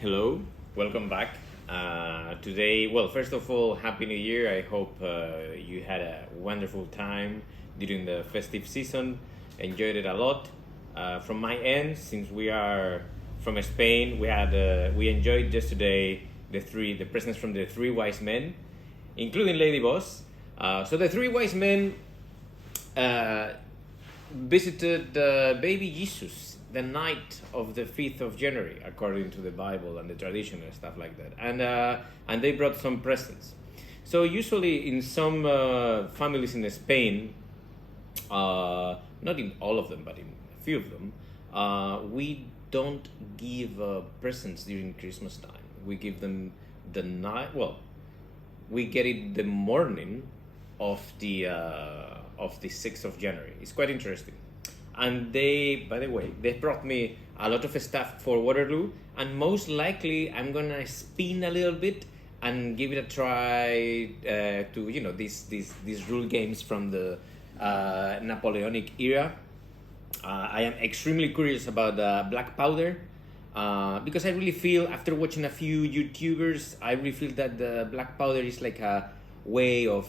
Hello, welcome back. Today, well, first of all, Happy New Year. I hope you had a wonderful time during the festive season, enjoyed it a lot. From my end, since we are from Spain, we enjoyed yesterday the presents from the three wise men, including Lady Boss. So the three wise men uh, visited baby Jesus the night of the 5th of January, according to the Bible and the tradition and stuff like that. And they brought some presents. So usually in some families in Spain, not in all of them, but in a few of them, we don't give presents during Christmas time. We give them the night. Well, we get it the morning of the 6th of January. It's quite interesting. And they, by the way, they brought me a lot of stuff for Waterloo, and most likely I'm gonna spin a little bit and give it a try to these rule games from the Napoleonic era. I am extremely curious about black powder because I really feel, after watching a few YouTubers, I really feel that the black powder is like a way of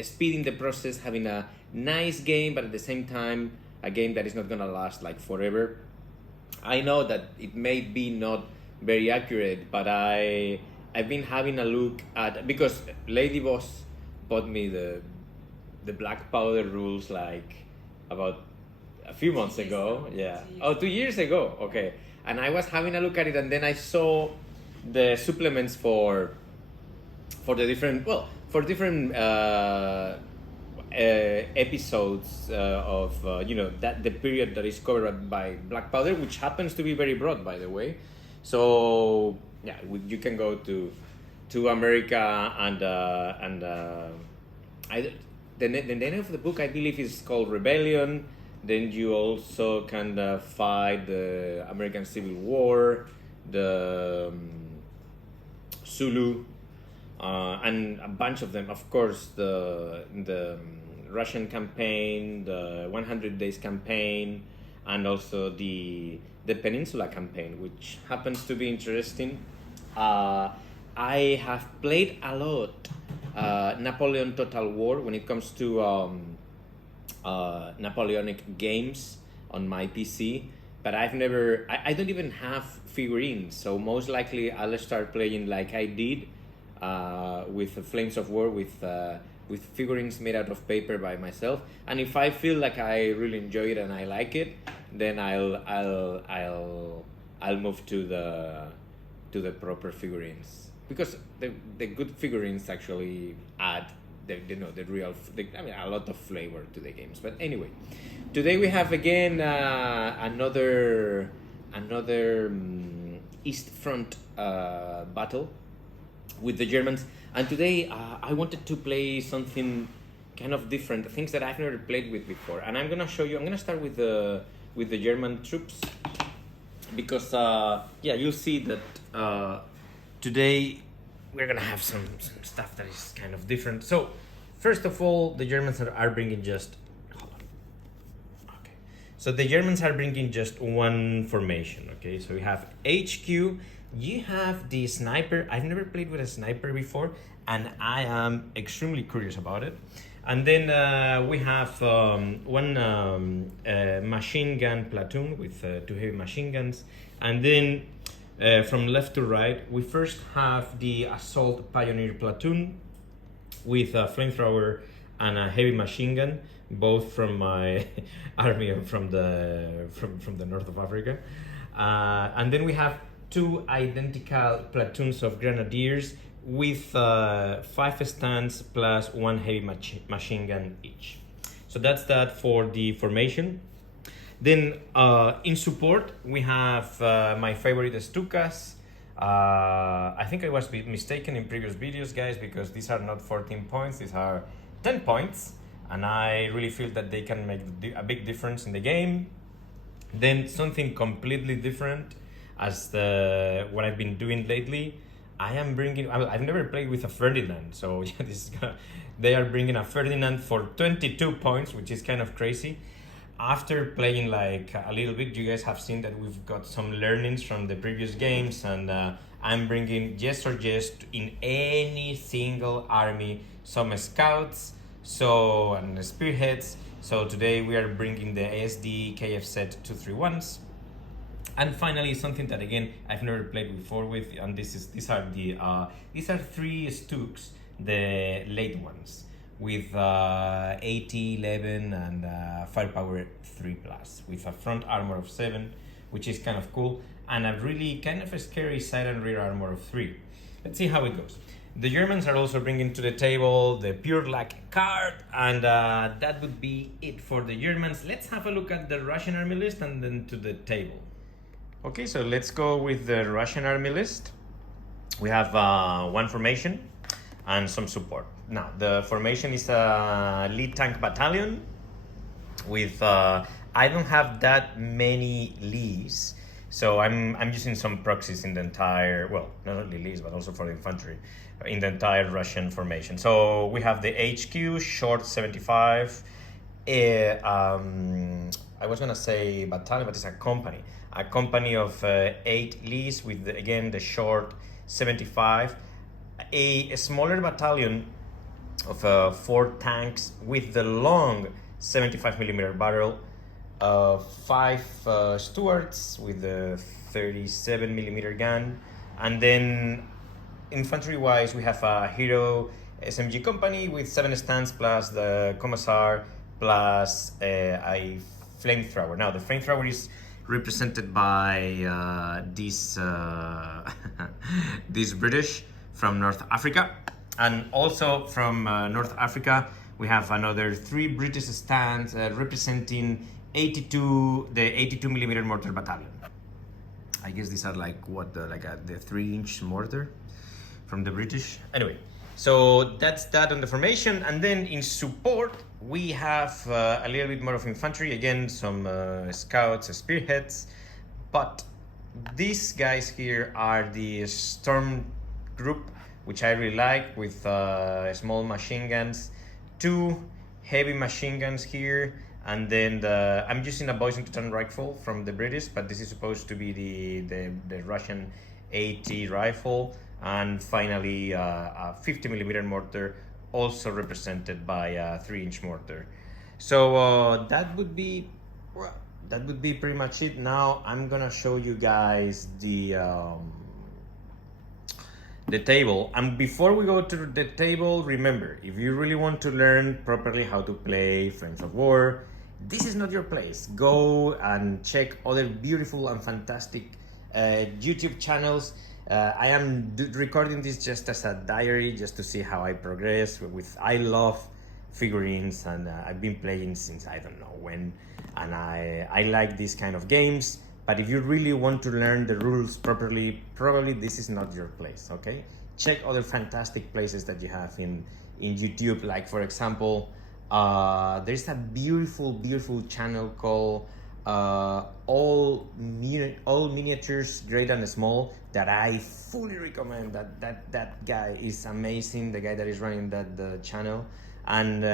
speeding the process, having a nice game, but at the same time, a game that is not gonna last like forever. I know that it may be not very accurate, but I've been having a look at, because Lady Boss bought me the black powder rules like about a few months ago. Yeah. Oh, 2 years ago. Okay. And I was having a look at it, and then I saw the supplements for the different, well, for different episodes of that the period that is covered by black powder, which happens to be very broad, by the way. So yeah, you can go to America and the name of the book, I believe, is called Rebellion. Then you also kind of fight the American Civil War, the Zulu, and a bunch of them. Of course, the Russian campaign, the 100 Days campaign, and also the Peninsula campaign, which happens to be interesting. I have played a lot Napoleon Total War when it comes to Napoleonic games on my PC, but I don't even have figurines, so most likely I'll start playing like I did with the Flames of War with figurines made out of paper by myself. And if I feel like I really enjoy it and I like it, then I'll move to the proper figurines, because the good figurines actually add the real, a lot of flavor to the games. But anyway, today we have again another East Front battle with the Germans. And today I wanted to play something kind of different, things that I've never played with before. And I'm gonna show you. I'm gonna start with the German troops, because you'll see that today we're gonna have some stuff that is kind of different. So first of all, the Germans are bringing just, hold on. Okay, so the Germans are bringing just one formation. Okay, so we have HQ. You have the sniper. I've never played with a sniper before, and I am extremely curious about it. And then we have one machine gun platoon with 2 heavy machine guns. And then from left to right, we first have the assault pioneer platoon with a flamethrower and a heavy machine gun, both from my army from the north of Africa. And then we have 2 identical platoons of grenadiers with 5 stands plus 1 heavy machine gun each. So that's that for the formation. Then in support we have my favorite Stugs. I think I was mistaken in previous videos, guys, because these are not 14 points, these are 10 points, and I really feel that they can make a big difference in the game. Then something completely different, as what I've been doing lately, I am bringing, I've never played with a Ferdinand, so yeah, they are bringing a Ferdinand for 22 points, which is kind of crazy. after playing like a little bit, you guys have seen that we've got some learnings from the previous games, and I'm bringing just in any single army some scouts, and spearheads. So today we are bringing the ASD KFZ 231s. And finally, something that again I've never played before with, and these are 3 Stugs, the late ones, with 80, 11, and firepower 3+, with a front armor of 7, which is kind of cool, and a really kind of a scary side and rear armor of 3. Let's see how it goes. The Germans are also bringing to the table the pure luck card, and that would be it for the Germans. Let's have a look at the Russian army list and then to the table. Okay, so let's go with the Russian army list. We have one formation and some support. Now, the formation is a lead tank battalion with, I don't have that many leads, so I'm using some proxies in the entire, well, not only leads, but also for the infantry, in the entire Russian formation. So we have the HQ, short 75, I was gonna say battalion, but it's a company of 8 leads with, again, the short 75, a smaller battalion of 4 tanks with the long 75mm barrel, 5 Stuarts with the 37mm gun, and then infantry-wise we have a hero SMG company with 7 stands plus the Commissar plus a flamethrower. Now the flamethrower is represented by this British from North Africa, and also from North Africa we have another 3 British stands representing the 82mm mortar battalion. I guess these are like what the 3-inch mortar from the British. Anyway, so that's that on the formation, and then in support we have a little bit more of infantry, again some scouts, spearheads, but these guys here are the storm group, which I really like, with small machine guns, 2 heavy machine guns here, and then I'm using a Poison to Turn rifle from the British, but this is supposed to be the Russian AT rifle, and finally a 50mm mortar, also represented by a 3-inch mortar. So that would be pretty much it. Now I'm gonna show you guys the table, and before we go to the table, remember, if you really want to learn properly how to play Flames of War, this is not your place. Go and check other beautiful and fantastic YouTube channels. I am recording this just as a diary, just to see how I progress I love figurines, and I've been playing since I don't know when, and I like these kind of games. But if you really want to learn the rules properly, probably this is not your place, okay? Check other fantastic places that you have in YouTube. Like, for example, there's a beautiful channel called all Miniatures Great and Small that I fully recommend. That guy is amazing, the guy that is running that channel. And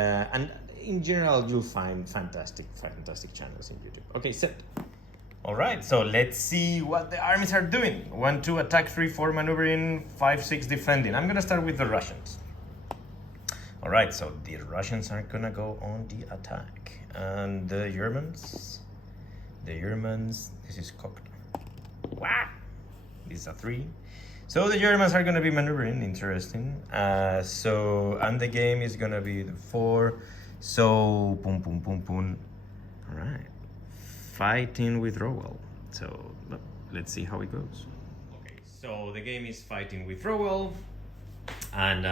in general, you'll find fantastic channels in YouTube. Okay, set. All right, so let's see what the armies are doing. 1-2 attack, 3-4 maneuvering, 5-6 defending. I'm gonna start with the Russians. All right, so the Russians are gonna go on the attack, and the Germans, this is cocked. Wow, this is a 3. So the Germans are gonna be maneuvering, interesting. And the game is gonna be the 4. So boom. All right. Fighting with Rowell. So let's see how it goes. Okay, so the game is fighting with Rowell, and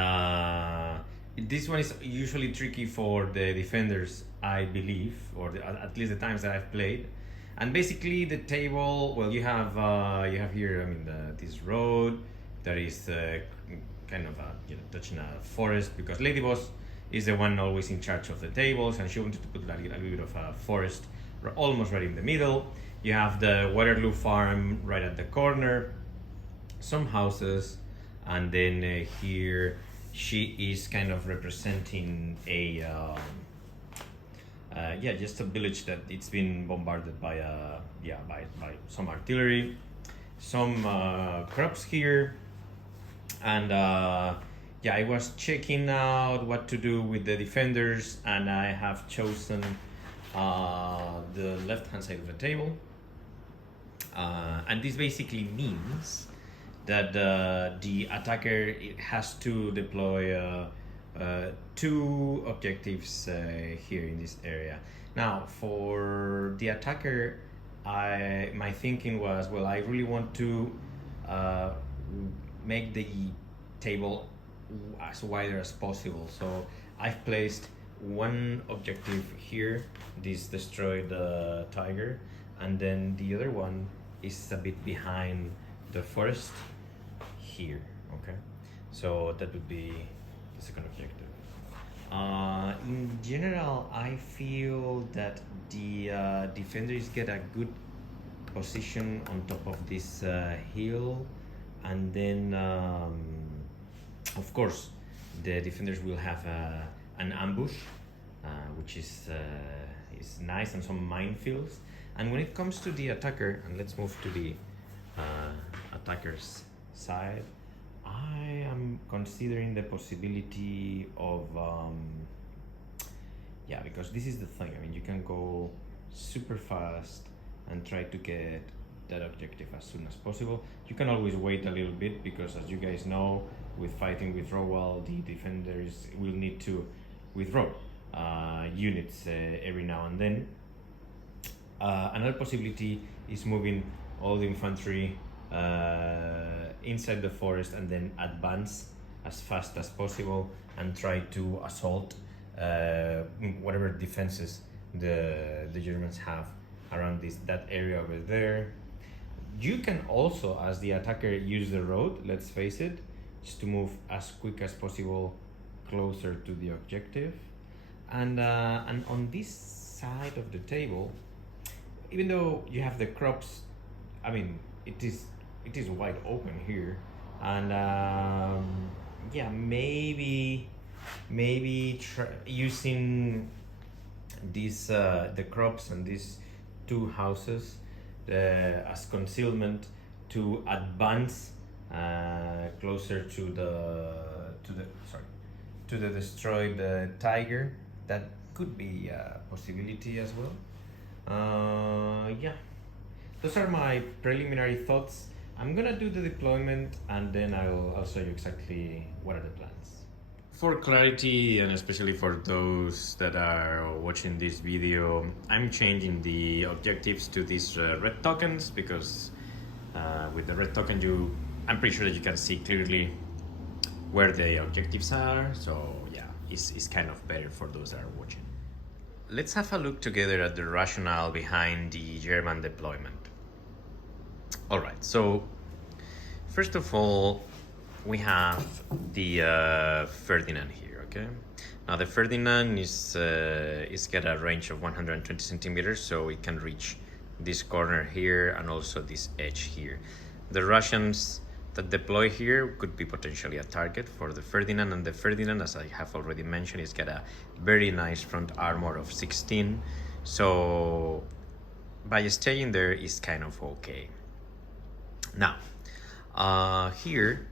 this one is usually tricky for the defenders, I believe, or at least the times that I've played. And basically the table, well, you have here, I mean, this road that is kind of touching a forest, because Lady Boss is the one always in charge of the tables, and she wanted to put a little bit of a forest almost right in the middle. You have the Waterloo farm right at the corner, some houses, and then here she is kind of representing yeah, just a village that it's been bombarded by by some artillery, some crops here, and yeah, I was checking out what to do with the defenders, and I have chosen the left hand side of the table, and this basically means that the attacker has to deploy two objectives here in this area. Now, for the attacker, my thinking was, well, I really want to make the table as wider as possible. So I've placed one objective here, this destroyed tiger, and then the other one is a bit behind the forest here. Okay, so that would be the second objective. In general, I feel that the defenders get a good position on top of this hill, and then of course the defenders will have an ambush, which is nice, and some minefields. And when it comes to the attacker, and let's move to the attacker's side, I am considering the possibility of yeah, because this is the thing. I mean, you can go super fast and try to get that objective as soon as possible. You can always wait a little bit, because as you guys know, with fighting with Rowell, the defenders will need to withdraw units every now and then. Another possibility is moving all the infantry inside the forest, and then advance as fast as possible and try to assault whatever defenses the Germans have around that area over there. You can also, as the attacker, use the road, let's face it, just to move as quick as possible closer to the objective. And on this side of the table, even though you have the crops, I mean, it is wide open here, and yeah, maybe using these the crops and these two houses as concealment to advance closer to the destroyed tiger. That could be a possibility as well. Yeah, those are my preliminary thoughts. I'm gonna do the deployment, and then I'll show you exactly what are the plans. For clarity, and especially for those that are watching this video, I'm changing the objectives to these red tokens, because with the red token, I'm pretty sure that you can see clearly where the objectives are. So yeah, it's kind of better for those that are watching. Let's have a look together at the rationale behind the German deployment. All right, so first of all, we have the Ferdinand here, okay? Now the Ferdinand is got a range of 120 centimeters, so it can reach this corner here and also this edge here. The Russians that deploy here could be potentially a target for the Ferdinand, and the Ferdinand, as I have already mentioned, it's got a very nice front armor of 16, so by staying there is kind of okay. Now, here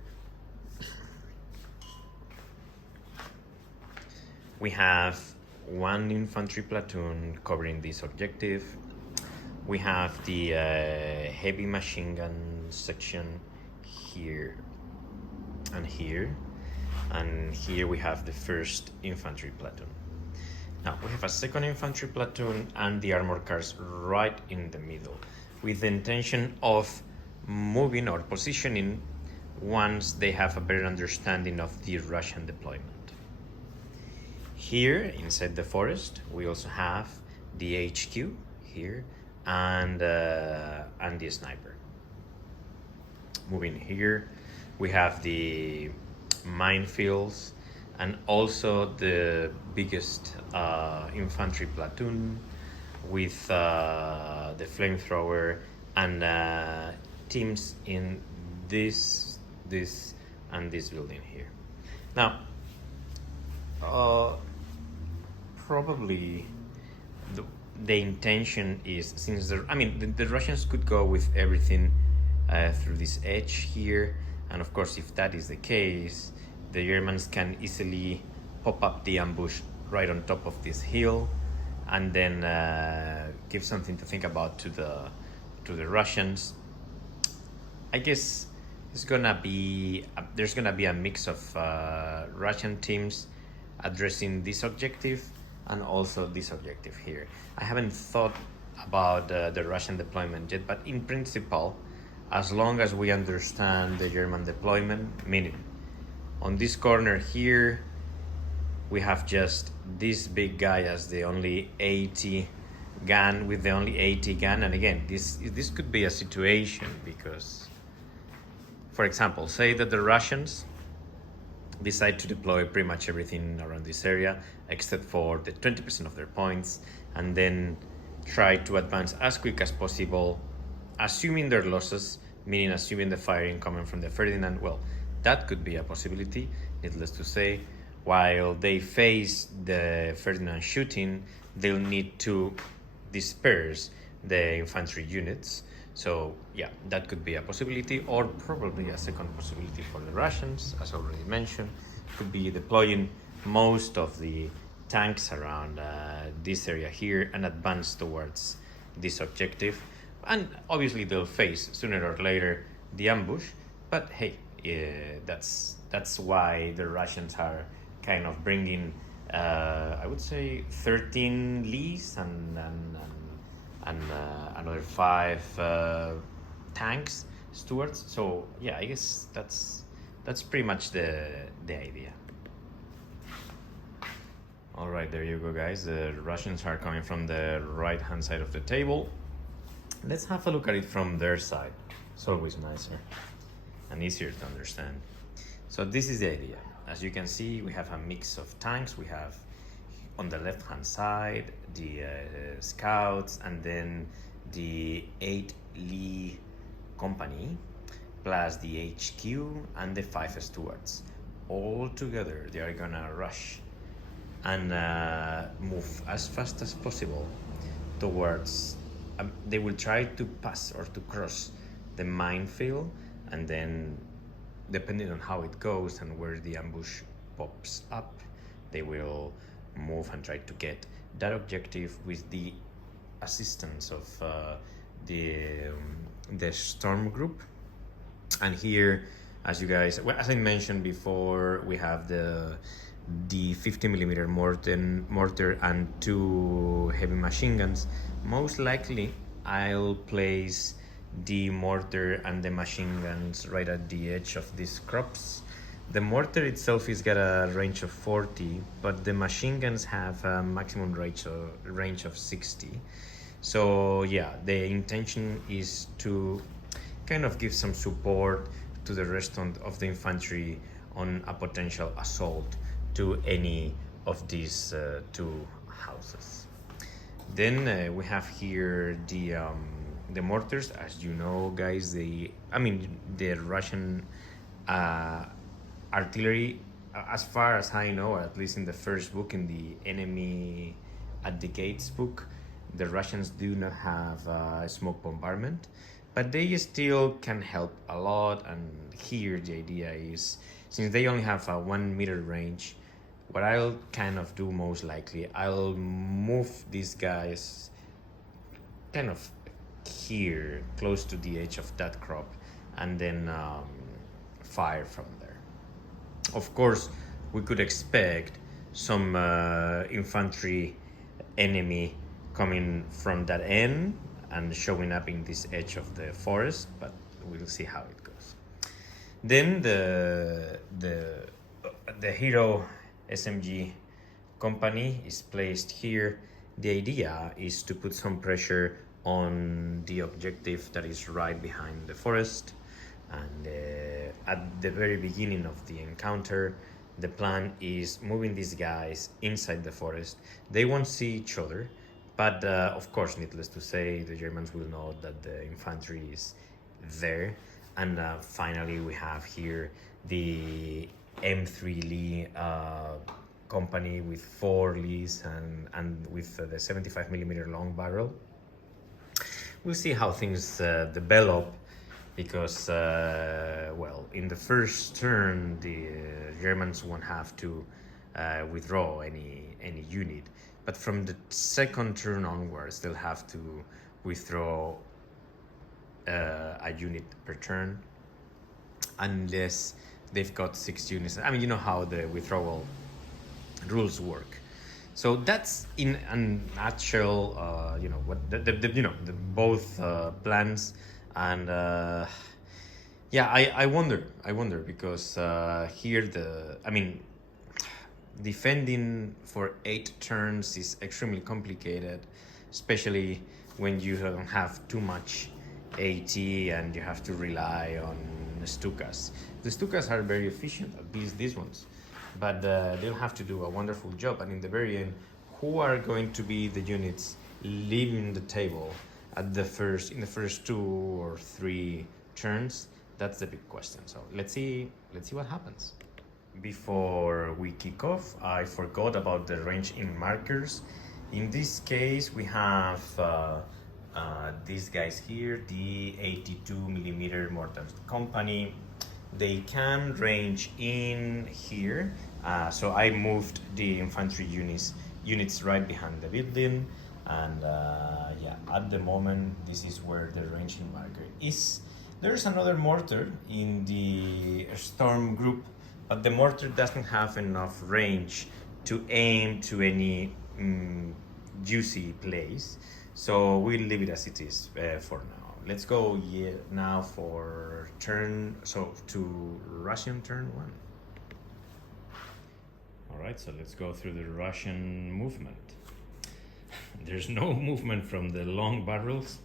we have one infantry platoon covering this objective. We have the heavy machine gun section here and here, and here we have the first infantry platoon. Now we have a second infantry platoon and the armor cars right in the middle, with the intention of moving or positioning once they have a better understanding of the Russian deployment. Here inside the forest we also have the HQ here and the sniper. Moving here we have the minefields and also the biggest infantry platoon with the flamethrower and teams in this and this building here. Now probably the, the intention is, since the Russians could go with everything through this edge here, and of course if that is the case, the Germans can easily pop up the ambush right on top of this hill, and then give something to think about to the Russians. I guess it's gonna be there's gonna be a mix of Russian teams addressing this objective and also this objective here. I haven't thought about the Russian deployment yet, but in principle, as long as we understand the German deployment, meaning on this corner here, we have just this big guy as the only 80 gun, with the only 80 gun. And again, this could be a situation because, for example, say that the Russians decide to deploy pretty much everything around this area except for the 20% of their points, and then try to advance as quick as possible, assuming their losses, meaning assuming the firing coming from the Ferdinand. Well, that could be a possibility, needless to say. While they face the Ferdinand shooting, they'll need to disperse the infantry units. So yeah, that could be a possibility, or probably a second possibility for the Russians, as already mentioned, could be deploying most of the tanks around this area here and advance towards this objective. And obviously they'll face sooner or later the ambush, but hey, that's why the Russians are kind of bringing I would say 13 Lees and another 5 tanks, Stuarts. So yeah, I guess that's pretty much the idea. All right, there you go, guys. The Russians are coming from the right hand side of the table. Let's have a look at it from their side. It's always nicer and easier to understand. So this is the idea. As you can see, we have a mix of tanks. We have on the left hand side the scouts, and then the 8 Lee company plus the HQ and the 5 Stuarts. All together they are gonna rush and move as fast as possible towards they will try to pass or to cross the minefield, and then depending on how it goes and where the ambush pops up, they will move and try to get that objective with the assistance of the storm group. And here, as you guys, well, as I mentioned before, we have the 50mm mortar and 2 heavy machine guns. Most likely I'll place the mortar and the machine guns right at the edge of these crops. The mortar itself is got a range of 40, but the machine guns have a maximum range of 60. So yeah, the intention is to kind of give some support to the rest of the infantry on a potential assault to any of these 2 houses. Then we have here the mortars. As you know, guys, the Russian artillery, as far as I know, or at least in the first book, in the Enemy at the Gates book, the Russians do not have smoke bombardment, but they still can help a lot. And here the idea is, since they only have a 1 meter range, what I'll kind of do most likely, I'll move these guys kind of here close to the edge of that crop, and then fire from there. Of course, we could expect some infantry enemy coming from that end and showing up in this edge of the forest, but we'll see how it goes. Then the hero SMG company is placed here. The idea is to put some pressure on the objective that is right behind the forest, and at the very beginning of the encounter, the plan is moving these guys inside the forest. They won't see each other, but of course, needless to say, the Germans will know that the infantry is there. And finally, we have here the M3 Lee company with 4 Lees and with the 75mm long barrel. We'll see how things develop, because well, in the first turn the Germans won't have to withdraw any unit, but from the second turn onwards they'll have to withdraw a unit per turn, unless they've got 6 units. I mean, you know how the withdrawal rules work. So that's in a nutshell, you know, what the both plans. And yeah, I wonder because here defending for 8 turns is extremely complicated, especially when you don't have too much AT and you have to rely on Stugas. The Stugas are very efficient, at least these ones, but they'll have to do a wonderful job. And in the very end, who are going to be the units leaving the table at in the first 2 or 3 turns? That's the big question. So let's see what happens. Before we kick off, I forgot about the range in markers. In this case, we have these guys here, the 82mm mortars company. They can range in here, so I moved the infantry units right behind the building, and yeah, at the moment this is where the ranging marker is. There's another mortar in the storm group, but the mortar doesn't have enough range to aim to any juicy place, so we'll leave it as it is for now. Let's go now for to Russian turn 1. All right, so let's go through the Russian movement. There's no movement from the long barrels.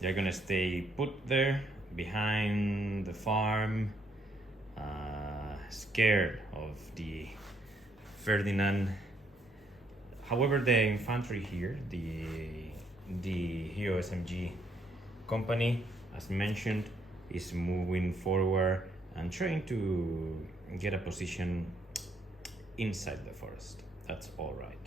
They're gonna stay put there behind the farm, scared of the Ferdinand. However, the infantry here, the Hero SMG company, as mentioned, is moving forward and trying to get a position inside the forest. That's all right.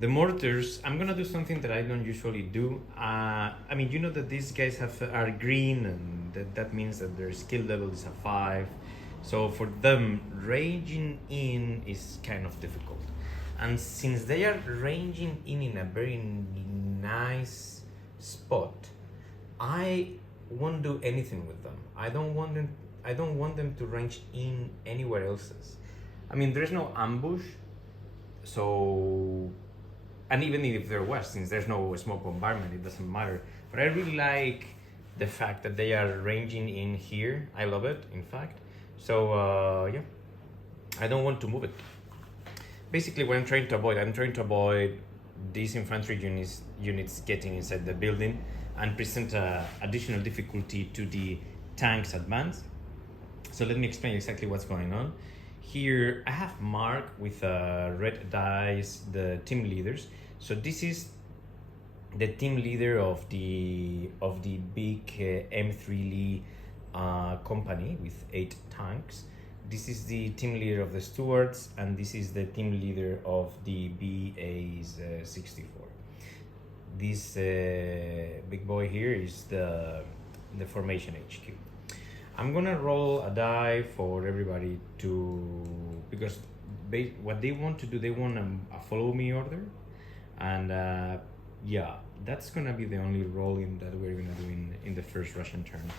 The mortars, I'm gonna do something that I don't usually do. I mean, you know that these guys are green, and that means that their skill level is a 5. So for them, ranging in is kind of difficult. And since they are ranging in a very nice spot, I won't do anything with them. I don't want them to range in anywhere else. I mean, there's no ambush, so, and even if there was, since there's no smoke bombardment, it doesn't matter. But I really like the fact that they are ranging in here. I love it, in fact. So yeah, I don't want to move it. Basically, what I'm trying to avoid these infantry units getting inside the building and present additional difficulty to the tank's advance. So let me explain exactly what's going on. Here I have marked with red dice the team leaders. So this is the team leader of the big M3 Lee company with 8 tanks. This is the team leader of the Stuarts, and this is the team leader of the BA's 64. This big boy here is the formation HQ. I'm gonna roll a die for everybody because what they want to do, they want a follow me order, and yeah, that's gonna be the only rolling that we're gonna do in the first Russian turn.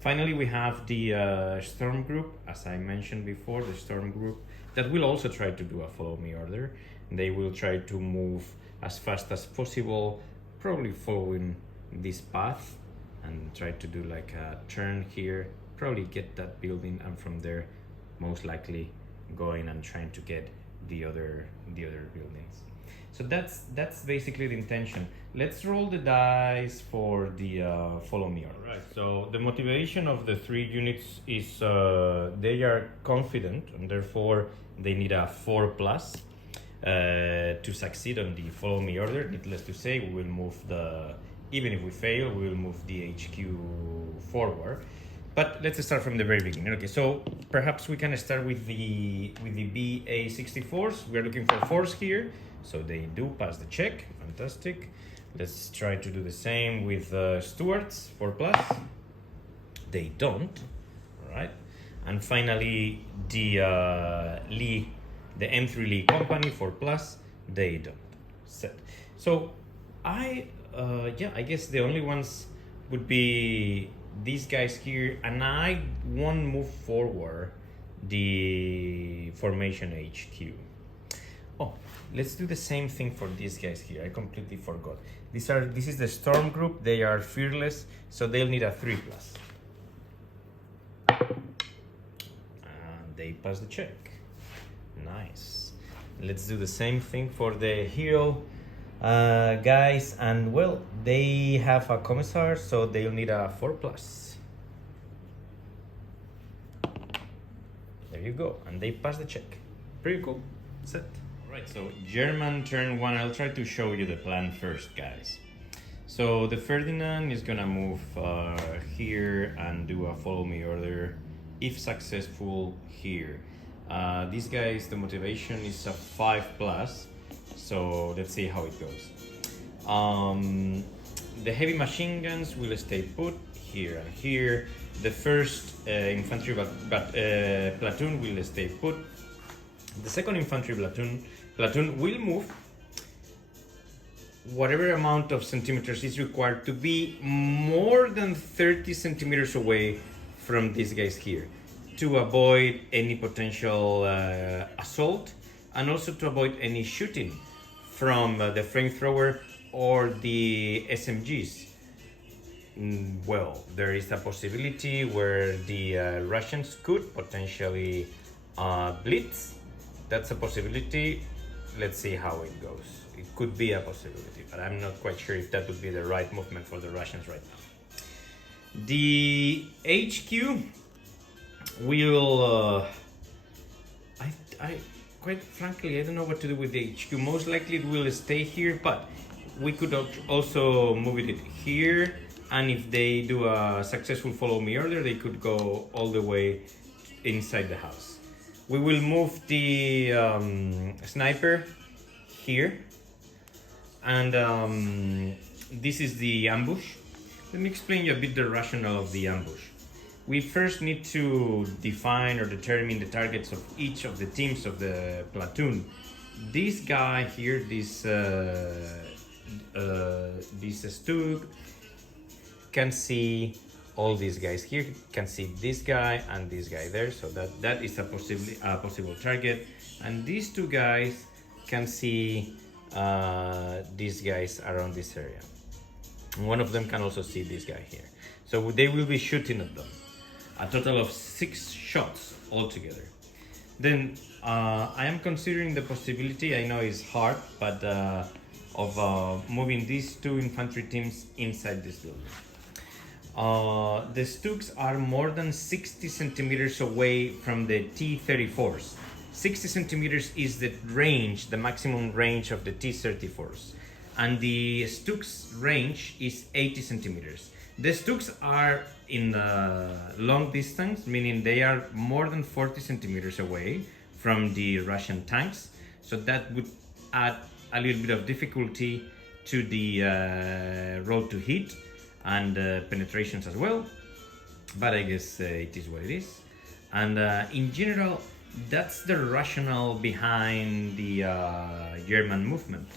Finally, we have the storm group, as I mentioned before, the storm group that will also try to do a follow me order. They will try to move as fast as possible, probably following this path, and try to do like a turn here, probably get that building, and from there most likely going and trying to get the other buildings. So that's basically the intention. Let's roll the dice for the follow me order. Right, so the motivation of the 3 units is they are confident, and therefore they need a 4+ to succeed on the follow me order. Needless to say, we will move even if we fail, we will move the HQ forward. But let's start from the very beginning. Okay, so perhaps we can start with the BA64s. We're looking for 4s here, so they do pass the check. Fantastic. Let's try to do the same with Stewards 4+. They don't. All right. And finally, the Lee, the M3 Lee Company 4+. They don't. Set. So I guess the only ones would be these guys here, and I won't move forward the formation HQ. Oh, let's do the same thing for these guys here. I completely forgot. This is the Storm group. They are fearless, so they'll need a 3+. And they pass the check. Nice. Let's do the same thing for the hero guys, and well, they have a commissar, so they'll need a 4+. There you go, and they pass the check. Pretty cool. Set. Alright, so German turn 1. I'll try to show you the plan first, guys. So the Ferdinand is gonna move here and do a follow me order, if successful, here. These guys, the motivation is a 5+. So let's see how it goes. The heavy machine guns will stay put here and here. The first infantry platoon will stay put. The second infantry platoon will move whatever amount of centimeters is required to be more than 30 centimeters away from these guys here, to avoid any potential assault, and also to avoid any shooting from the flamethrower or the SMGs. Well, there is a possibility where the Russians could potentially blitz. That's a possibility. Let's see how it goes. It could be a possibility, but I'm not quite sure if that would be the right movement for the Russians right now. The HQ will quite frankly, I don't know what to do with the HQ. Most likely it will stay here, but we could also move it here, and if they do a successful follow me order, they could go all the way inside the house. We will move the sniper here, and this is the ambush. Let me explain you a bit the rationale of the ambush. We first need to define or determine the targets of each of the teams of the platoon. This guy here, this Stug, can see all these guys here, can see this guy and this guy there, so that is a possible target. And these two guys can see these guys around this area. One of them can also see this guy here. So they will be shooting at them. A total of 6 shots altogether. Then I am considering the possibility, I know it's hard, but of moving these 2 infantry teams inside this building. The Stugs are more than 60 centimeters away from the T-34s. 60 centimeters is the range, the maximum range of the T-34s. And the Stugs range is 80 centimeters. The Stugs are in long distance, meaning they are more than 40 centimeters away from the Russian tanks. So that would add a little bit of difficulty to the road to hit and penetrations as well. But I guess it is what it is. And in general, that's the rationale behind the German movement.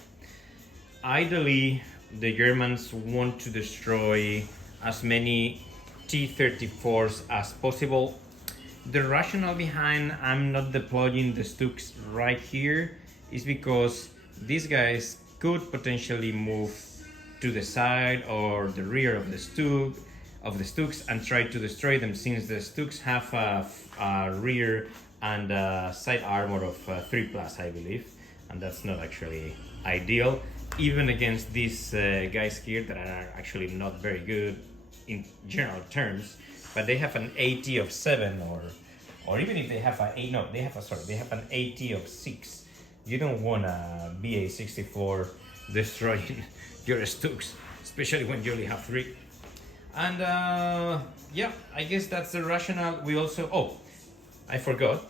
Ideally, the Germans want to destroy as many T-34s as possible. The rationale behind I'm not deploying the Stugs right here is because these guys could potentially move to the side or the rear of the Stugs and try to destroy them, since the Stugs have a rear and side armor of 3+, I believe, and that's not actually ideal, even against these guys here that are actually not very good in general terms, but they have an AT of 7, or even if they have they have an AT of 6. You don't want a BA-64 destroying your Stugs, especially when you only have 3. And yeah, I guess that's the rationale. We also, oh, I forgot.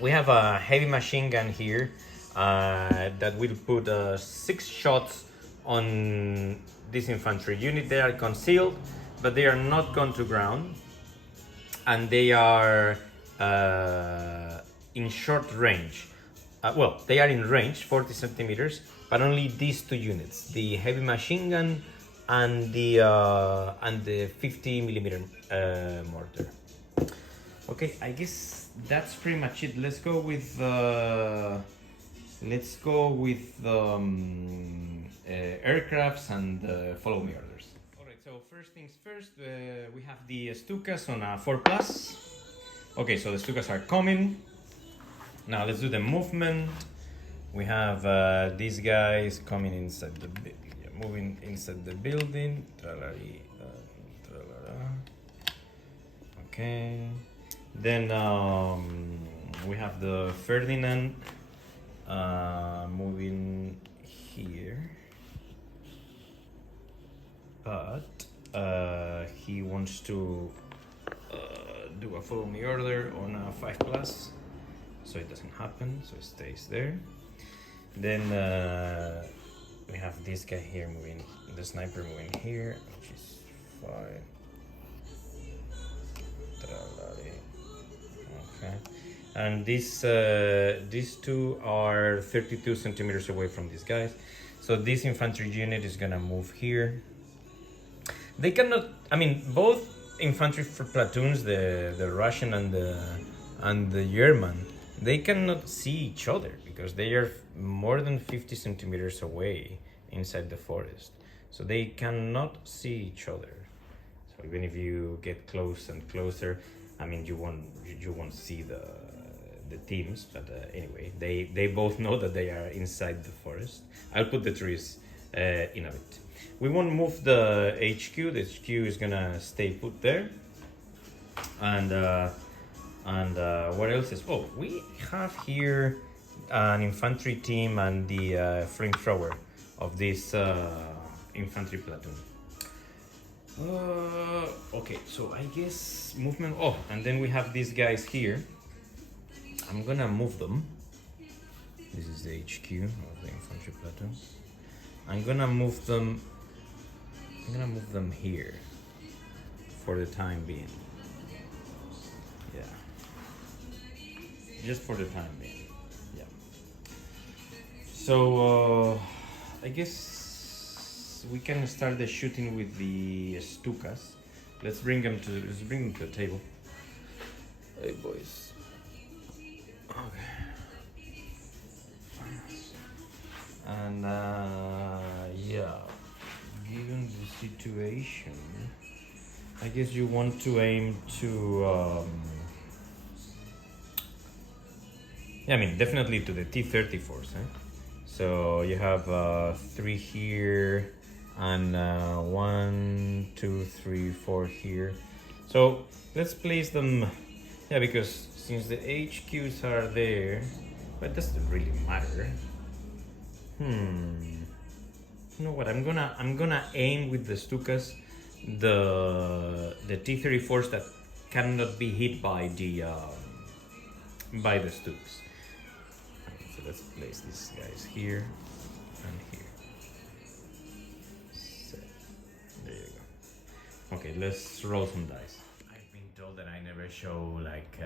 We have a heavy machine gun here that will put 6 shots on this infantry unit. They are concealed, but they are not gone to ground, and they are in short range. Well, they are in range, 40 centimeters, but only these 2 units: the heavy machine gun and the 50 millimeter mortar. Okay, I guess that's pretty much it. Let's go with aircrafts and follow me orders. All right, so first things first, we have the Stukas on a 4+. Okay, so the Stukas are coming. Now let's do the movement. We have these guys coming inside the moving inside the building. Okay. Then we have the Ferdinand moving here, but he wants to do a follow me order on a 5+, so it doesn't happen, so it stays there. Then we have this guy here moving, the sniper moving here, which is fine. Okay, and these 2 are 32 centimeters away from these guys, so this infantry unit is gonna move here. They cannot, I mean, both infantry platoons, the Russian and the German, they cannot see each other because they are more than 50 centimeters away inside the forest, so they cannot see each other. So even if you get close and closer, I mean, you won't see the teams, but anyway, they both know that they are inside the forest. I'll put the trees in a bit. We won't move the HQ. The HQ is gonna stay put there. And what else is? Oh, we have here an infantry team and the flamethrower of this infantry platoon. Okay, so I guess movement. Oh, and then we have these guys here. I'm gonna move them. This is the HQ of the infantry platoon. I'm gonna move them here for the time being. Yeah, just for the time being. Yeah. So I guess we can start the shooting with the Stukas. Let's bring them to the table. Hey boys. Okay. And yeah, given the situation, I guess you want to aim to yeah, I mean, definitely to the T-34s, eh? So you have 3 here and 1, 2, 3, 4 here. So let's place them, yeah, because since the HQs are there, but it doesn't really matter. You know what? I'm gonna aim with the Stukas the T-34s that cannot be hit by the Stugs. Okay, so let's place these guys here and here. So, there you go. Okay, let's roll some dice. I've been told that I never show like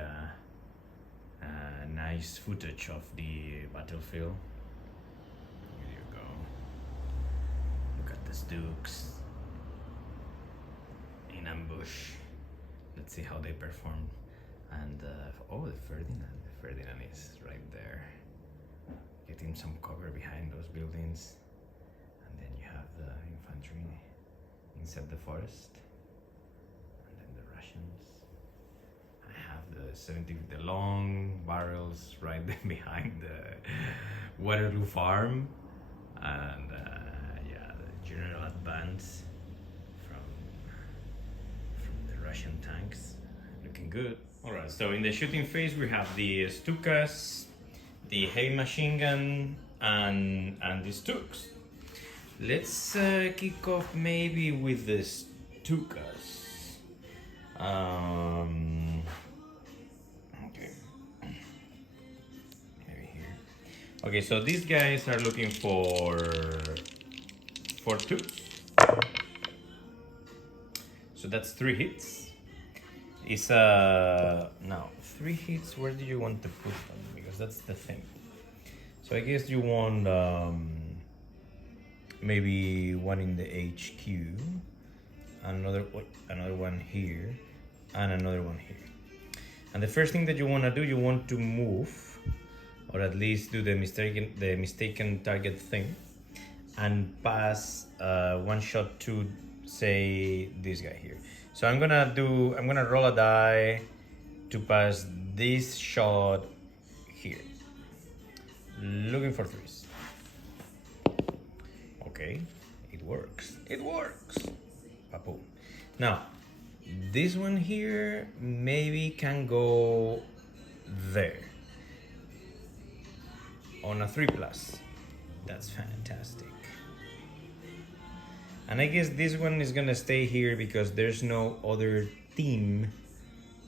nice footage of the battlefield. Here you go. Look at the Stugs in ambush. Let's see how they perform. And oh, the Ferdinand is right there, getting some cover behind those buildings. And then you have the infantry inside the forest, and then the Russians. I have the long barrels right there behind the Waterloo farm, and yeah, the general advance from the Russian tanks, looking good. Alright, so in the shooting phase we have the Stukas, the heavy machine gun, and the Stugs. Let's kick off maybe with the Stugs. Okay. Maybe here. Okay, so these guys are looking for twos. So that's 3 hits. It's now 3 hits. Where do you want to put them? Because that's the thing. So I guess you want maybe one in the HQ, another one here, and another one here. And the first thing that you want to do, you want to move, or at least do the mistaken target thing, and pass one shot to, say, this guy here. So I'm gonna roll a die to pass this shot here, looking for 3s. Okay, it works. Papu. Now, this one here maybe can go there on a 3+. That's fantastic. And I guess this one is gonna stay here because there's no other team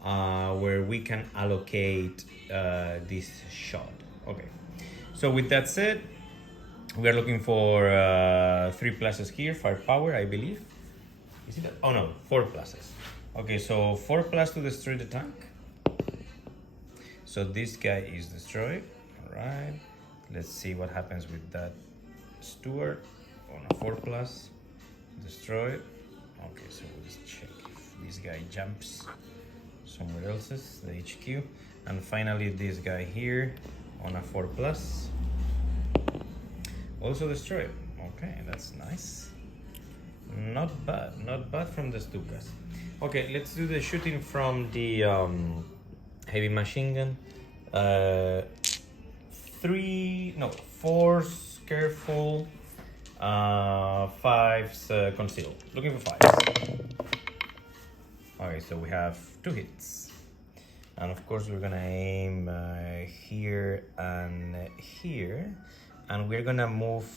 where we can allocate this shot. Okay, so with that said, we are looking for 3+ here, firepower, I believe. Is it that? Oh no, 4+. Okay, so 4+ to destroy the tank. So this guy is destroyed. All right, let's see what happens with that Stuart on a 4+. Destroyed. Okay, so we'll just check if this guy jumps somewhere else's, the HQ. And finally this guy here on a 4+. Also destroyed. Okay, that's nice. Not bad from the Stugas. Okay, let's do the shooting from the heavy machine gun. 4s careful, 5s conceal. Looking for 5s. Okay, so we have 2 hits. And of course we're gonna aim here and here. And we're gonna move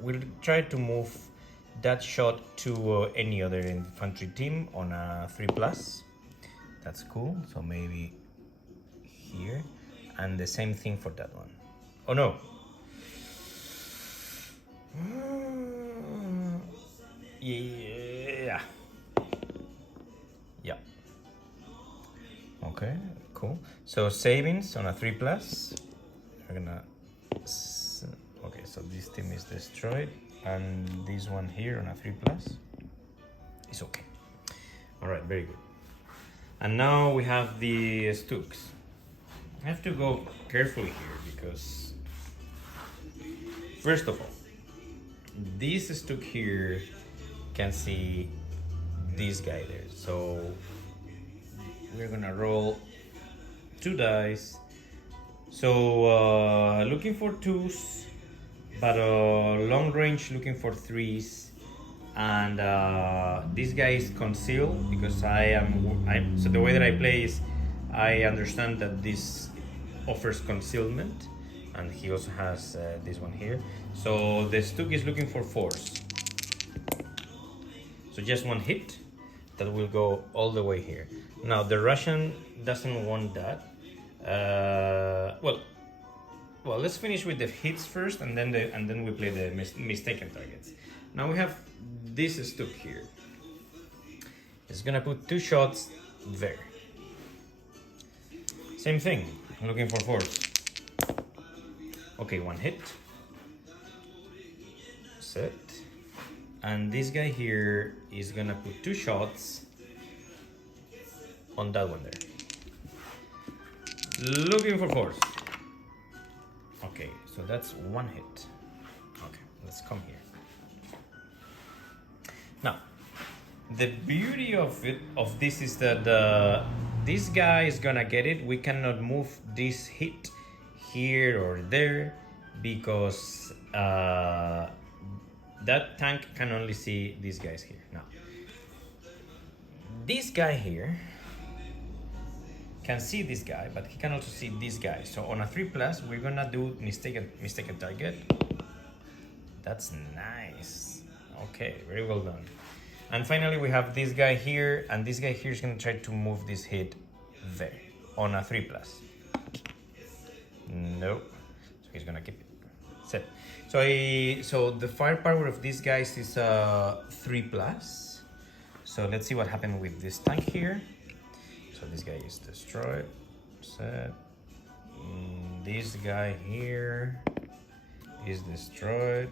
we'll try to move that shot to any other infantry team on a 3+. That's cool. So maybe here, and the same thing for that one. Oh no. Yeah. Okay, cool. So savings on a 3+. We're gonna. Okay, so this team is destroyed, and this one here on a 3+ is okay. All right, very good. And now we have the Stugs. I have to go carefully here because, first of all, this Stug here can see this guy there. So we're gonna roll 2 dice. So looking for 2s, but long range looking for 3s. And this guy is concealed because so the way that I play is I understand that this offers concealment, and he also has this one here. So the Stug is looking for 4s. So just 1 hit that will go all the way here. Now the Russian doesn't want that. Well, let's finish with the hits first, and then we play the mistaken targets. Now we have this Stug here. It's gonna put 2 shots there. Same thing, I'm looking for 4s. Okay, 1 hit. Set. And this guy here is gonna put 2 shots on that one there. Looking for 4s. Okay, so that's 1 hit. Okay, let's come here. Now, the beauty of this is that this guy is gonna get it. We cannot move this hit here or there because that tank can only see these guys here. Now, this guy here can see this guy, but he can also see this guy. So on a 3+, we're gonna do mistaken target. That's nice. Okay, very well done. And finally we have this guy here, and this guy here is going to try to move this hit there on a 3+. No, so he's going to keep it. Set. So the firepower of these guys is 3+. So let's see what happened with this tank here. So this guy is destroyed. Set. This guy here is destroyed.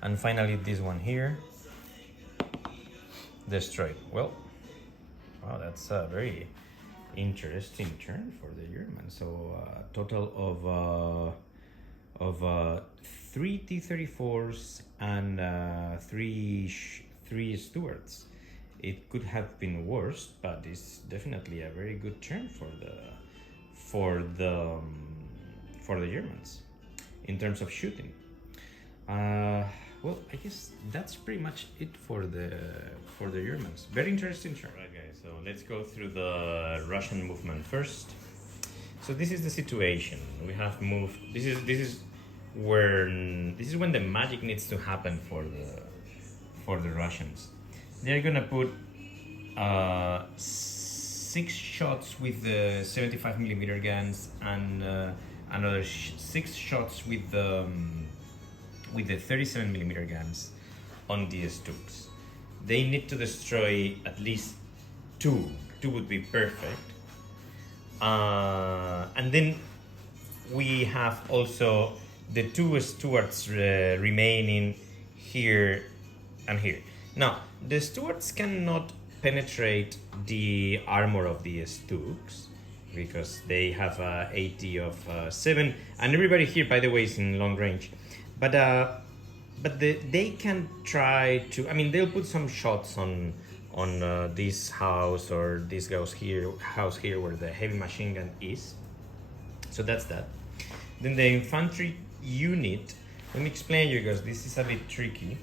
And finally this one here, destroyed. Well, wow, that's a very interesting turn for the Germans. So total of 3 T-34s and three Stuarts. It could have been worse, but it's definitely a very good turn for the Germans in terms of shooting. Well, I guess that's pretty much it for the Germans. Very interesting turn. Right, guys. So let's go through the Russian movement first. So this is the situation. We have moved. This is when the magic needs to happen for the Russians. They're gonna put 6 shots with the 75mm guns and another 6 shots with the 37mm guns on the Stugs. They need to destroy at least 2. 2 would be perfect. And then we have also the 2 Stuarts remaining here and here. Now, the Stuarts cannot penetrate the armor of the Stugs because they have a 80 of 7, and everybody here, by the way, is in long range. But they can try to. I mean, they'll put some shots on this house or this house here where the heavy machine gun is. So that's that. Then the infantry unit. Let me explain you guys. This is a bit tricky.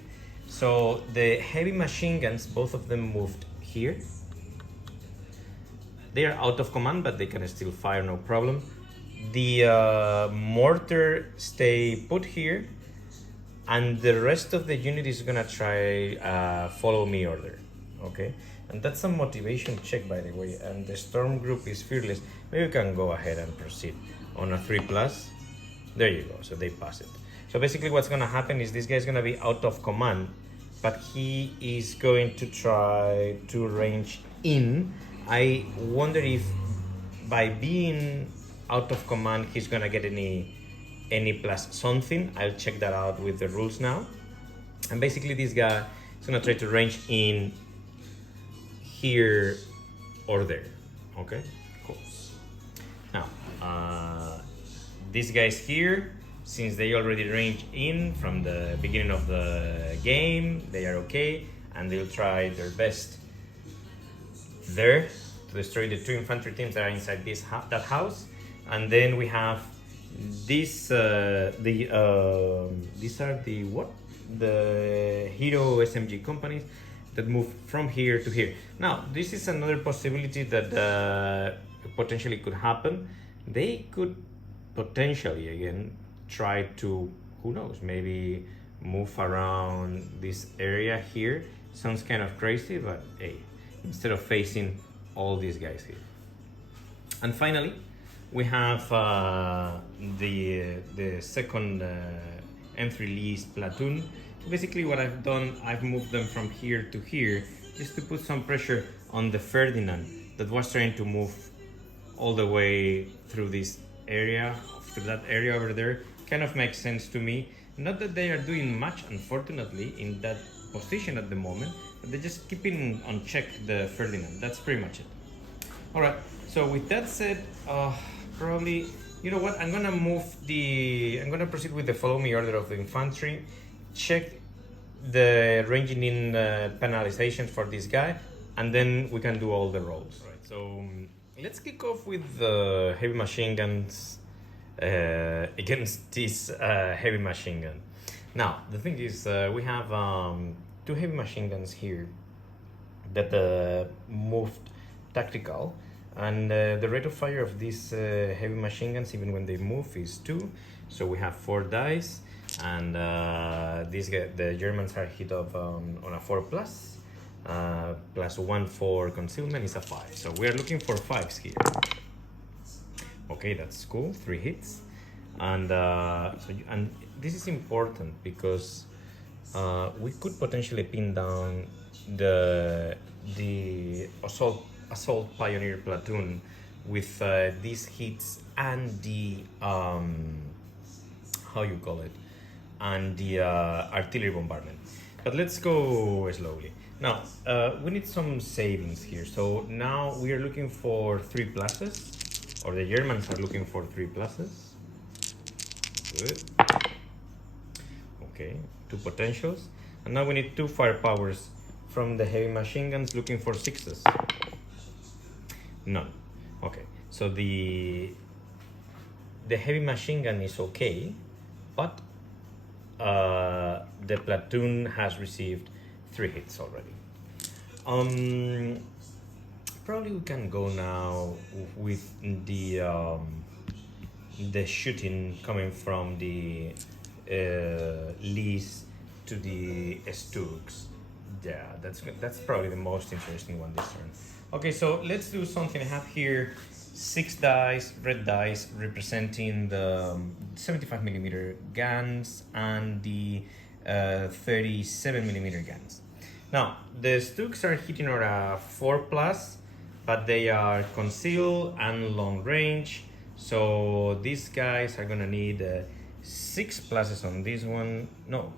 So the heavy machine guns, both of them moved here. They are out of command, but they can still fire, no problem. The mortar stay put here, and the rest of the unit is gonna try follow me order. Okay, and that's a motivation check, by the way. And the storm group is fearless. Maybe we can go ahead and proceed on a 3+. There you go. So they pass it. So basically what's gonna happen is this guy's gonna be out of command, but he is going to try to range in. I wonder if by being out of command he's gonna get any plus something. I'll check that out with the rules now. And basically this guy is gonna try to range in here or there. Okay, cool. Now these guys here, since they already range in from the beginning of the game, they are okay, and they'll try their best there to destroy the 2 infantry teams that are inside that house. And then we have these these are the hero SMG companies that move from here to here. Now this is another possibility that potentially could happen. They could potentially again try to, who knows, maybe move around this area here. Sounds kind of crazy, but hey, instead of facing all these guys here. And finally we have the second M3 Lee's platoon. Basically what I've done, I've moved them from here to here just to put some pressure on the Ferdinand that was trying to move all the way through this area, through that area over there. Kind of makes sense to me. Not that they are doing much, unfortunately, in that position at the moment, but they're just keeping on check the Ferdinand. That's pretty much it. All right, so with that said, probably, you know what, I'm gonna proceed with the follow me order of the infantry, check the ranging in penalizations for this guy, and then we can do all the rolls. Right, so let's kick off with the heavy machine guns against this heavy machine gun. Now, the thing is, we have 2 heavy machine guns here that moved tactical, and the rate of fire of these heavy machine guns, even when they move, is 2. So we have 4 dice, and the Germans are hit of on a 4 plus, plus 1 for concealment is a 5. So we are looking for 5s here. Okay, that's cool. 3 hits, and and this is important because we could potentially pin down the assault pioneer platoon with these hits and the how you call it, and the artillery bombardment. But let's go slowly. Now we need some savings here. So now we are looking for 3 pluses, or the Germans are looking for 3 pluses. Good. Okay, 2 potentials, and now we need 2 firepowers from the heavy machine guns, looking for 6s. None. Okay, so the heavy machine gun is okay, but the platoon has received 3 hits already. Probably we can go now with the shooting coming from the Lees to the Stugs. Yeah, that's probably the most interesting one this turn. Okay, so let's do something. I have here 6 dice, red dice, representing the 75mm guns and the 37mm guns. Now, the Stugs are hitting on a 4 plus, but they are concealed and long range. So these guys are gonna need 6 pluses on this one. No,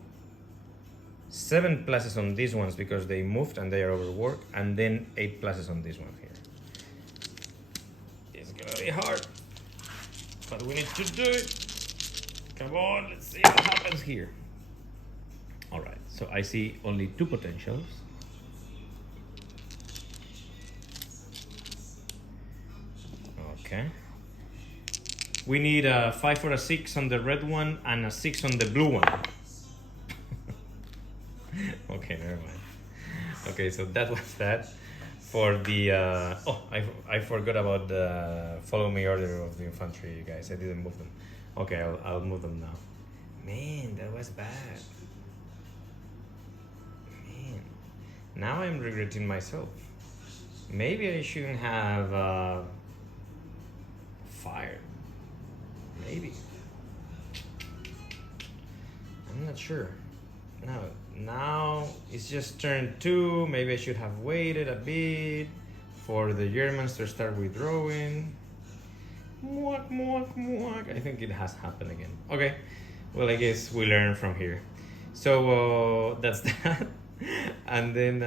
7 pluses on these ones because they moved and they are overworked, and then 8 pluses on this one here. It's gonna be hard, but we need to do it. Come on, let's see what happens here. All right, so I see only 2 potentials. Okay. We need a 5 or a 6 on the red one and a 6 on the blue one. Okay, never mind. Okay, so that was that. For the I forgot about the follow me order of the infantry, guys. I didn't move them. Okay, I'll move them now. Man, that was bad. Man, now I'm regretting myself. Maybe I shouldn't have fired. Maybe. I'm not sure. Now it's just turn 2. Maybe I should have waited a bit for the Germans to start withdrawing. Mwah, mwah, mwah. I think it has happened again. Okay, well, I guess we learn from here. So that's that. And then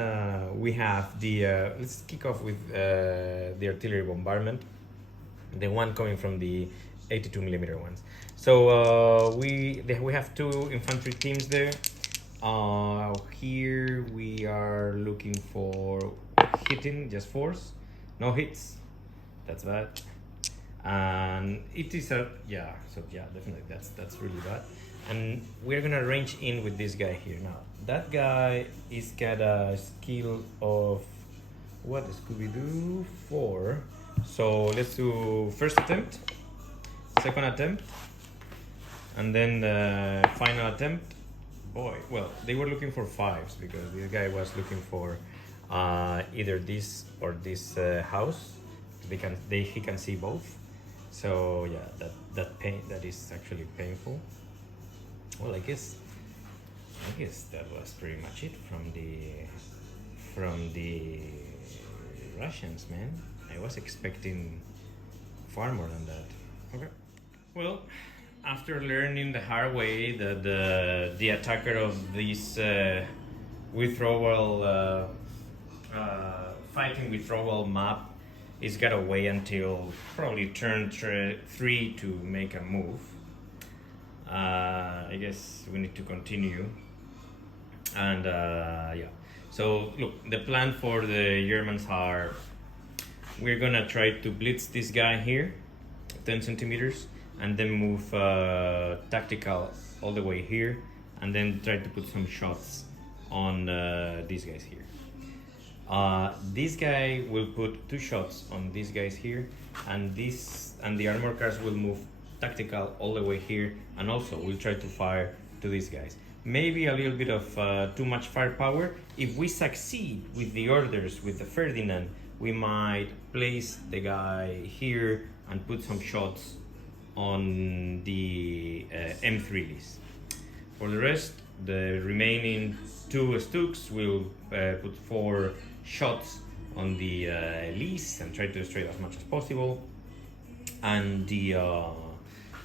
we have the let's kick off with the artillery bombardment, the one coming from the 82mm ones. So we have 2 infantry teams there. Here we are looking for hitting, just 4s, no hits. That's bad. And it is a so definitely that's really bad. And we're gonna range in with this guy here. Now that guy is got a skill of what, Scooby-Doo 4. So let's do first attempt, second attempt, and then the final attempt. Boy, well, they were looking for 5s because this guy was looking for either this or this house. He can see both. So yeah, that is actually painful. Well, I guess that was pretty much it from the Russians, man. I was expecting far more than that. Okay. Well, after learning the hard way that the attacker of this withdrawal fighting withdrawal map is gotta wait until probably turn 3 to make a move. I guess we need to continue. And yeah, so look, the plan for the Germans are, we're gonna try to blitz this guy here 10 centimeters, and then move tactical all the way here, and then try to put some shots on these guys here. This guy will put 2 shots on these guys here, and the armor cars will move tactical all the way here, and also we'll try to fire to these guys. Maybe a little bit of too much firepower. If we succeed with the orders with the Ferdinand, we might place the guy here and put some shots on the M3 list. For the rest, the remaining 2 Stugs will put 4 shots on the list and try to destroy it as much as possible. And the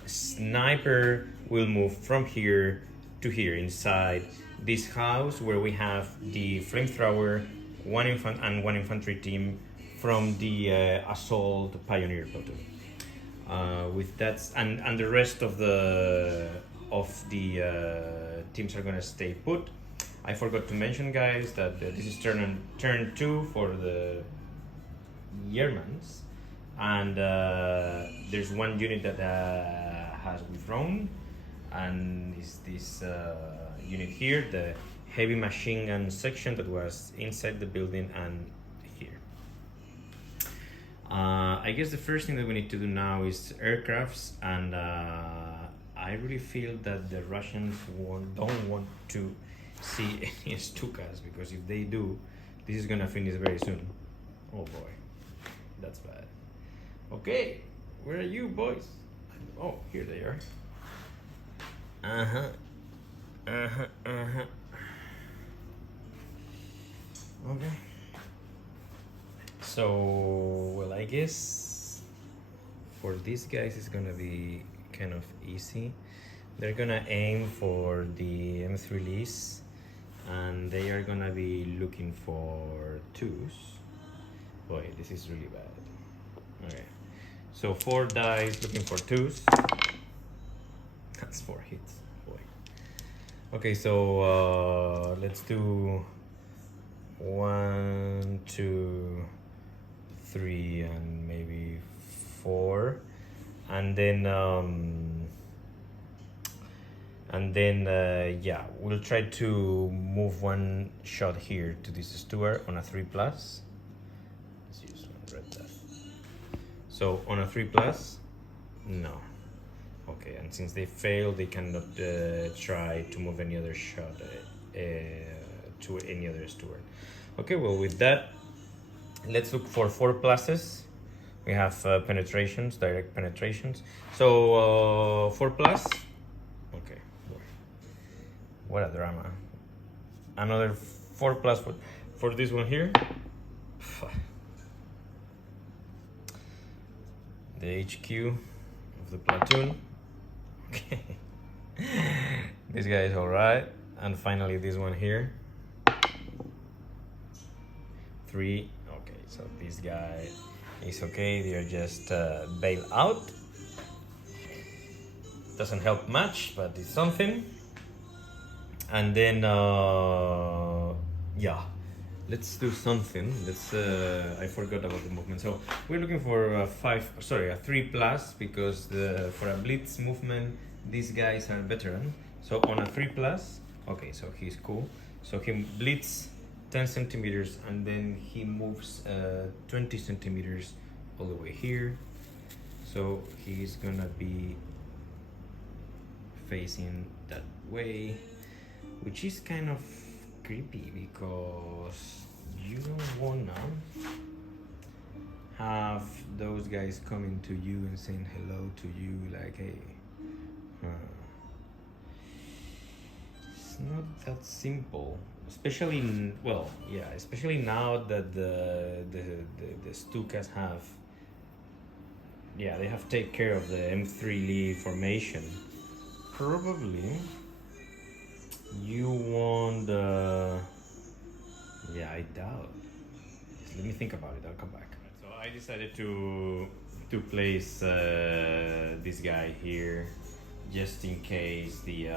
sniper will move from here to here inside this house where we have the flamethrower, one infantry team from the assault pioneer platoon. With that, and the rest of the teams are gonna stay put. I forgot to mention, guys, that this is turn 2 for the Germans, and there's one unit that has withdrawn, and is this unit here, the heavy machine gun section that was inside the building and here. I guess the first thing that we need to do now is aircrafts, and I really feel that the Russians don't want to see any Stukas, because if they do, this is gonna finish very soon. Oh boy, that's bad. Okay, where are you boys? Oh, here they are. Okay. So, well, I guess for these guys it's gonna be kind of easy. They're gonna aim for the M3 lease, and they are gonna be looking for 2s. Boy, this is really bad. Okay, so 4 dice looking for 2s. That's 4 hits. Boy. Okay, so let's do 1, 2, 3, and maybe 4, and then yeah, we'll try to move 1 shot here to this Stuart on a 3+. Let's use 1 red dot. So on a 3+, no. Okay, and since they failed, they cannot try to move any other shot to any other Stuart. Okay, well, with that, let's look for 4+. We have penetrations, direct penetrations. So 4+. Okay, boy. What a drama. Another 4+ for this one here. The HQ of the platoon. Okay. This guy is alright. And finally this one here. 3. Okay, so this guy is okay. They are just bail out. Doesn't help much, but it's something. And then yeah, let's do something. Let's I forgot about the movement. So we're looking for a 3+, because for a blitz movement these guys are veteran. So on a 3+, okay, so he's cool. So he blitz 10 centimeters, and then he moves 20 centimeters all the way here. So he's gonna be facing that way, which is kind of creepy, because you don't wanna have those guys coming to you and saying hello to you, like, hey, it's not that simple, especially especially now that the Stukas have, they have taken care of the M3 Lee formation. Probably you want I doubt. Let me think about it, I'll come back. So I decided to place this guy here just in case the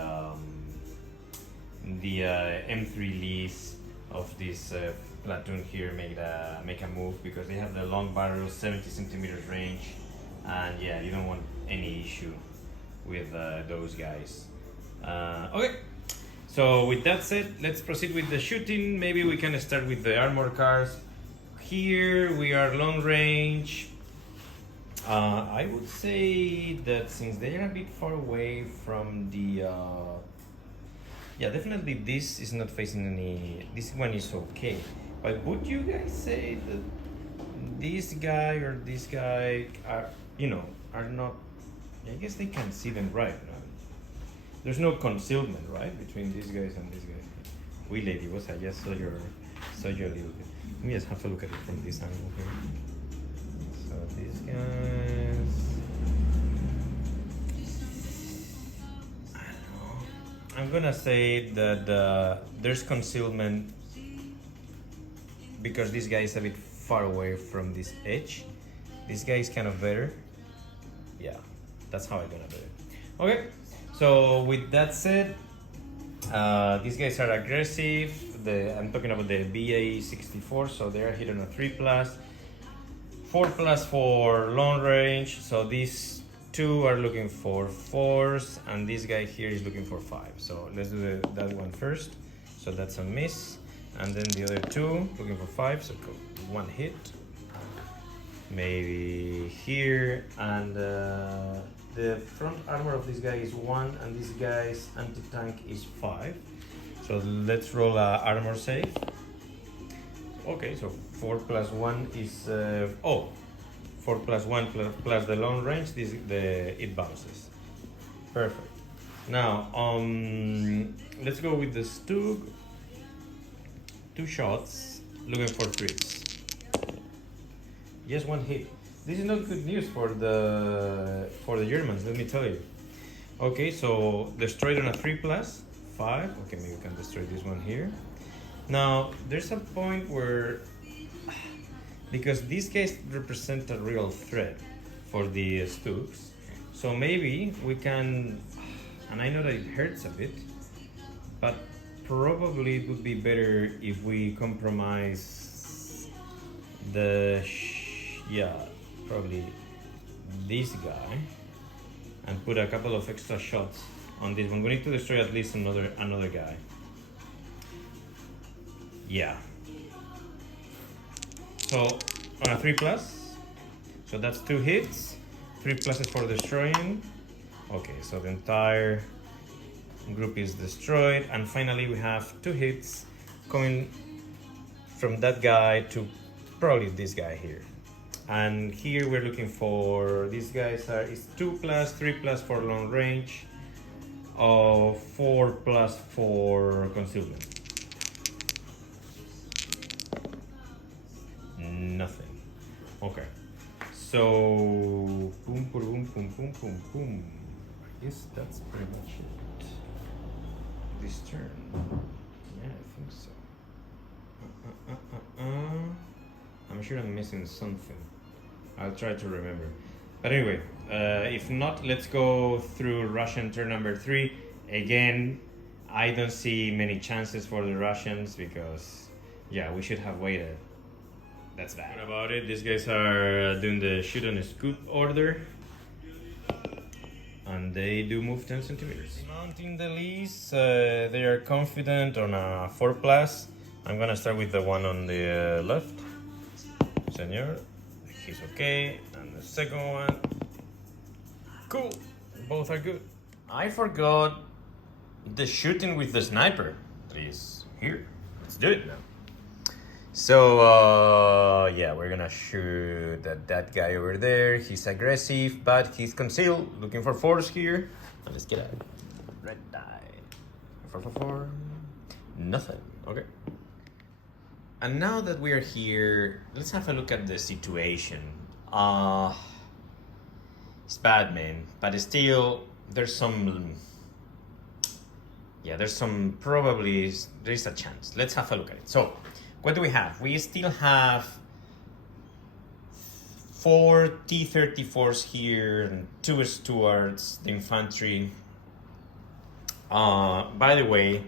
M3 lease of this platoon here make a move, because they have the long barrels, 70 centimeters range, and yeah, you don't want any issue with those guys. Okay, so with that said, let's proceed with the shooting. Maybe we can start with the armor cars. Here we are long range. I would say that since they are a bit far away from the Yeah, definitely this is not facing any... This one is okay. But would you guys say that this guy or this guy are, you know, are not... I guess they can see them right, no? There's no concealment, right, between these guys and these guys. We lady, was I just saw your little bit. Let me just have a look at it from this angle here. So these guys... I don't know. I'm gonna say that there's concealment because this guy is a bit far away from this edge. This guy is kind of better. Yeah, that's how I'm gonna do it. Okay, so with that said, these guys are aggressive. I'm talking about the BA64, so they're hit on a 3+, 4+ for long range. So these two are looking for 4s, and this guy here is looking for 5. So let's do that one first. So that's a miss, and then the other two looking for 5. So one hit, maybe here, and the front armor of this guy is 1, and this guy's anti-tank is 5. So let's roll a armor save. Okay, so 4 + 1 is 4 + 1 plus the long range. It bounces. Perfect. Now let's go with the Stug. 2 shots, looking for 3s. Just 1 hit. This is not good news for the Germans, let me tell you. Okay, so destroyed on a 3+, 5. Okay, maybe we can destroy this one here. Now, there's a point where, because these guys represent a real threat for the Stugs, so maybe we can, and I know that it hurts a bit, but probably it would be better if we compromise probably this guy, and put a couple of extra shots on this one. We need to destroy at least another guy. Yeah. So on a 3+, so that's 2 hits, 3 pluses for destroying. Okay, so the entire group is destroyed, and finally we have 2 hits coming from that guy to probably this guy here. And here we're looking for, these guys is 2+, 3+ for long range, 4+ for concealment. Nothing. Okay. So boom, boom, boom, boom, boom, boom. I guess that's pretty much it. This turn. Yeah, I think so. I'm sure I'm missing something. I'll try to remember. But anyway, if not, let's go through Russian turn number 3. Again, I don't see many chances for the Russians because, yeah, we should have waited. That's bad. What about it? These guys are doing the shoot on a scoop order. And they do move 10 centimeters. Mounting the lease, they are confident on a 4+. I'm gonna start with the one on the left. Senor, he's okay. And the second one, cool. Both are good. I forgot the shooting with the sniper. Please, here, let's do it now. So, yeah, we're gonna shoot that guy over there. He's aggressive, but he's concealed, looking for 4s here. And let's get out. Red die. 4. Nothing. Okay. And now that we are here, let's have a look at the situation. It's bad, man, but still, there's a chance. Let's have a look at it. So, what do we have? We still have 4 T-34s here and 2 Stuarts, the infantry. By the way,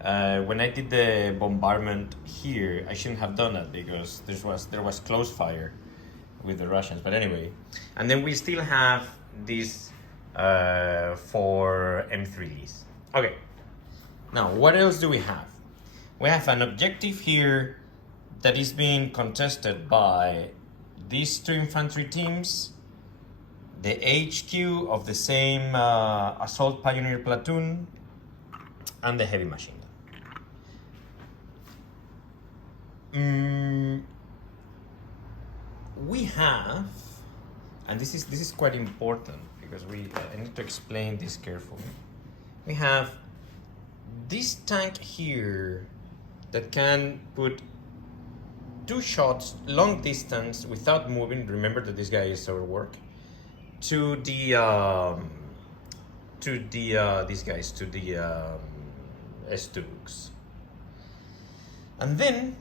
when I did the bombardment here, I shouldn't have done that because there was close fire with the Russians. But anyway, and then we still have these 4 M3s. Okay. Now, what else do we have? We have an objective here that is being contested by these 2 infantry teams, the HQ of the same assault pioneer platoon, and the heavy machine gun. We have, and this is quite important because I need to explain this carefully. We have this tank here that can put 2 shots long distance without moving. Remember that this guy is overwork to the these guys, to the Stugs. And then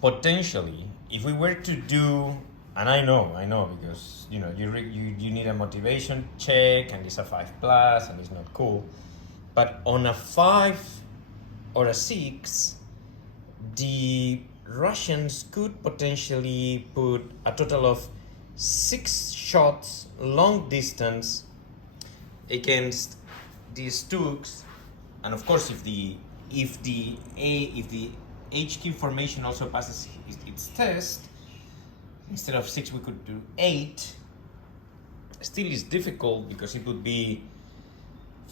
potentially, if we were to do, and I know because you need a motivation check and it's a 5+ and it's not cool, but on a 5 or a 6, the Russians could potentially put a total of 6 shots long distance against the Stugs, and of course if the HQ formation also passes its test, instead of 6 we could do 8. Still is difficult because it would be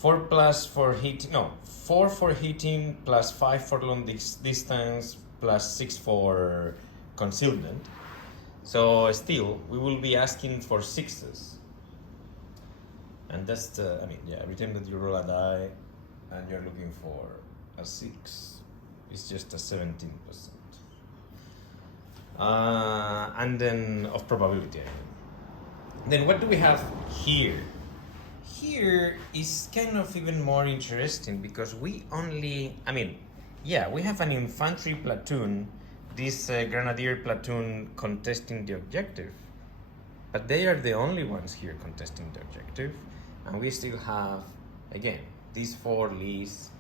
4+ for hitting, no, 4 for hitting plus 5 for long distance plus 6 for concealment. So still, we will be asking for 6s. And that's the, every time that you roll a die and you're looking for a 6, it's just a 17%. And then of probability. Then what do we have here? Here is kind of even more interesting because we only, we have an infantry platoon, this grenadier platoon contesting the objective, but they are the only ones here contesting the objective, and we still have, again, these 4 Lees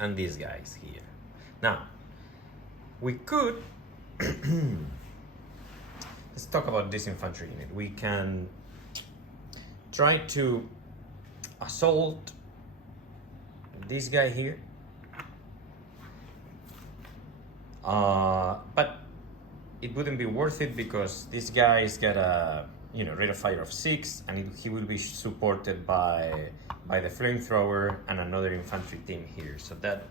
and these guys here. Now, we could, let's talk about this infantry unit. We can try to assault this guy here, but it wouldn't be worth it because this guy's got a rate of fire of 6, and he will be supported by the flamethrower and another infantry team here, so that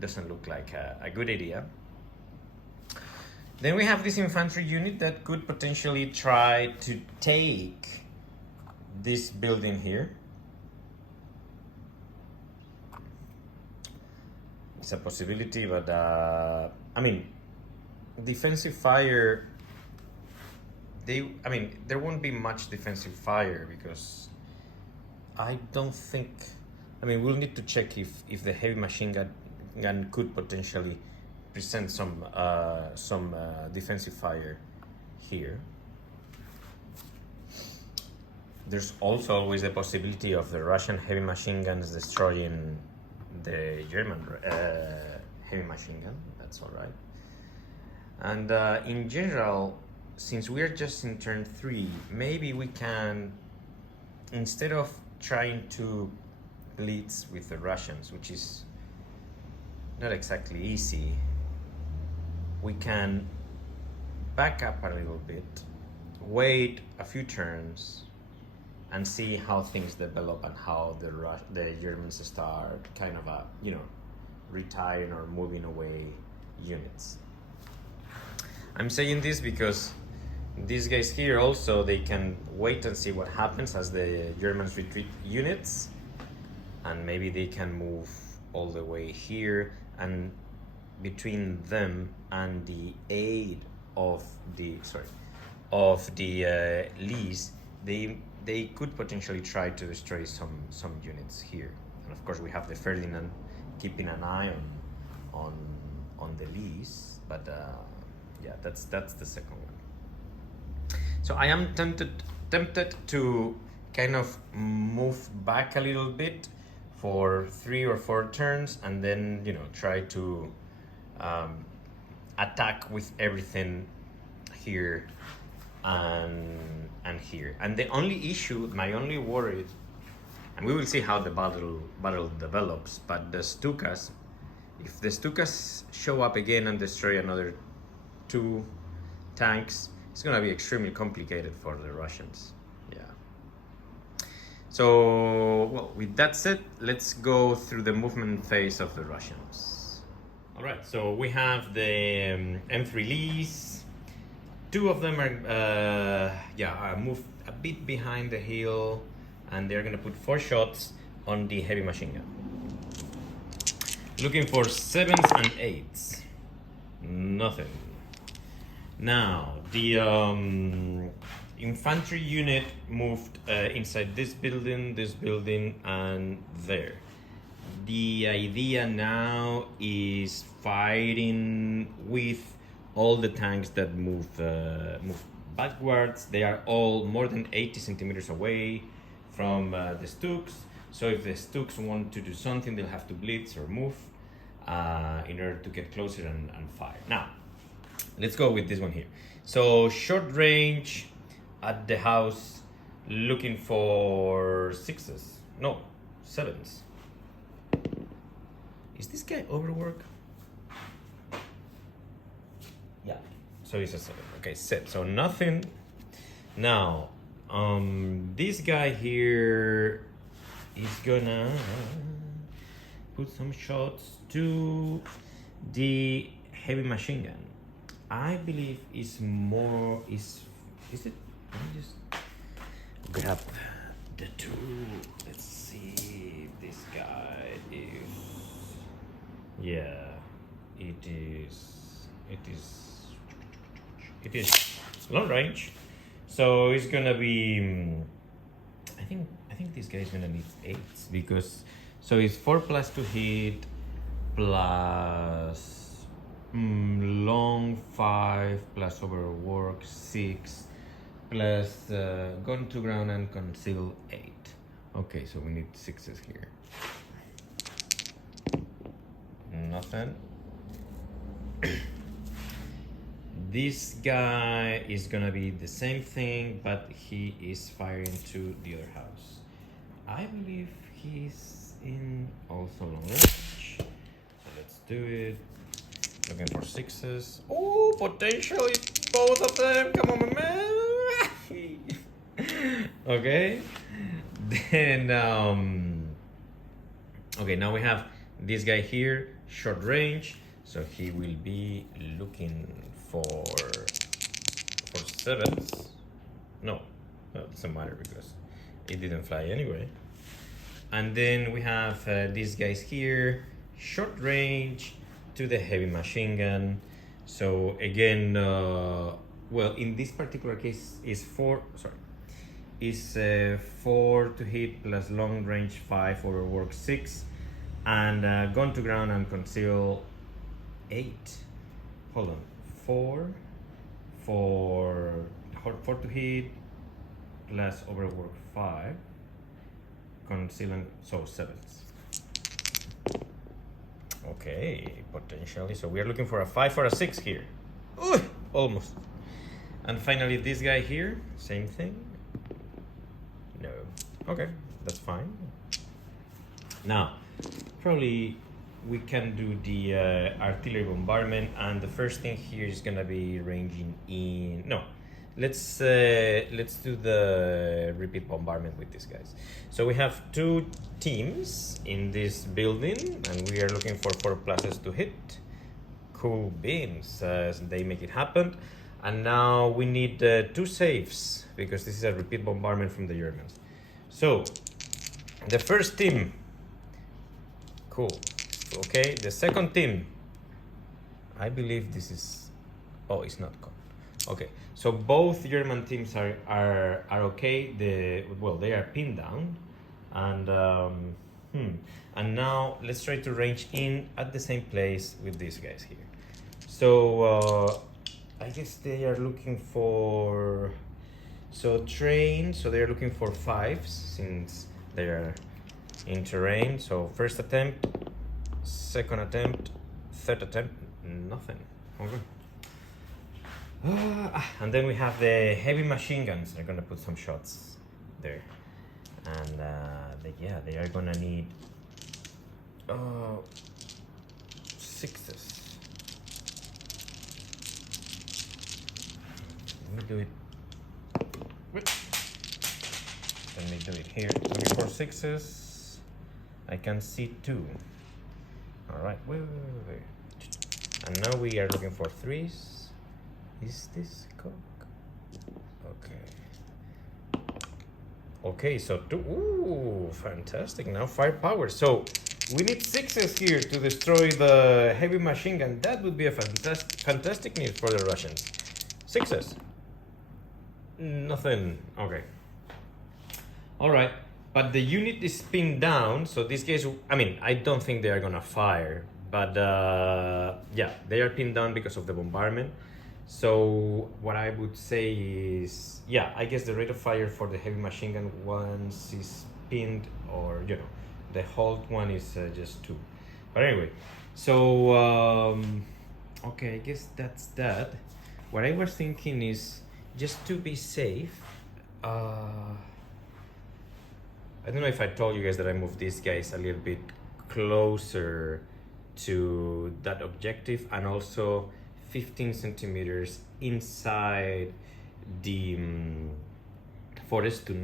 doesn't look like a good idea. Then we have this infantry unit that could potentially try to take this building here. It's a possibility, but defensive fire, there won't be much defensive fire because I don't think, we'll need to check if the heavy machine gun could potentially present some defensive fire here. There's also always the possibility of the Russian heavy machine guns destroying the German heavy machine gun. That's all right. And in general, since we're just in turn 3, maybe we can, instead of trying to blitz with the Russians, which is not exactly easy, we can back up a little bit, wait a few turns, and see how things develop and how the Germans start kind of retiring or moving away units. I'm saying this because these guys here also, they can wait and see what happens as the Germans retreat units, and maybe they can move all the way here, and between them and the aid of the Lees, they could potentially try to destroy some units here. And of course we have the Ferdinand keeping an eye on the Lees, but that's the second one. So I am tempted to kind of move back a little bit for 3 or 4 turns, and then try to attack with everything here and here. And the only issue, my only worry, and we will see how the battle develops, but the Stukas, if the Stukas show up again and destroy another 2 tanks, it's gonna be extremely complicated for the Russians. Yeah. So, well, with that said, let's go through the movement phase of the Russians. All right, so we have the M3 Lees. Two of them are moved a bit behind the hill, and they're gonna put 4 shots on the heavy machine gun. Looking for 7s and 8s. Nothing. Now, the infantry unit moved inside this building, and there. The idea now is fighting with all the tanks that move backwards. They are all more than 80 centimeters away from the Stugs. So if the Stugs want to do something, they'll have to blitz or move in order to get closer and fire. Now, let's go with this one here. So short range at the house, looking for 6s. No, 7s. Is this guy overwork? Yeah. So he's a 7. Okay, set. So nothing. Now, this guy here is gonna put some shots to the heavy machine gun. I believe is more is it? Let me just grab the 2. Let's see if this guy is. Yeah, it is long range. So it's gonna be. I think this guy is gonna need 8s because so it's 4+ to hit plus long 5 plus overwork 6 plus gun to ground and conceal 8. Okay, so we need 6s here. Nothing. This guy is gonna be the same thing, but he is firing to the other house. I believe he's in also long range. So let's do it. Looking for 6s. Oh, potentially both of them. Come on, my man. Okay. Then okay, now we have this guy here, short range. So he will be looking for 7s. No, it doesn't matter because it didn't fly anyway. And then we have these guys here, short range to the heavy machine gun. So again, well, in this particular case is 4 to hit plus long range 5 overwork 6 and gun to ground and conceal 8. Hold on. 4 to hit plus overwork 5 concealing, so 7s. Okay, potentially. So we are looking for a 5 or a 6 here. Ooh, almost. And finally this guy here, same thing. No. Okay, that's fine. Now, probably we can do the artillery bombardment, and the first thing here is gonna be ranging in. No, let's do the repeat bombardment with these guys. So we have 2 teams in this building, and we are looking for 4+ to hit. Cool beans, they make it happen. And now we need 2 saves because this is a repeat bombardment from the Germans. So the first team, cool. Okay, the second team, I believe this is, oh, it's not gone. Okay, so both German teams are okay. They are pinned down, and and now let's try to range in at the same place with these guys here. So I guess they are looking for train. So they are looking for 5s since they are in terrain. So first attempt. Second attempt, third attempt, nothing. Okay. And then we have the heavy machine guns. They're gonna put some shots there, and they are gonna need 6s. Let me do it. let me do it here. Looking for sixes. I can see two. All right, wait. And now we are looking for threes. Is this cock? Okay. Okay, so two. Ooh, fantastic. Now firepower. So we need sixes here to destroy the heavy machine gun. That would be a fantastic news for the Russians. Sixes. Nothing. Okay. All right. But the unit is pinned down, so this case, I mean, I don't think they are gonna fire. But yeah, they are pinned down because of the bombardment. So what I would say is, yeah, I guess the rate of fire for the heavy machine gun once is pinned, or you know, the halt one is just two. But anyway, so okay, I guess that's that. What I was thinking is just to be safe. I don't know if I told you guys that I moved these guys a little bit closer to that objective, and also 15 centimeters inside the forest to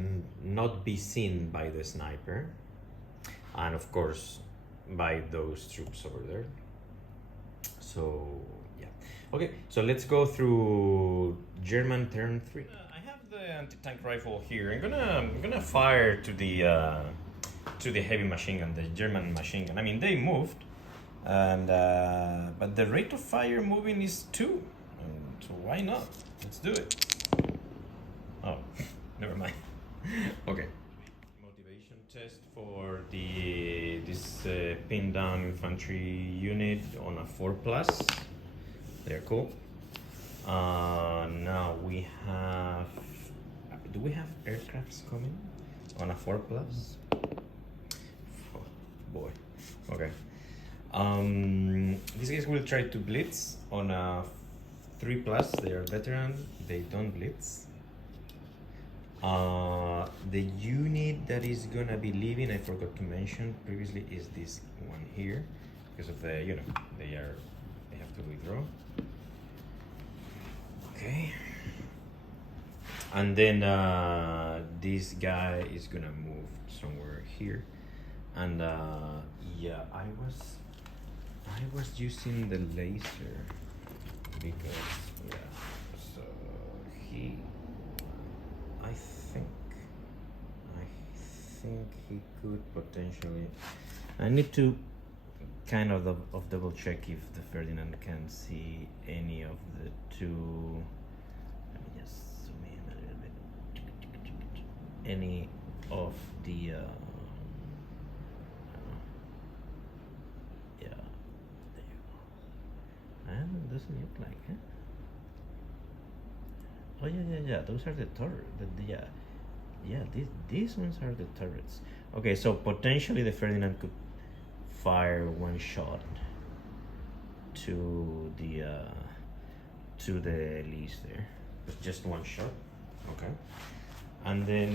not be seen by the sniper, and of course by those troops over there. So yeah, okay, so let's go through German turn 3. I have the anti-tank rifle here. I'm gonna fire to the heavy machine gun, the German machine gun. I mean, they moved, and but the rate of fire moving is 2, so why not? Let's do it. Oh, never mind. Okay. Motivation test for this pinned down infantry unit on a 4+. They're cool. Now we have. Do we have aircrafts coming on a 4+? Oh, boy. Okay. These guys will try to blitz on a 3+. They are veteran. They don't blitz. The unit that is gonna be leaving, I forgot to mention previously, is this one here, because of the, you know, they have to withdraw. Okay. And then this guy is gonna move somewhere here, and yeah, I was using the laser because yeah, so I think he could potentially. I need to kind of double check if the Ferdinand can see any of the two. Let me just zoom in a little bit. Any of the yeah, there you go. And it doesn't look like, huh? Oh yeah. Those are the turrets. Yeah. These ones are the turrets. Okay, so potentially the Ferdinand could fire one shot to the Elise there, but just one shot. Okay, and then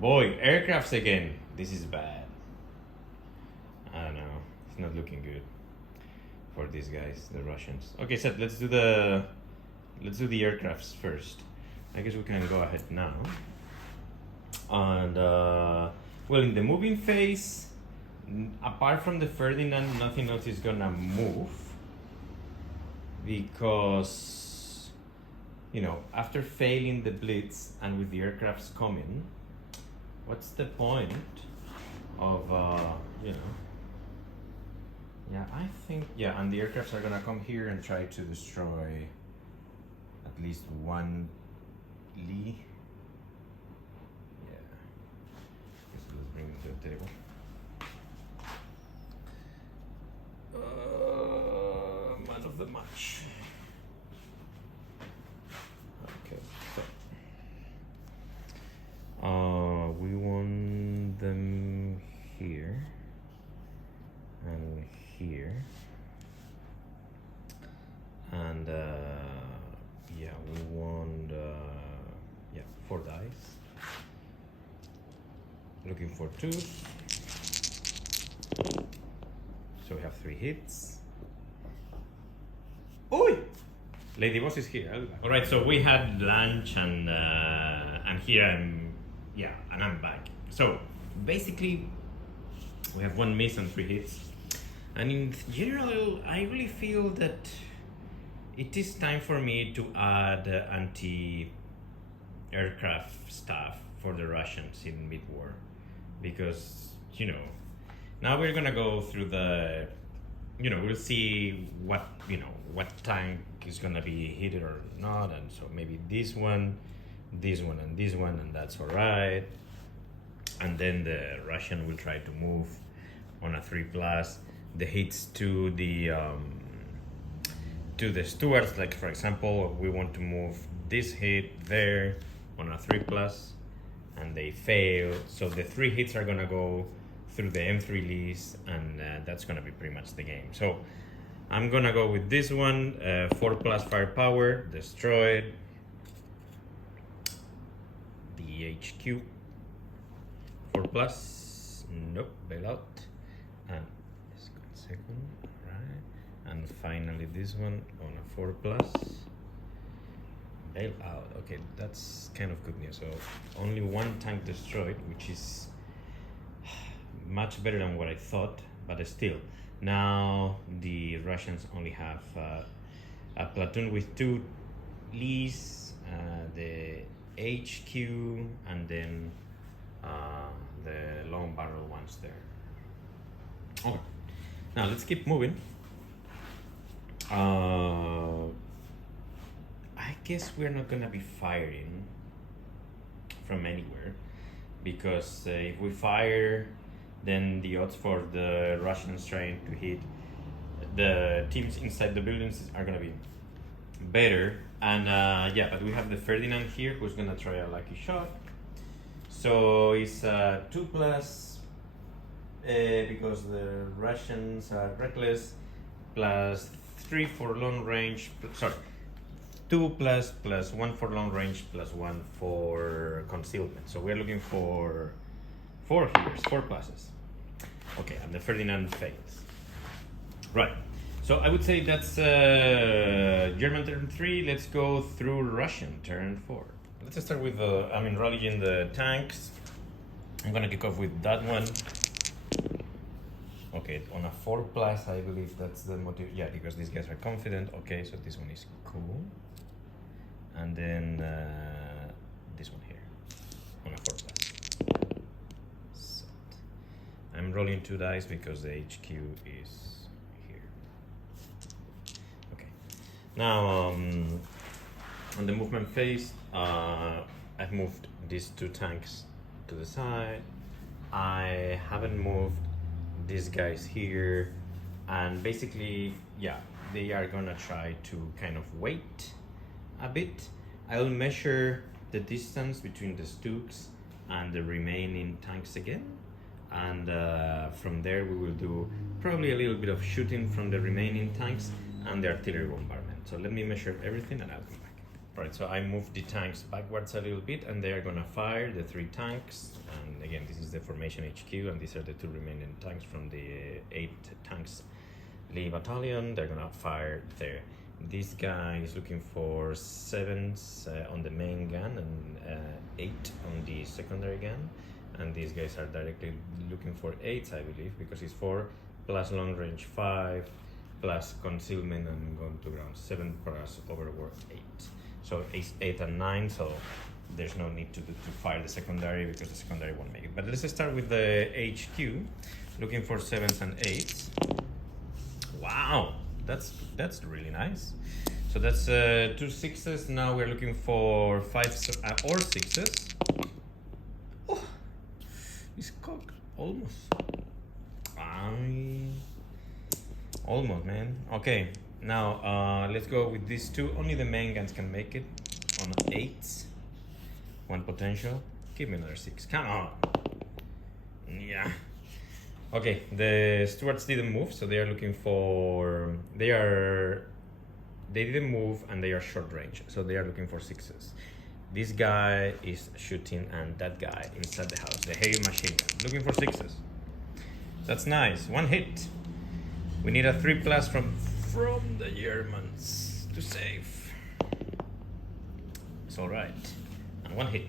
boy, aircrafts again. This is bad. I don't know. It's not looking good for these guys, the Russians. Okay, so let's do the aircrafts first. I guess we can go ahead now. And well, in the moving phase, apart from the Ferdinand, nothing else is gonna move, because you know, after failing the blitz and with the aircrafts coming, what's the point of you know? Yeah, I think, yeah, and the aircrafts are gonna come here and try to destroy at least one Lee. Yeah, let's bring it to the table. Man of the match. Okay, so we want them here and here, and yeah, we want yeah, 4 dice. Looking for 2s. So we have 3 hits. Oi! Lady Boss is here. All right, so we had lunch and here I'm back. So basically, we have 1 miss and 3 hits, and in general, I really feel that it is time for me to add anti-aircraft stuff for the Russians in mid-war, because now we're gonna go through the, we'll see what tank is gonna be hit or not, and so maybe this one, and this one, and that's all right. And then the Russian will try to move on a 3+. The hits to the Stuarts, like for example, we want to move this hit there on a 3+, and they fail. So the 3 hits are gonna go through the M3 lease, and that's gonna be pretty much the game. So I'm gonna go with this one, 4+ firepower, destroyed. The HQ, 4+, nope, bail out. And just 1 second, right? And finally this one on a 4+, bail out. Okay, that's kind of good news. So only 1 tank destroyed, which is much better than what I thought, but still. Now the Russians only have a platoon with 2 lees, the HQ, and then the long barrel ones there. Okay, now let's keep moving. I guess we're not gonna be firing from anywhere, because if we fire, then the odds for the Russians trying to hit the teams inside the buildings are gonna be better. And but we have the Ferdinand here, who's gonna try a lucky shot. So it's 2+, because the Russians are reckless, plus 3 for long range. 2+ plus 1 for long range plus 1 for concealment. So we're looking for 4 healers, 4 pluses. Okay, and the Ferdinand fails. Right. So I would say that's German turn 3. Let's go through Russian turn 4. Let's start with rallying the tanks. I'm gonna kick off with that one. Okay, on a 4+, I believe that's the motive. Yeah, because these guys are confident. Okay, so this one is cool. And then this one here on a 4+. Set. I'm rolling 2 dice because the HQ is here. Okay. Now on the movement phase, I've moved these 2 tanks to the side. I haven't moved these guys here, and basically, yeah, they are gonna try to kind of wait a bit. I'll measure the distance between the Stugs and the remaining tanks again, and from there we will do probably a little bit of shooting from the remaining tanks and the artillery bombardment. So let me measure everything and I'll come back. Alright, so I moved the tanks backwards a little bit, and they are gonna fire the 3 tanks. And again, this is the formation HQ, and these are the 2 remaining tanks from the 8 tanks Lee battalion. They're gonna fire there. This guy is looking for 7s on the main gun and 8 on the secondary gun, and these guys are directly looking for 8s, I believe, because it's 4 plus long range 5 plus concealment and going to ground 7 plus overwork 8. So it's 8 and 9, so there's no need to fire the secondary because the secondary won't make it. But let's start with the HQ, looking for 7s and 8s. Wow, that's really nice. So that's 2 6s. Now we're looking for 5s or 6s. Oh, it's cocked almost. Almost, man. Okay. Now, let's go with these 2. Only the main guns can make it on 8s. 1 potential. Give me another 6. Come on. Yeah. Okay, the Stuarts didn't move, so they are looking for... They didn't move, and they are short range, so they are looking for 6s. This guy is shooting, and that guy inside the house, the heavy machine gun, looking for 6s. That's nice. 1 hit. We need a 3+ from the Germans to save. It's all right. And 1 hit.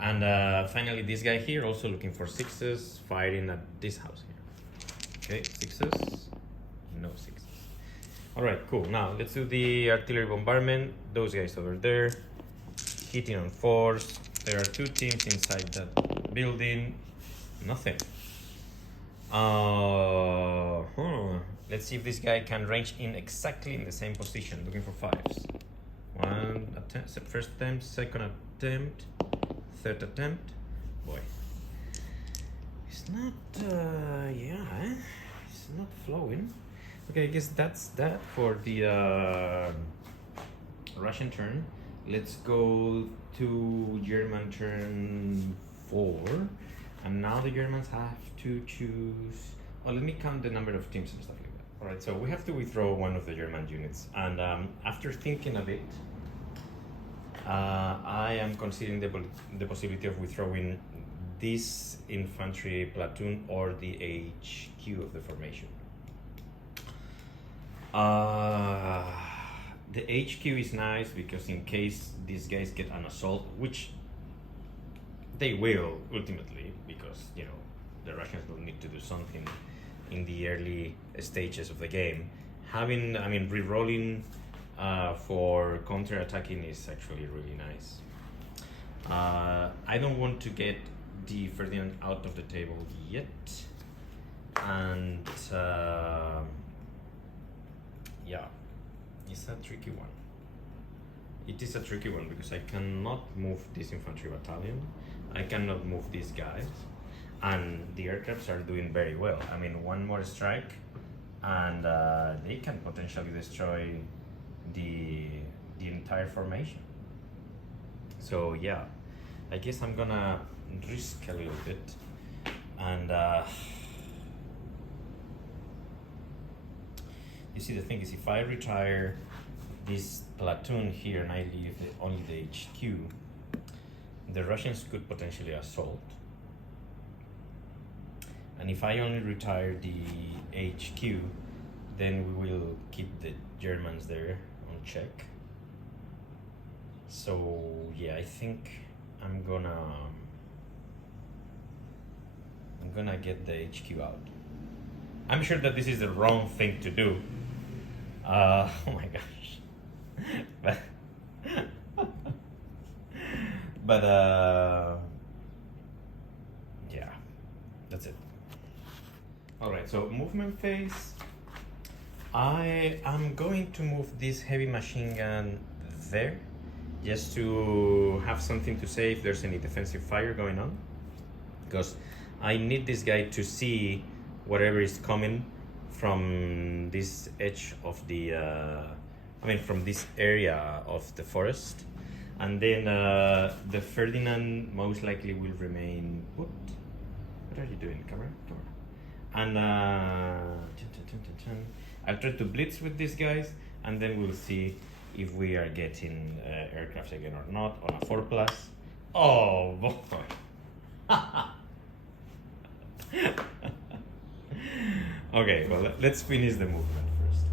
And finally, this guy here also looking for 6s, firing at this house here. Okay, 6s, no 6s. All right, cool. Now let's do the artillery bombardment. Those guys over there, hitting on 4s. There are 2 teams inside that building. Nothing. Let's see if this guy can range in exactly in the same position. Looking for 5s. 1 attempt, first attempt, second attempt, third attempt. Boy, it's not. It's not flowing. Okay, I guess that's that for the Russian turn. Let's go to German turn 4. And now the Germans have to choose. Well, let me count the number of teams and stuff like that. All right, so we have to withdraw one of the German units. And after thinking a bit, I am considering the possibility of withdrawing this infantry platoon or the HQ of the formation. The HQ is nice because in case these guys get an assault, which they will ultimately, because you know the Russians will need to do something in the early stages of the game. Re-rolling for counter-attacking is actually really nice. I don't want to get the Ferdinand out of the table yet, and yeah, it's a tricky one. It is a tricky one because I cannot move this infantry battalion, I cannot move these guys, and the aircrafts are doing very well. I mean, one more strike and they can potentially destroy the entire formation. So yeah, I guess I'm gonna risk a little bit, and you see, the thing is, if I retire this platoon here and I leave only the HQ, the Russians could potentially assault. And if I only retire the HQ, then we will keep the Germans there on check. So yeah, I think I'm gonna get the HQ out. I'm sure that this is the wrong thing to do. Oh my gosh. but yeah, that's it. All right, so movement phase. I am going to move this heavy machine gun there, just to have something to say if there's any defensive fire going on, because I need this guy to see whatever is coming from this edge of the from this area of the forest, and then the Ferdinand most likely will remain put. What are you doing? Come on. And I'll try to blitz with these guys, and then we'll see if we are getting aircraft again or not on a 4+. Oh boy. Okay, well, let's finish the movement first.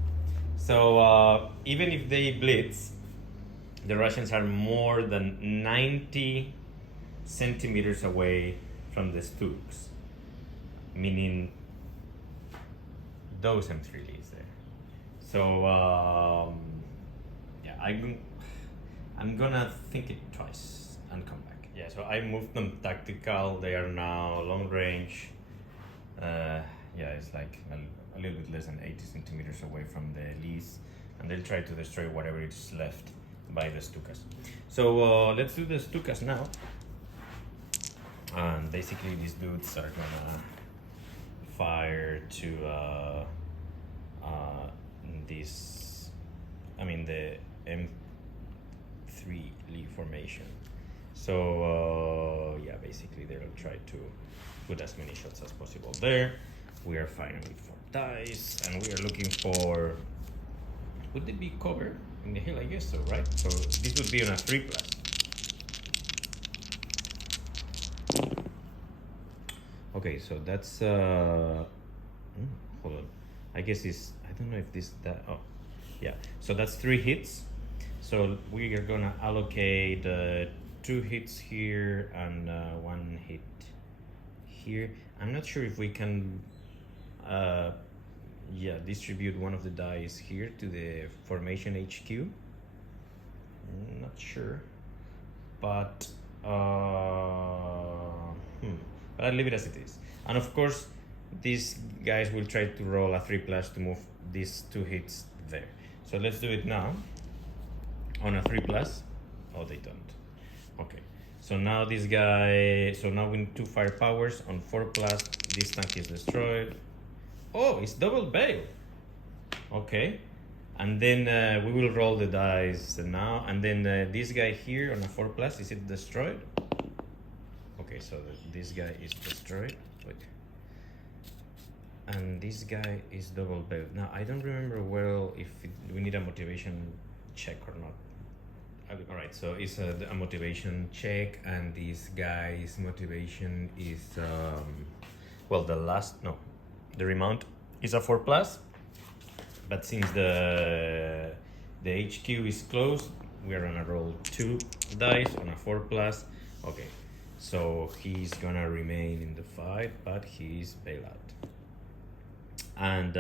So even if they blitz, the Russians are more than 90 centimeters away from the Stugs, meaning those M3 leads there. So yeah, I'm gonna think it twice and come back. Yeah, so I moved them tactical. They are now long range. Yeah, it's like a little bit less than 80 centimeters away from the leads, and they'll try to destroy whatever is left by the Stukas. So let's do the Stukas now. And basically these dudes are gonna fire to this, the M3 Lee formation. So yeah, basically they'll try to put as many shots as possible there. We are firing with 4 dice, and we are looking for, would it be cover in the hill? I guess so, right? So this would be on a 3+. Okay, so that's hold on. I guess it's, I don't know if this, that, oh yeah, so that's 3 hits. So we are gonna allocate 2 hits here and 1 hit here. I'm not sure if we can distribute one of the dice here to the formation HQ. Not sure, but I'll leave it as it is. And of course, these guys will try to roll a 3+ to move these 2 hits there. So let's do it now. On a 3+. Oh, they don't. Okay. So now this guy. So now we need 2 firepowers. On 4+, this tank is destroyed. Oh, it's double bail. Okay. And then we will roll the dice now. And then this guy here on a 4+, is it destroyed? Okay, so this guy is destroyed. Wait. And this guy is double bail. Now, I don't remember well if we need a motivation check or not. All right, so it's a motivation check, and this guy's motivation is, the remount is a 4+, but since the HQ is closed, we're gonna roll 2 dice on a 4+. Okay, so he's gonna remain in the fight, but he's bail out. And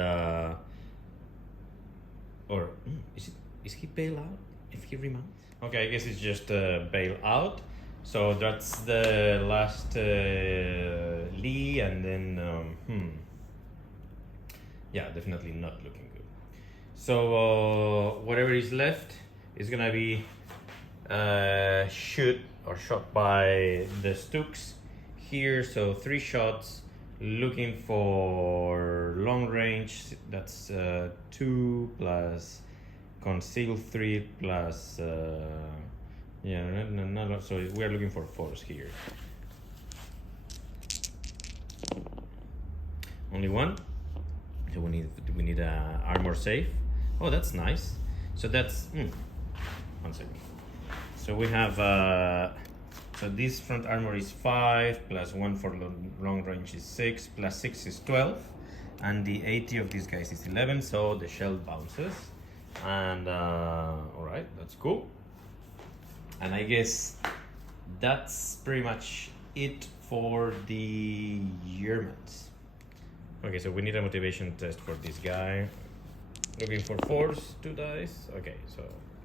is he bail out if he remounts? Okay, I guess it's just bail out. So that's the last Lee, and then yeah, definitely not looking good. So whatever is left is gonna be shot by the Stugs here. So 3 shots, looking for long range. That's 2 plus conceal 3 plus so we are looking for 4s here. Only 1. So we need a armor save. Oh, that's nice. So that's 1 second. So we have so this front armor is 5 plus 1 for long range is 6 plus 6 is 12, and the AT of these guys is 11. So the shell bounces. And all right, that's cool. And I guess that's pretty much it for the Germans. Okay, so we need a motivation test for this guy. Looking for 4s, 2 dice. Okay, so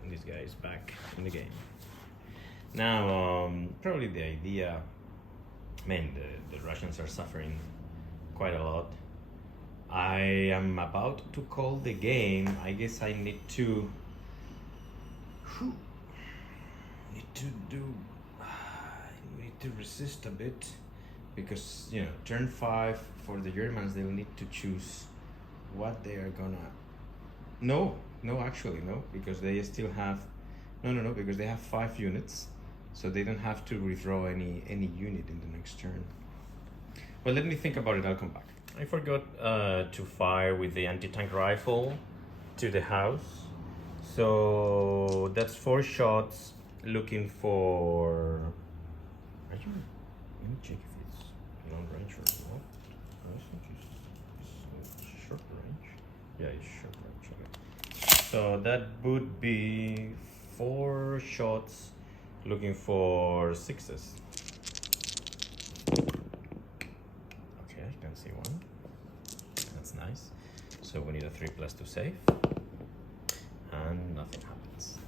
this guy is back in the game. Now, probably the idea, man, the Russians are suffering quite a lot. I am about to call the game. I guess I need to resist a bit, because turn 5 for the Germans, they'll need to choose what they are gonna. No, because they still have because they have 5 units, so they don't have to withdraw any unit in the next turn. Well, let me think about it. I'll come back. I forgot to fire with the anti-tank rifle to the house. So that's 4 shots, looking for. Let me check if it's long range or not. I think it's short range. Yeah, it's short range. Okay. So that would be 4 shots, looking for 6s. Okay, I can see 1. That's nice. So we need a 3+ to save, and nothing happens.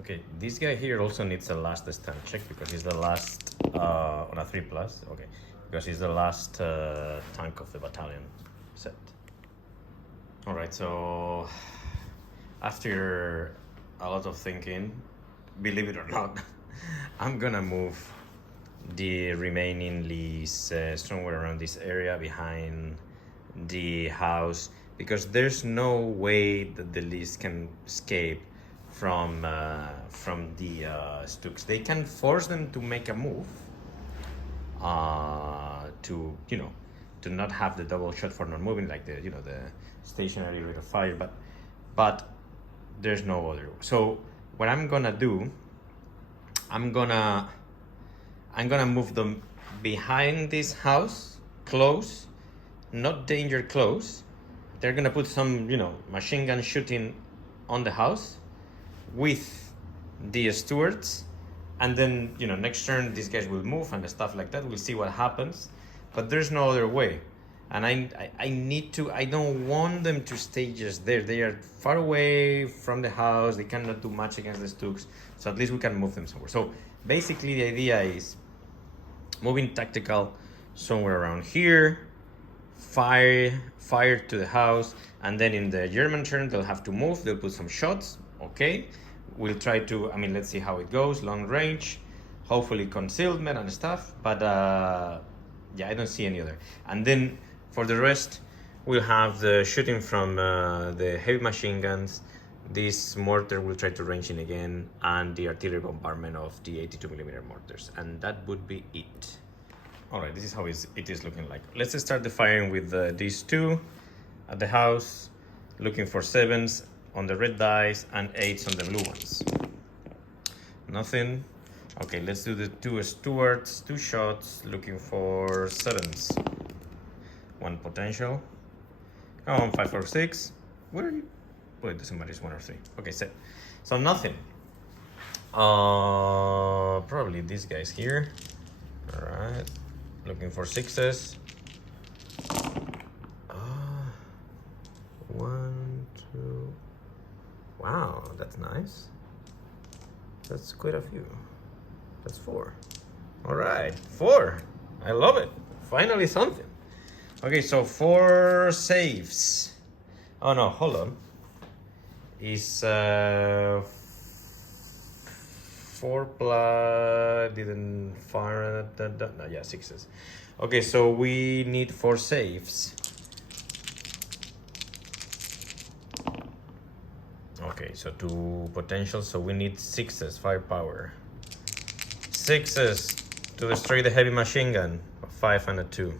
Okay, this guy here also needs a last stand check, because he's the last on a 3+. Okay, because he's the last tank of the battalion set. All right, so after a lot of thinking, believe it or not, I'm gonna move the remaining Lees somewhere around this area behind the house, because there's no way that the Lees can escape from the Stugs. They can force them to make a move to not have the double shot for not moving, like the stationary rate of fire, but there's no other. So what I'm gonna do, I'm gonna move them behind this house, close, not danger close. They're gonna put some machine gun shooting on the house, with the stewards, and then, you know, next turn these guys will move and stuff like that. We'll see what happens, but there's no other way. And I need to, I don't want them to stay just there. They are far away from the house. They cannot do much against the Stugs, so at least we can move them somewhere. So basically the idea is moving tactical somewhere around here, fire to the house, and then in the German turn they'll have to move. They'll put some shots. Okay, we'll try to, I mean, let's see how it goes. Long range, hopefully concealment and stuff, but yeah, I don't see any other. And then for the rest, we'll have the shooting from the heavy machine guns. This mortar will try to range in again, and the artillery bombardment of the 82mm mortars, and that would be it. All right, this is how it is looking like. Let's start the firing with these two at the house, looking for 7s on the red dice and 8s on the blue ones. Nothing. Okay, let's do the 2 stewards, 2 shots, looking for 7s. 1 potential. Come on, 5 or 6. Where are you? Well, it doesn't matter, it's 1 or 3. Okay, set. So nothing. Probably these guys here. All right, looking for 6s. 1, 2. Wow, that's nice. That's quite a few. That's 4. All right, 4. I love it. Finally something. Okay, so 4 saves. Oh no, hold on. Is 4 plus, didn't fire that, no, yeah, 6s. Okay, so we need 4 saves. Okay, so 2 potential, so we need 6s, firepower. 6s to destroy the heavy machine gun. 5 and a 2.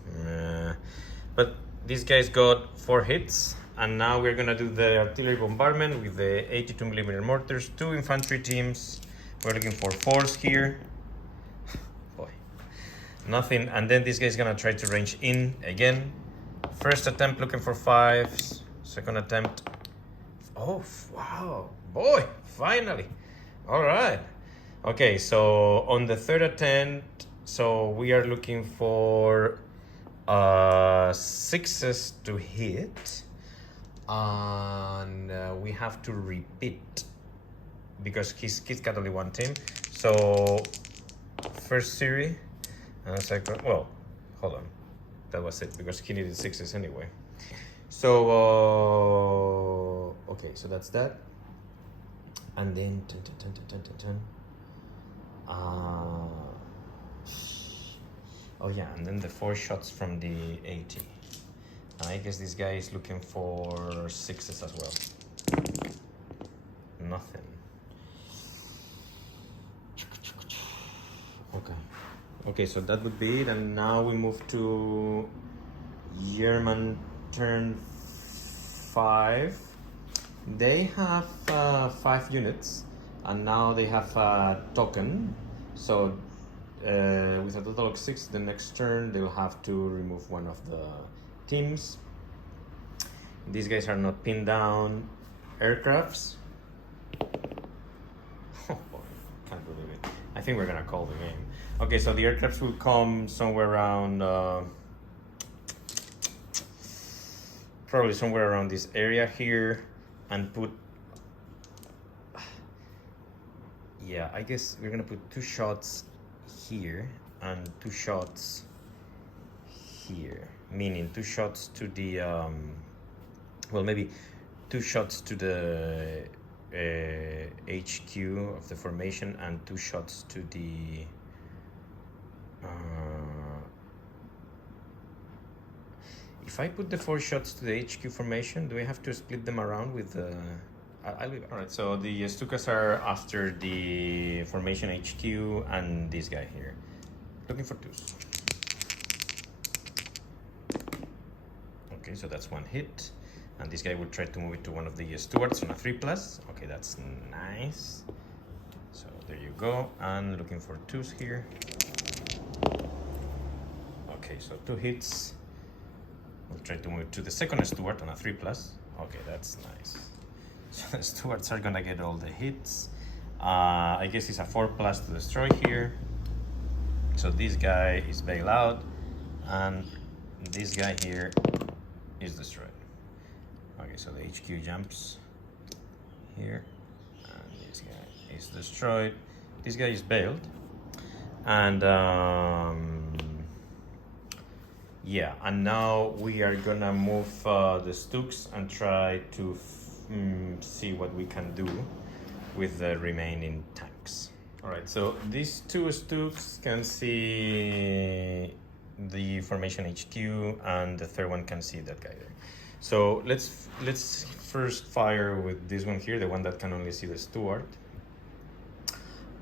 But these guys got 4 hits, and now we're gonna do the artillery bombardment with the 82mm mortars. 2 infantry teams. We're looking for 4s here. Boy, nothing. And then this guy's gonna try to range in again. First attempt looking for 5s. Second attempt. Oh wow, boy, finally. All right. Okay, so on the third attempt, so we are looking for 6s to hit, and we have to repeat because he's got only 1 team. So first series and second, well, hold on, that was it because he needed 6s anyway. So okay, so that's that, and then oh yeah, and then the 4 shots from the 80. And I guess this guy is looking for 6s as well. Nothing. Okay, so that would be it. And now we move to German turn 5. They have 5 units, and now they have a token. So with a total of 6, the next turn they will have to remove 1 of the teams. These guys are not pinned down. Aircrafts. Oh boy, can't believe it. I think we're gonna call the game. Okay, so the aircrafts will come somewhere around, probably somewhere around this area here, and put, yeah, I guess we're gonna put 2 shots here and 2 shots here, meaning 2 shots to the well, maybe 2 shots to the HQ of the formation and 2 shots to the if I put the 4 shots to the HQ formation, do I have to split them around with the I'll leave it. All right, so the Stukas are after the formation HQ and this guy here. Looking for 2s. Okay, so that's 1 hit. And this guy will try to move it to one of the stewards on a 3+. Okay, that's nice. So there you go. And looking for 2s here. Okay, so 2 hits. We'll try to move it to the second steward on a 3+. Okay, that's nice. So the Stuarts are gonna get all the hits. I guess it's a 4+ to destroy here. So this guy is bail out, and this guy here is destroyed. Okay, so the HQ jumps here, and this guy is destroyed. This guy is bailed, and yeah, and now we are gonna move the Stugs and try to see what we can do with the remaining tanks. All right, so these two Stugs can see the formation HQ, and the third one can see that guy there. So let's first fire with this one here, the one that can only see the Stuart.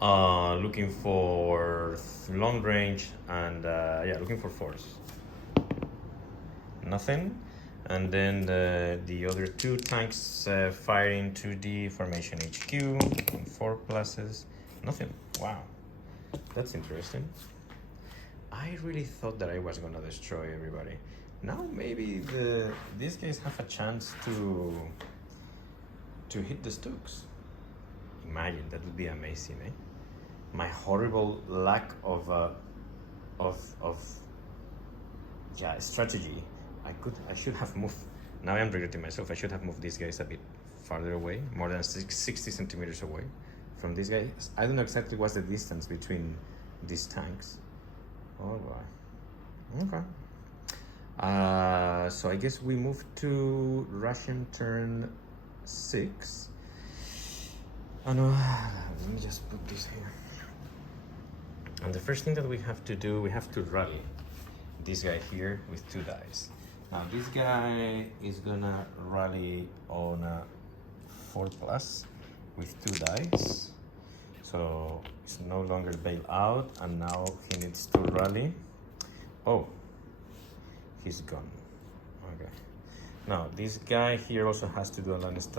Looking for long range, and yeah, looking for force. Nothing. And then the other two tanks firing to the formation HQ, 4+. Nothing. Wow, that's interesting. I really thought that I was gonna destroy everybody. Now maybe these guys have a chance to hit the Stugs. Imagine, that would be amazing, eh? My horrible lack of strategy. I should have moved. Now I'm regretting myself. I should have moved these guys a bit farther away, more than 60 centimeters away from these guys. I don't know exactly what's the distance between these tanks. Oh boy. Okay. So I guess we move to Russian turn 6. Oh no, let me just put this here. And the first thing that we have to do, we have to rally this guy here with 2 dice. Now this guy is gonna rally on a 4+ with 2 dice. So it's no longer bail out, and now he needs to rally. Oh, he's gone. Okay. Now this guy here also has to do a last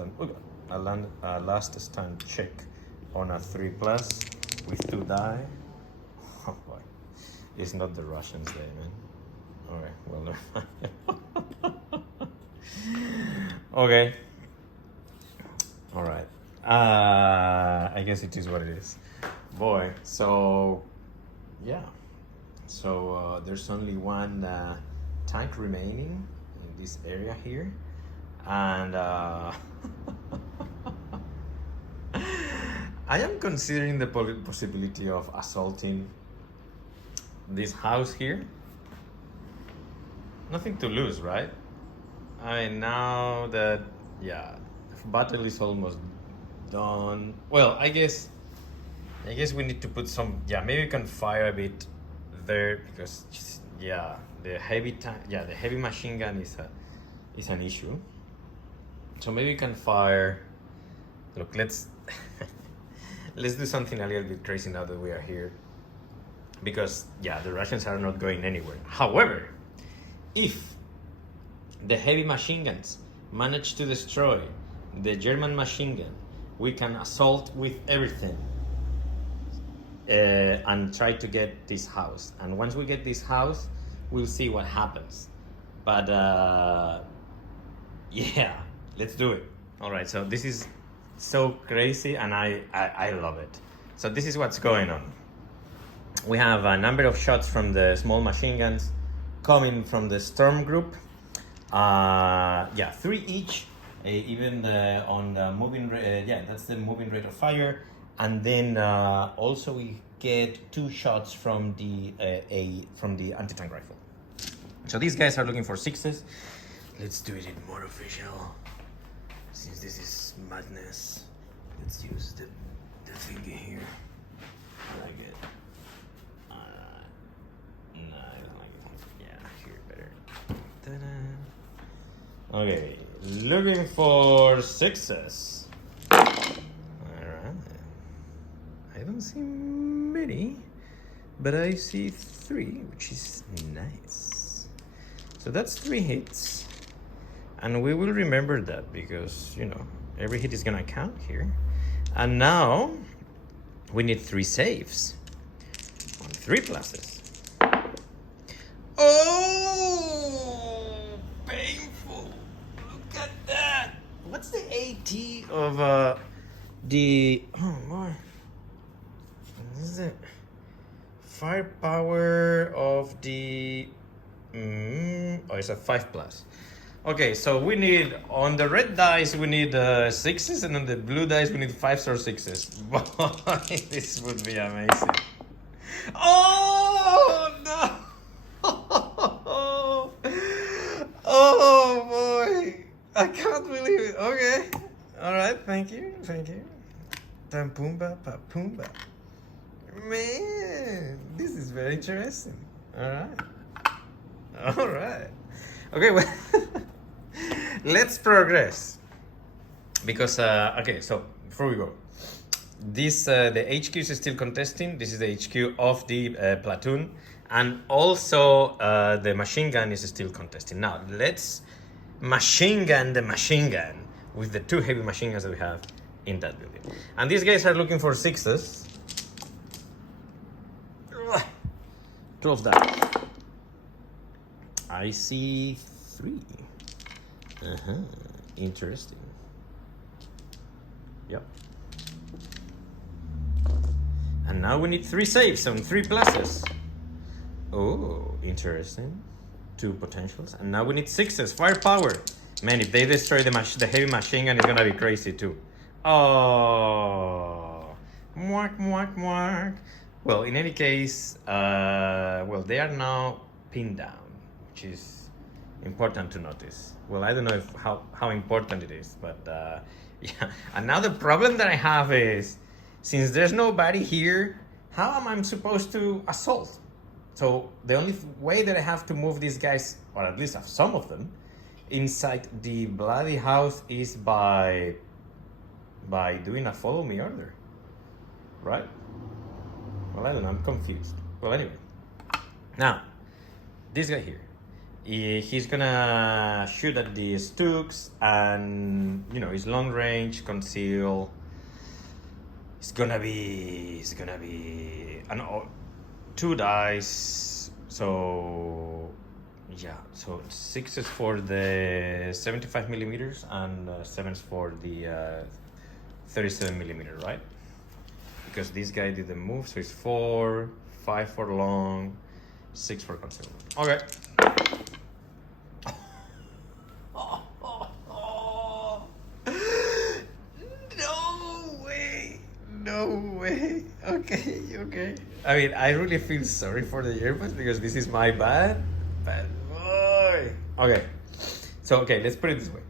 stand check on a 3+ with 2 die. Oh boy, it's not the Russians there, man. Okay, well, never mind. Okay. All right. I guess it is what it is. Boy, so yeah. So there's only one tank remaining in this area here, and I am considering the possibility of assaulting this house here. Nothing to lose, right? I mean, now that, yeah, battle is almost done. Well, I guess we need to put some, yeah, maybe we can fire a bit there, because yeah, the heavy machine gun is an issue. So maybe we can fire. Look, let's let's do something a little bit crazy now that we are here, because yeah, the Russians are not going anywhere. However, if the heavy machine guns manage to destroy the German machine gun, we can assault with everything and try to get this house. And once we get this house, we'll see what happens. But yeah, let's do it. All right, so this is so crazy, and I love it. So this is what's going on. We have a number of shots from the small machine guns coming from the storm group. Yeah, 3 each. Even on the moving, yeah, that's the moving rate of fire. And then also we get 2 shots from the anti-tank rifle. So these guys are looking for 6s. Let's do it more official. Since this is madness, let's use the thingy here. I like it. No, I don't like it. Yeah, here better. Ta-da. Okay, looking for 6s. Alright. I don't see many, but I see 3, which is nice. So that's 3 hits. And we will remember that, because, you know, every hit is gonna count here. And now we need 3 saves on 3+. Oh, painful. Look at that. what's the AT of the, oh boy, this is it. Firepower of the, oh, it's a 5+. Okay, so we need, on the red dice, we need 6s, and on the blue dice, we need 5s or 6s. Boy, this would be amazing. Oh, no! Oh, boy! I can't believe it. Okay. All right, thank you. Tam Pumbaa, pa Pumbaa. Man, this is very interesting. All right. Okay, well, let's progress. Because, okay, so before we go, this, the HQ is still contesting. This is the HQ of the platoon. And also, the machine gun is still contesting. Now, let's machine gun the machine gun with the 2 heavy machine guns that we have in that building. And these guys are looking for 6s. 12 dice. I see 3. Interesting. Yep. And now we need 3 saves and 3 pluses. Oh, interesting. 2 potentials. And now we need 6s. Firepower. Man, if they destroy the heavy machine gun, it's gonna be crazy too. Oh. Mwak, mwak, mwak. Well, in any case, well, they are now pinned down, which is important to notice. Well, I don't know if how important it is, but yeah. And now the problem that I have is, since there's nobody here, how am I supposed to assault? So the only way that I have to move these guys, or at least some of them, inside the bloody house is by doing a follow me order, right? Well, I don't know, I'm confused. Well, anyway, now this guy here, he's gonna shoot at the Stugs, and you know, his long range conceal. It's gonna be 2 dice. So yeah, so 6s for the 75 millimeters and 7s for the 37 millimeter, right? Because this guy didn't move, so it's 4, 5 for long, 6 for concealment. Okay. No way. Okay. I mean, I really feel sorry for the airplanes because this is my bad boy. Okay. So let's put it this way.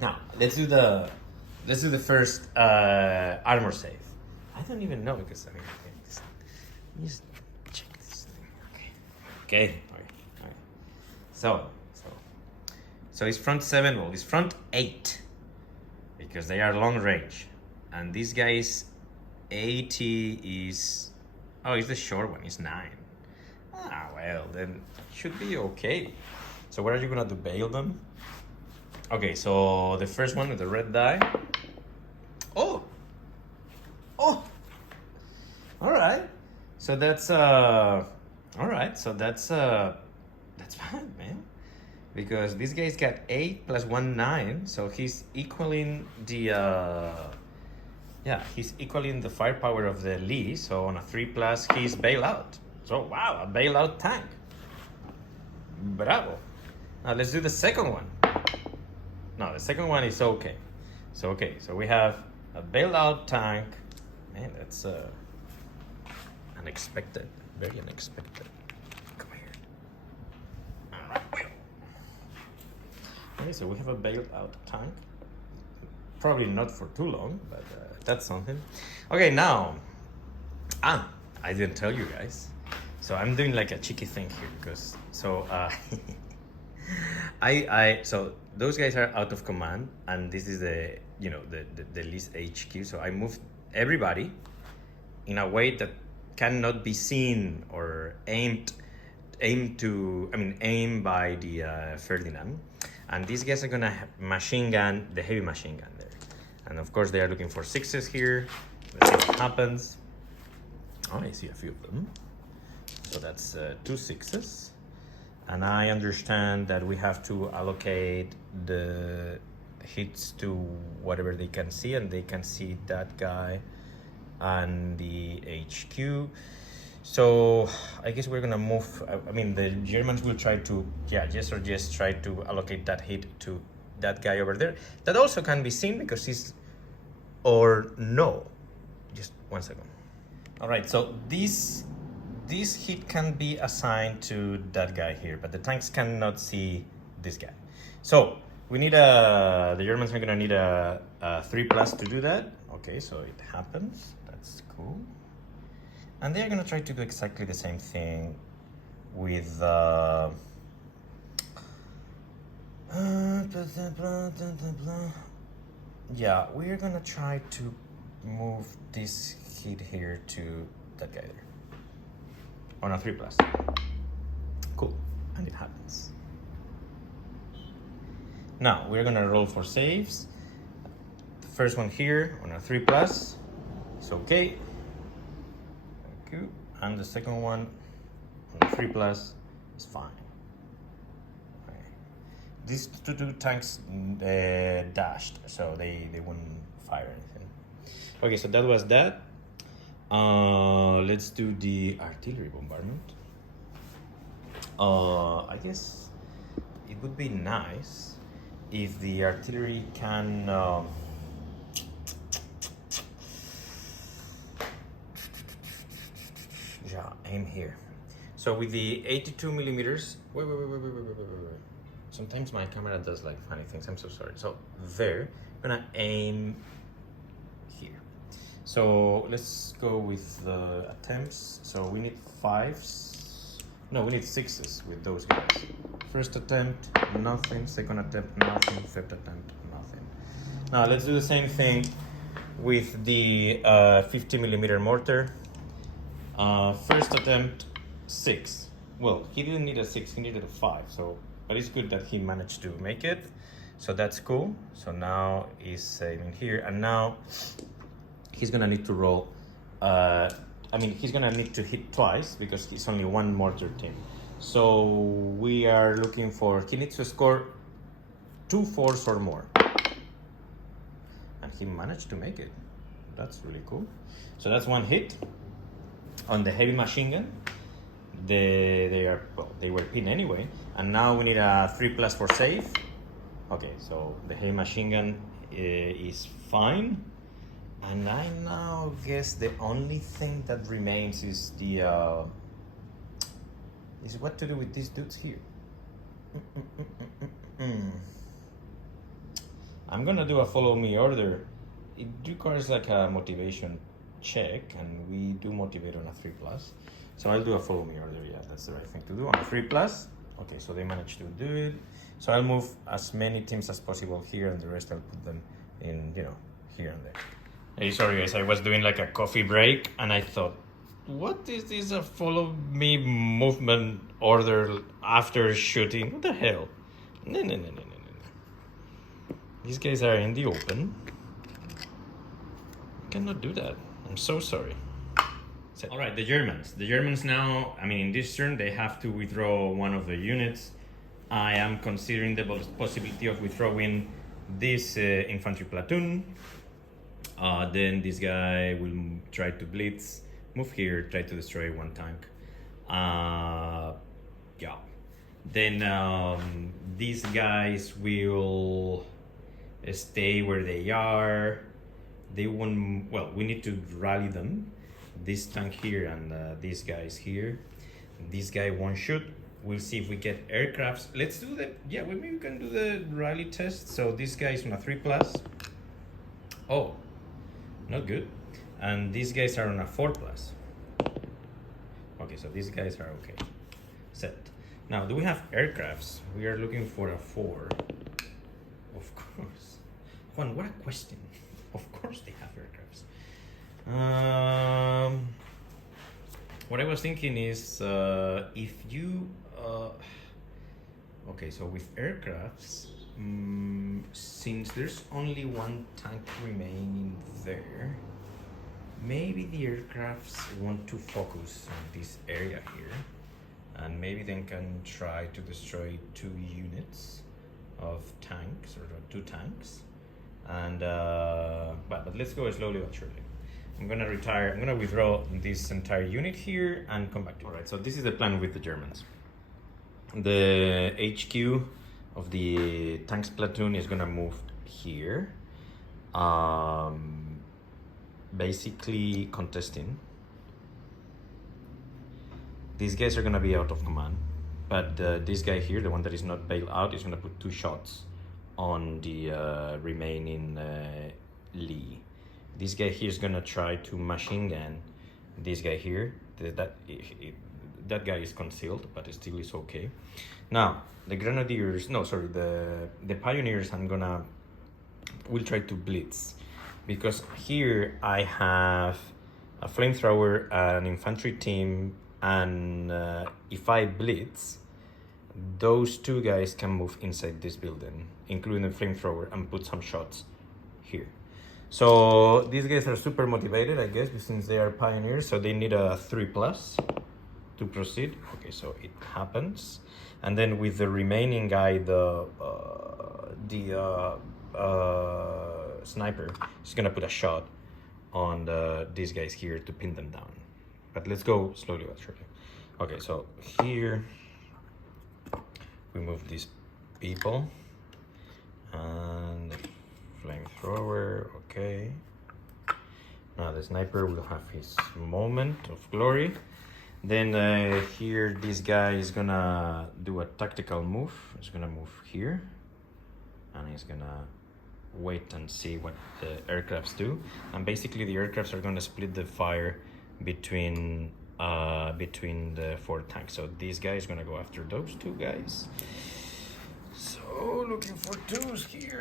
Now let's do the first armor save. I don't even know because I mean, let me just check this thing. Okay. So it's front 7. Well, it's front 8 because they are long range, and this guy's 80 is, oh, it's the short one. It's 9. Ah, well, then it should be okay. So what are you gonna do? Bail them? Okay, so the first one with the red die. Oh. All right. So that's all right. So that's fine, man. Because this guy's got 8 plus 1, 9. So he's equaling the he's equaling the firepower of the Lee. So on a 3+, he's bailout. So wow, a bailout tank. Bravo. Now let's do the second one. No, the second one is okay. So we have a bailout tank. Man, that's unexpected. Very unexpected. Come here. All right. Okay, so we have a bailout tank. Probably not for too long, but that's something. Okay, now, I didn't tell you guys. So I'm doing like a cheeky thing here because so so those guys are out of command, and this is the the least HQ. So I moved everybody in a way that cannot be seen or aimed by the Ferdinand. And these guys are gonna machine gun the heavy machine gun there. And of course they are looking for 6s here. Let's see what happens. Oh, I see a few of them. So that's 2 6s. And I understand that we have to allocate the hits to whatever they can see, and they can see that guy and the HQ. So I guess we're gonna move. I mean, the Germans will try to, just try to allocate that hit to that guy over there. That also can be seen because he's, or no, just 1 second. All right, so this hit can be assigned to that guy here, but the tanks cannot see this guy. So we need the Germans are gonna need a 3+ to do that. Okay, so it happens. That's cool. And they're gonna try to do exactly the same thing with yeah, we're gonna try to move this hit here to that guy there on a 3+. Cool, and it happens. Now we're gonna roll for saves. The first one here on a 3+, it's okay. Thank you. And the second one on a 3+ is fine. Okay. These two tanks dashed, so they wouldn't fire anything. Okay, so that was that. Let's do the artillery bombardment. I guess it would be nice if the artillery can aim here. So with the 82 millimeters, wait. Sometimes my camera does like funny things. I'm so sorry. So there, I'm gonna aim here. So let's go with the attempts. So we need 5s. No, we need 6s with those guys. First attempt, nothing. Second attempt, nothing. Third attempt, nothing. Now let's do the same thing with the 50 millimeter mortar. First attempt, 6. Well, he didn't need a 6, he needed a 5. So, but it's good that he managed to make it. So that's cool. So now he's aiming here, and now he's gonna need to roll. He's gonna need to hit twice because it's only one mortar team. So we are looking for, he needs to score 2 4s or more. And he managed to make it. That's really cool. So that's one hit. On the heavy machine gun, they were pinned anyway. And now we need a 3+ for save. Okay, so the heavy machine gun is fine. And I now guess the only thing that remains is the is what to do with these dudes here. I'm gonna do a follow me order. It requires like a motivation check, and we do motivate on a 3+. So I'll do a follow me order. Yeah, that's the right thing to do on a 3+. Okay, so they managed to do it. So I'll move as many teams as possible here, and the rest I'll put them in, here and there. Hey, sorry guys, I was doing like a coffee break, and I thought, what is this a follow me movement order after shooting? What the hell? No. These guys are in the open. I cannot do that. I'm so sorry. All right, the Germans. The Germans now, in this turn, they have to withdraw one of the units. I am considering the possibility of withdrawing this infantry platoon. Then this guy will try to blitz, move here, try to destroy one tank. Then these guys will stay where they are. They won't, we need to rally them. This tank here and these guys here. This guy won't shoot. We'll see if we get aircrafts. Let's do maybe we can do the rally test. So this guy is on a 3+. Oh, not good. And these guys are on a 4+. Okay, so these guys are okay. Set. Now, do we have aircrafts? We are looking for a 4. Of course. Juan, what a question. Of course they have aircrafts. What I was thinking is if you okay, so with aircrafts, since there's only one tank remaining there, maybe the aircrafts want to focus on this area here, and maybe they can try to destroy 2 units of tanks. tanks, or 2 tanks. And but let's go slowly but surely. I'm gonna withdraw this entire unit here and come back to it. Alright, so this is the plan with the Germans. The HQ of the tanks platoon is gonna move here. Basically contesting. These guys are gonna be out of command, but this guy here, the one that is not bailed out, is gonna put 2 shots on the remaining Lee. This guy here is gonna try to machine gun this guy here. That guy is concealed, but it still is okay. Now the grenadiers, no, sorry, the pioneers, will try to blitz, because here I have a flamethrower, an infantry team, and if I blitz, those 2 guys can move inside this building, including the flamethrower, and put some shots here. So these guys are super motivated, I guess, since they are pioneers, so they need a 3+ to proceed. Okay, so it happens. And then with the remaining guy, the sniper is gonna put a shot on these guys here to pin them down. But let's go slowly but surely. Okay, so here we move these people and the flamethrower. Okay, now the sniper will have his moment of glory. Then here this guy is gonna do a tactical move. He's gonna move here and he's gonna wait and see what the aircrafts do. And basically the aircrafts are gonna split the fire between the 4 tanks. So this guy is gonna go after those 2 guys. So looking for 2s here.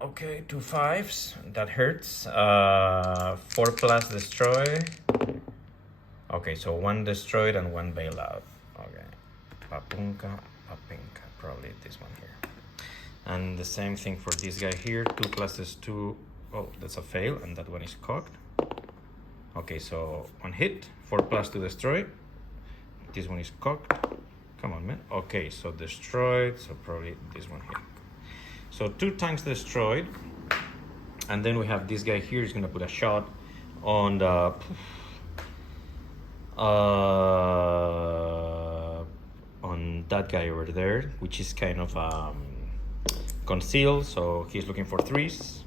Okay, 2 5s. That hurts. 4+ destroy. Okay, so 1 destroyed and 1 bailout. Okay, papunka, papinka. Probably this one here. And the same thing for this guy here. 2+ is 2. Oh, that's a fail, and that one is cocked. Okay, so 1 hit, 4+ to destroy. This one is cocked. Come on, man. Okay, so destroyed. So probably this one hit. So 2 tanks destroyed, and then we have this guy here. He's gonna put a shot on the on that guy over there, which is kind of concealed. So he's looking for 3s.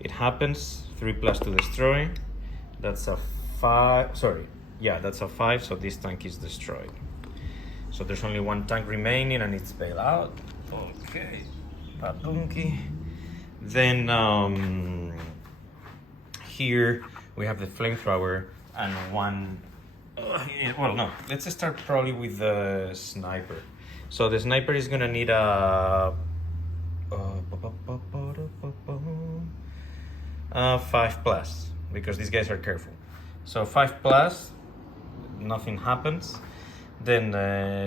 It happens. 3+ to destroy. That's a 5. Sorry, yeah, that's a 5. So this tank is destroyed. So there's only 1 tank remaining, and it's bailed out. Okay. Badunki. Then here we have the flamethrower and 1. Well, no. Let's start probably with the sniper. So the sniper is gonna need a 5+, because these guys are careful. So 5+, nothing happens. Then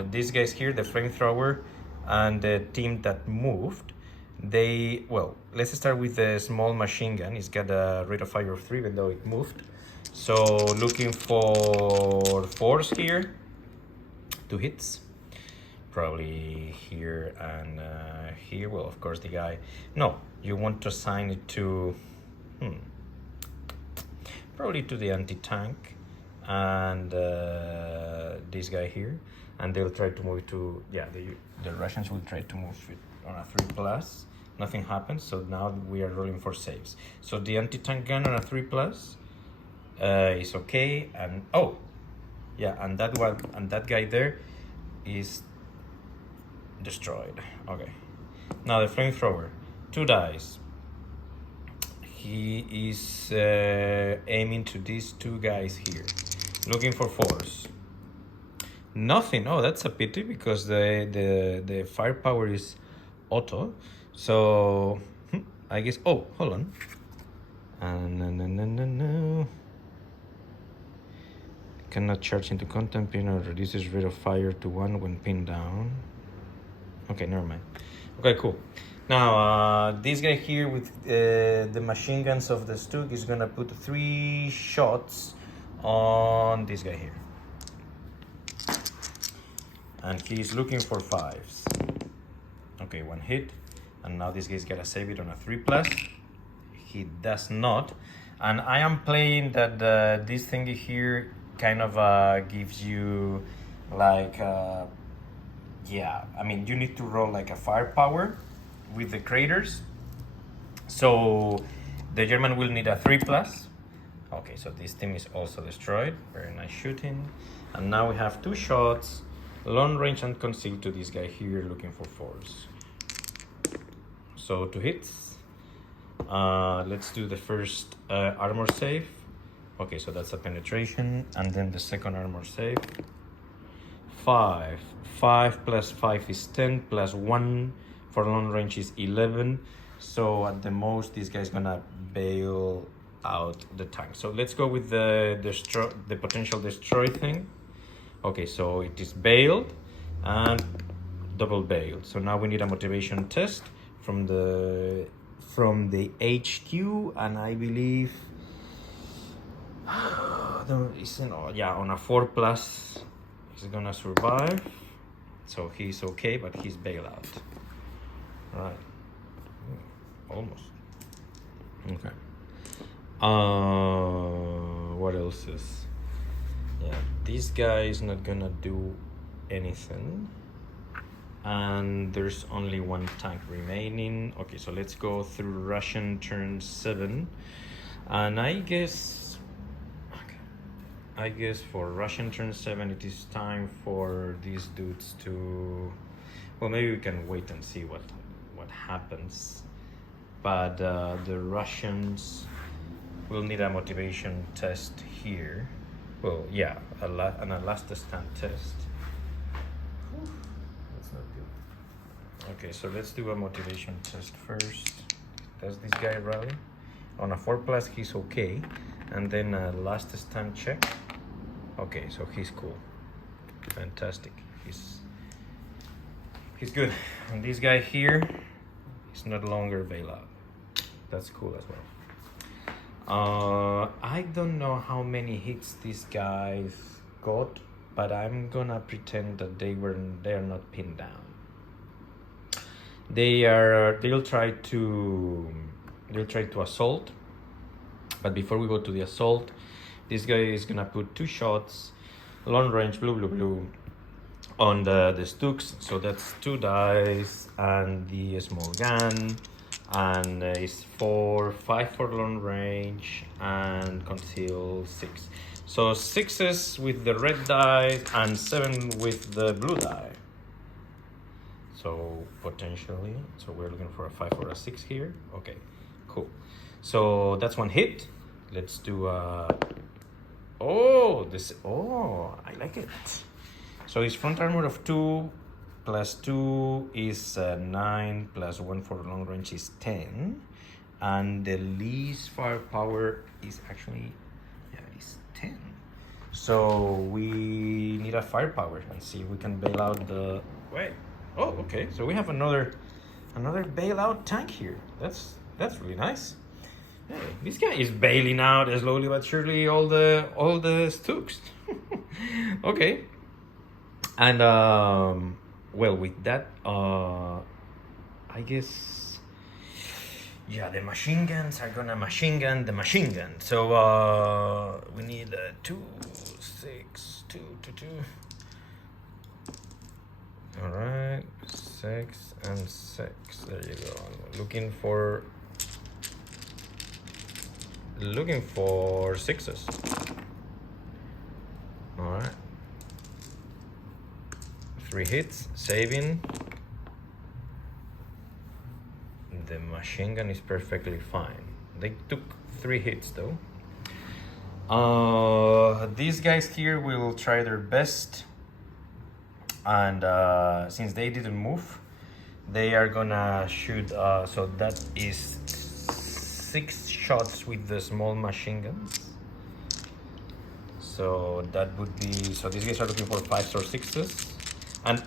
these guys here, the flamethrower and the team that moved, let's start with the small machine gun. It's got a rate of fire of 3, even though it moved. So looking for 4s here, 2 hits, probably here and here. Well, of course the guy, no, you want to assign it to probably to the anti-tank and this guy here, and they'll try to move to, the Russians will try to move it on a 3+. Nothing happens, so now we are rolling for saves. So the anti-tank gun on a 3+ is okay, and and that one and that guy there is destroyed. Okay, now the flamethrower, 2 dice. He is aiming to these 2 guys here, looking for 4s. Nothing. Oh, that's a pity, because the firepower is auto. So I guess. Oh, hold on. No. Cannot charge into content pin, or reduces rate of fire to 1 when pinned down. Okay, never mind. Okay, cool. Now this guy here with the machine guns of the Stug is gonna put 3 shots on this guy here, and he's looking for 5s. Okay, 1 hit, and now this guy's gotta save it on a 3+. He does not, and I am playing that this thingy here kind of gives you like yeah, I mean, you need to roll like a firepower with the craters, so the German will need a 3+. Okay, so this team is also destroyed. Very nice shooting. And now we have 2 shots, long range and concealed, to this guy here looking for force. So 2 hits. Let's do the first armor save. Okay, so that's a penetration, and then the second armor save. 5. 5 plus 5 is 10, plus 1 for long range is 11. So at the most, this guy's gonna bail out the tank. So let's go with the potential destroy thing. Okay, so it is bailed and double bailed. So now we need a motivation test from the HQ, and I believe yeah, on a 4+, he's gonna survive. So he's okay, but he's bailed out. All right, almost. Okay. What else is? Yeah, this guy is not gonna do anything, and there's only 1 tank remaining. Okay, so let's go through Russian turn 7, and I guess for Russian turn 7 it is time for these dudes to, well, maybe we can wait and see what happens, but the Russians will need a motivation test here. Well, yeah, an last stand test. That's not good. Okay, so let's do a motivation test first. Does this guy rally? On a 4+, he's okay. And then a last stand check. Okay, so he's cool. Fantastic. He's good. And this guy here is not longer bail out. That's cool as well. I don't know how many hits these guys got, but I'm gonna pretend that they are not pinned down. They'll try to assault, but before we go to the assault, this guy is gonna put 2 shots, long range, blue, on the Stugs. So that's 2 dice and the small gun. And it's 5 for long range and conceal 6. So 6s with the red die and 7 with the blue die. So potentially, so we're looking for a 5 or a 6 here. Okay, cool. So that's 1 hit. Let's do I like it. So his front armor of 2 plus 2 is 9, plus 1 for long range is 10, and the least firepower is actually, is 10. So we need a firepower and see if we can bail out the, wait, oh, okay, so we have another bailout tank here. That's really nice. Hey, this guy is bailing out slowly but surely all the Stugs. Okay. And well, with that, I guess, yeah, the machine guns are gonna machine gun the machine gun. So we need 2, 6, 2, 2, 2. All right, 6 and 6. There you go. Looking for 6s. All right. 3 hits, saving. The machine gun is perfectly fine. They took 3 hits though. These guys here will try their best, and since they didn't move, they are gonna shoot. So that is 6 shots with the small machine guns. So that would be, so these guys are looking for 5s or 6s. And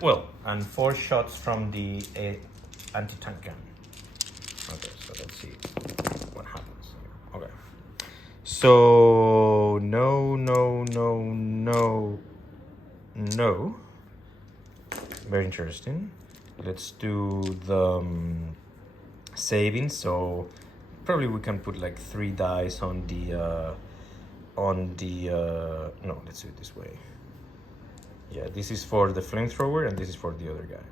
4 shots from the anti-tank gun. Okay, so let's see what happens here. Okay, so no. Very interesting. Let's do the saving, so probably we can put like 3 dice on the no, let's do it this way. Yeah, this is for the flamethrower and this is for the other guy.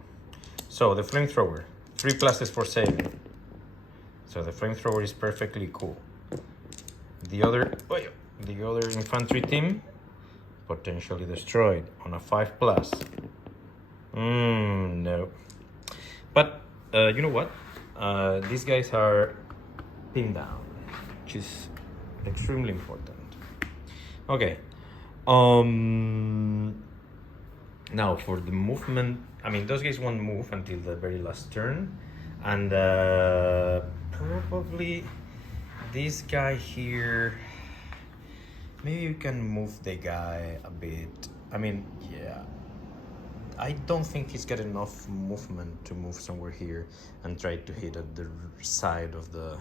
So the flamethrower, 3 pluses for saving. So the flamethrower is perfectly cool. The other infantry team, potentially destroyed on a 5 plus. No. But you know what? These guys are pinned down, which is extremely important. Okay. Now for the movement, I mean, those guys won't move until the very last turn, and probably this guy here. Maybe you can move the guy a bit. I mean, yeah. I don't think he's got enough movement to move somewhere here and try to hit at the side of the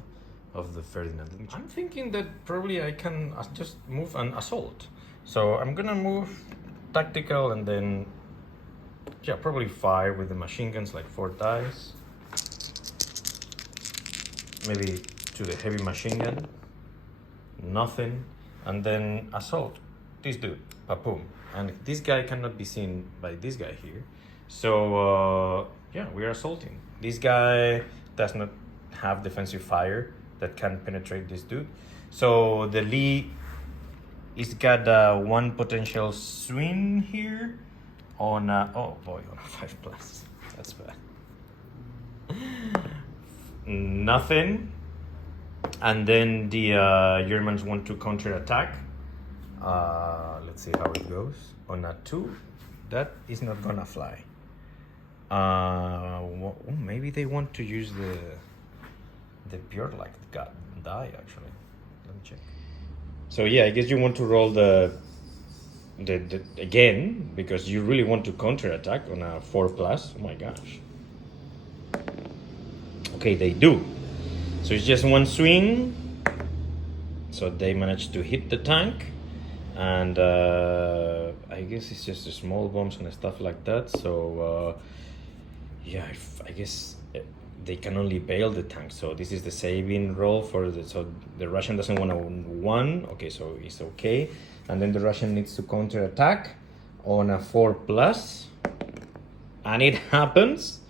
Ferdinand. I'm thinking that probably I can just move an assault. So I'm gonna move tactical and then, yeah, probably fire with the machine guns, like 4 dice. Maybe to the heavy machine gun. Nothing. And then assault this dude, boom. And this guy cannot be seen by this guy here. So, yeah, we are assaulting. This guy does not have defensive fire that can penetrate this dude. So the Lee is got 1 potential swing here on oh boy, on a 5 plus. That's bad. Nothing. And then the Germans want to counterattack. Let's see how it goes. On a 2, that is not gonna fly. Maybe they want to use the pure like die actually. Let me check. So yeah, I guess you want to roll the again because you really want to counterattack on a 4 plus. Oh my gosh. Okay, they do. So it's just 1 swing. So they managed to hit the tank. And I guess it's just the small bombs and stuff like that. So yeah, I guess they can only bail the tank. So this is the saving roll for so the Russian doesn't want to 1. Okay, so it's okay. And then the Russian needs to counterattack on a 4 plus. And it happens.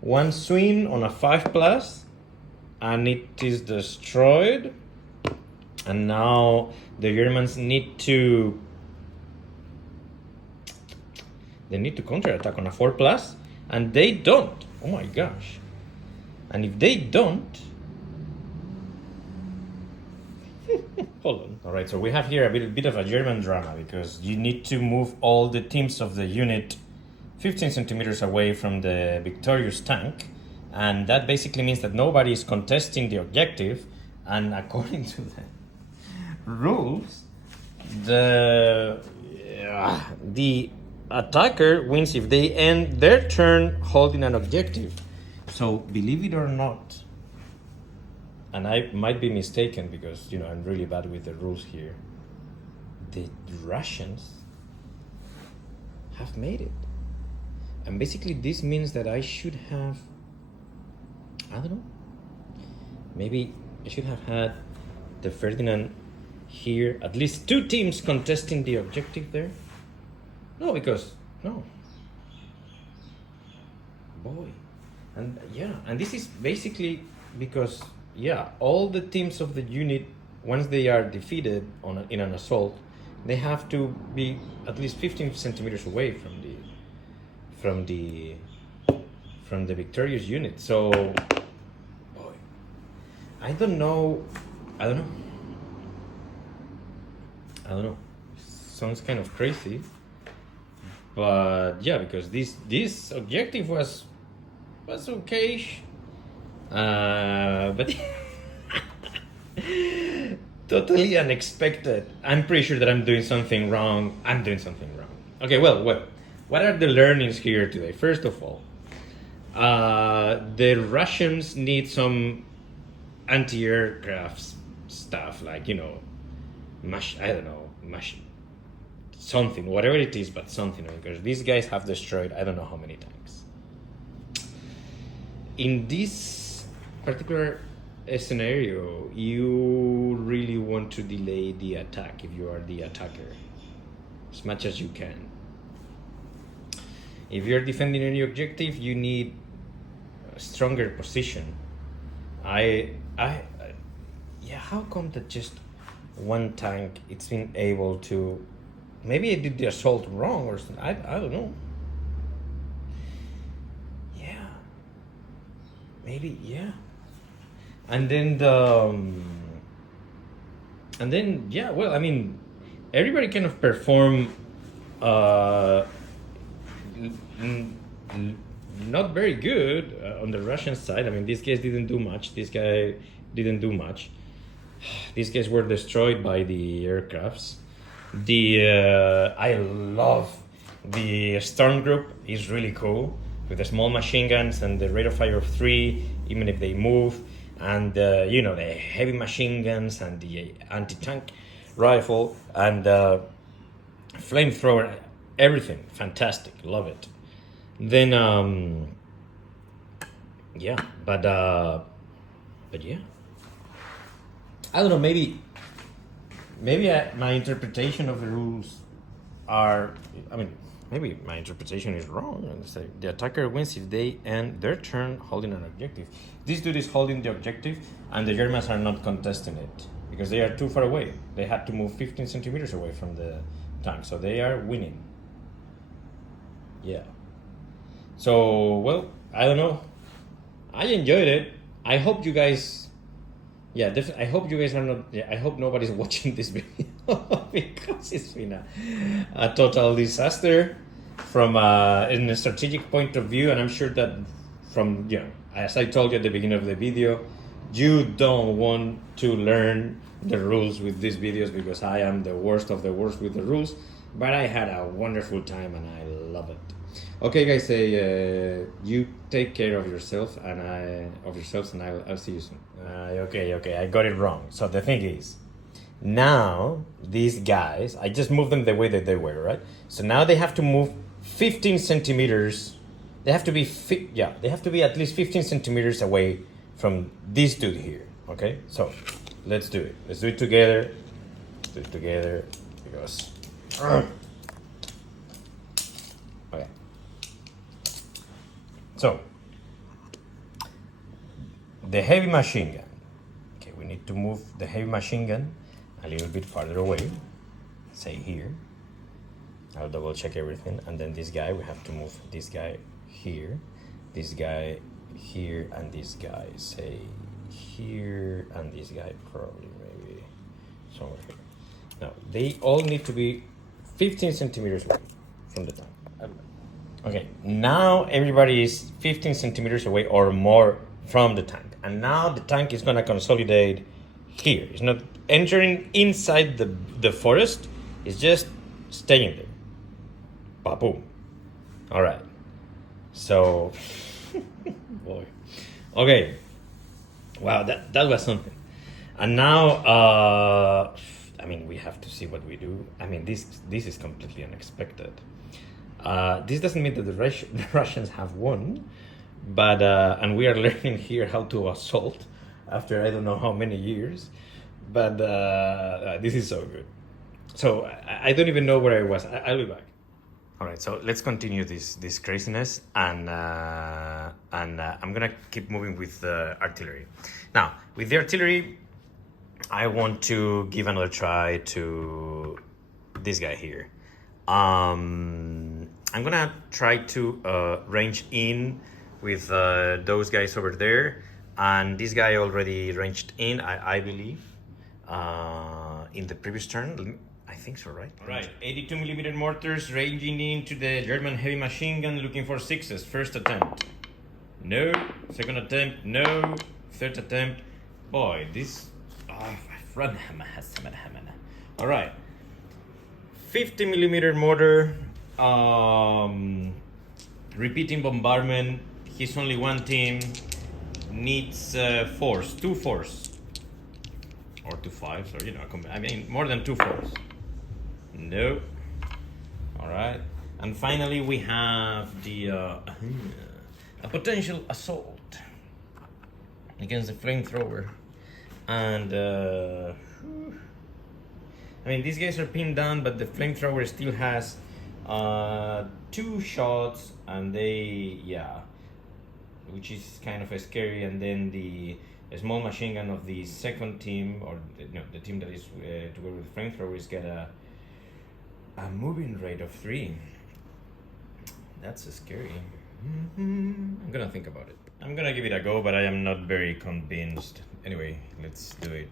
1 swing on a 5 plus. And it is destroyed. And now the Germans need to counterattack on a 4 plus, and they don't. Oh my gosh. And if they don't, hold on. All right, so we have here a bit of a German drama because you need to move all the teams of the unit 15 centimeters away from the victorious tank, and that basically means that nobody is contesting the objective, and according to the rules, the attacker wins if they end their turn holding an objective. So believe it or not, and I might be mistaken because I'm really bad with the rules here, the Russians have made it. And basically this means that I should have, I don't know, maybe I should have had the Ferdinand here, at least 2 teams contesting the objective there. No, boy. And yeah, and this is basically because, yeah, all the teams of the unit, once they are defeated in an assault, they have to be at least 15 centimeters away from the victorious unit. So, boy, I don't know. Sounds kind of crazy, but yeah, because this objective was okay, but totally unexpected. I'm pretty sure that I'm doing something wrong. Okay, well, what are the learnings here today? First of all, the Russians need some anti-aircraft stuff, like something, whatever it is, but something, because these guys have destroyed I don't know how many tanks. In this particular scenario, you really want to delay the attack if you are the attacker as much as you can. If you're defending any objective, you need a stronger position. Yeah, how come that just one tank it's been able to? Maybe I did the assault wrong or something. I don't know. Yeah, maybe yeah. And then yeah. Well, I mean, everybody kind of perform. Not very good on the Russian side. I mean, these guys didn't do much. This guy didn't do much. These guys were destroyed by the aircrafts. I love the Storm Group. Is really cool with the small machine guns and the rate of fire of 3, even if they move, and you know, the heavy machine guns and the anti-tank rifle and flamethrower. Everything fantastic. Love it. Then yeah, but yeah, I don't know. Maybe my interpretation of the rules are. I mean, maybe my interpretation is wrong. And say the attacker wins if they end their turn holding an objective. This dude is holding the objective, and the Germans are not contesting it because they are too far away. They had to move 15 centimeters away from the tank, so they are winning. Yeah. So, well, I don't know. I enjoyed it. I hope you guys. Yeah, definitely. I hope you guys are not. Yeah, I hope nobody's watching this video because it's been a total disaster from in a strategic point of view, and I'm sure that from as I told you at the beginning of the video, you don't want to learn the rules with these videos because I am the worst of the worst with the rules. But I had a wonderful time and I love it. Okay, guys, you take care of yourself and I'll see you soon. Okay, I got it wrong. So the thing is, now these guys, I just moved them the way that they were, right? So now they have to move 15 centimeters. They have to be they have to be at least 15 centimeters away from this dude here. Okay, so let's do it. Let's do it together. Let's do it together because. Okay. So, the heavy machine gun. Okay, we need to move the heavy machine gun a little bit farther away. Say here. I'll double check everything. And then this guy, we have to move this guy here, this guy here, and this guy, say here, and this guy probably maybe somewhere here. Now, they all need to be 15 centimeters away from the tank. Okay, now everybody is 15 centimeters away or more from the tank. And now the tank is gonna consolidate here. It's not entering inside the forest, it's just staying there. Ba-boom. All right. So, boy. Okay. Wow, that was something. And now, I mean, we have to see what we do. I mean, this is completely unexpected. This doesn't mean that the Russians have won, but and we are learning here how to assault after I don't know how many years. But this is so good. So I don't even know where I was. I'll be back. All right, so let's continue this craziness, and I'm gonna keep moving with the artillery. Now, with the artillery, I want to give another try to this guy here. I'm gonna try to range in with those guys over there, and this guy already ranged in, I believe, in the previous turn. I think so, right? Right. 82 millimeter mortars ranging into the German heavy machine gun, looking for sixes. First attempt. No. Second attempt. No. Third attempt. Boy, this. All right. 50 millimeter mortar. Repeating bombardment. He's only one team. Needs fours. 2 fours. Or 2 fives, or I mean more than 2 fours. No. All right. And finally, we have the a potential assault. against the flamethrower. And I mean, these guys are pinned down, but the flamethrower still has 2 shots, and they, yeah, which is kind of scary. And then the small machine gun of the second team, or the team that is together with the flamethrowers, get a moving rate of 3. That's scary. I'm gonna think about it. I'm gonna give it a go, but I am not very convinced. Anyway, let's do it.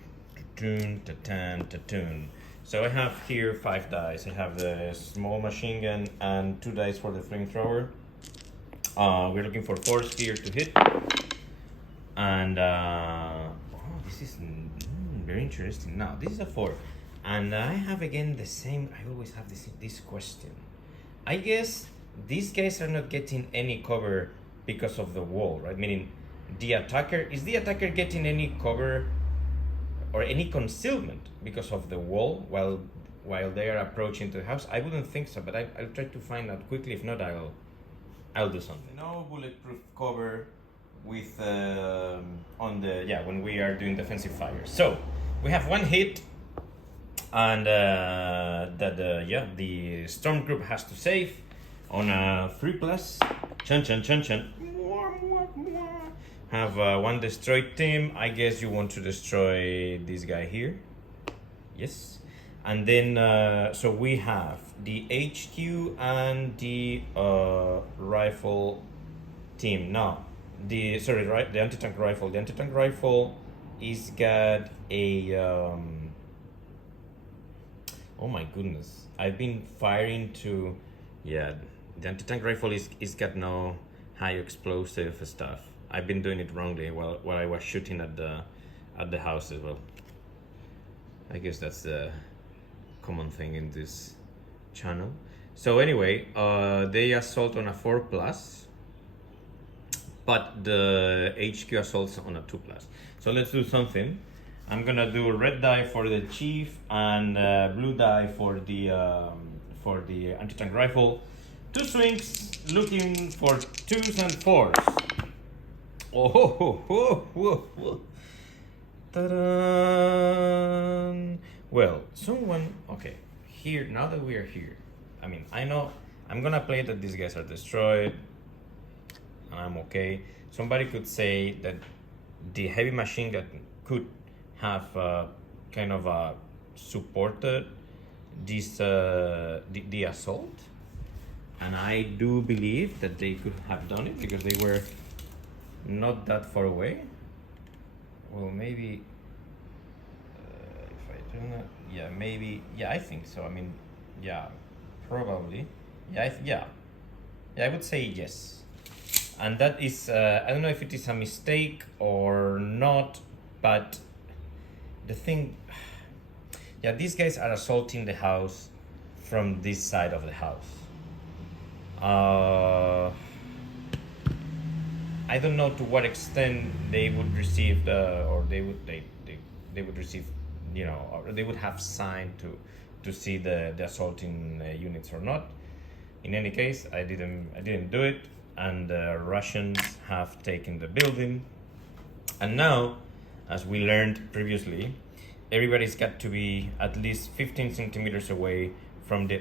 Ta-tun. So I have here 5 dice. I have the small machine gun and 2 dice for the flamethrower. We're looking for 4s here to hit. And this is very interesting. Now this is a 4, and I have again the same. I always have this question. I guess these guys are not getting any cover because of the wall, right? Meaning, is the attacker getting any cover or any concealment because of the wall while they are approaching to the house? I wouldn't think so, but I'll try to find out quickly. If not, I'll do something. No bulletproof cover with when we are doing defensive fire. So we have 1 hit, and the storm group has to save on a 3+. Chun. Have 1 destroyed team. I guess you want to destroy this guy here. Yes. And then so we have the HQ and the rifle team. Now the anti-tank rifle. The anti-tank rifle is got a oh my goodness. I've been firing to the anti-tank rifle is got no high explosive stuff. I've been doing it wrongly while I was shooting at the house as well. I guess that's the common thing in this channel. So anyway, they assault on a 4+, but the HQ assaults on a 2+. So let's do something. I'm gonna do red die for the chief and blue die for the anti-tank rifle. 2 swings, looking for 2s and 4s. Oh. Ta-da! Well, okay, here, now that we are here, I mean, I know I'm gonna play that these guys are destroyed, and I'm okay. Somebody could say that the heavy machine gun could have kind of supported this the assault, and I do believe that they could have done it because they were not that far away. Well, maybe if I do that, maybe, I think so. I mean, probably, I would say yes. And that is, I don't know if it is a mistake or not, but the thing, these guys are assaulting the house from this side of the house. I don't know to what extent they would receive or they would receive, or they would have signed to see the assaulting units or not. In any case, I didn't do it, and the Russians have taken the building. And now, as we learned previously, everybody's got to be at least 15 centimeters away from the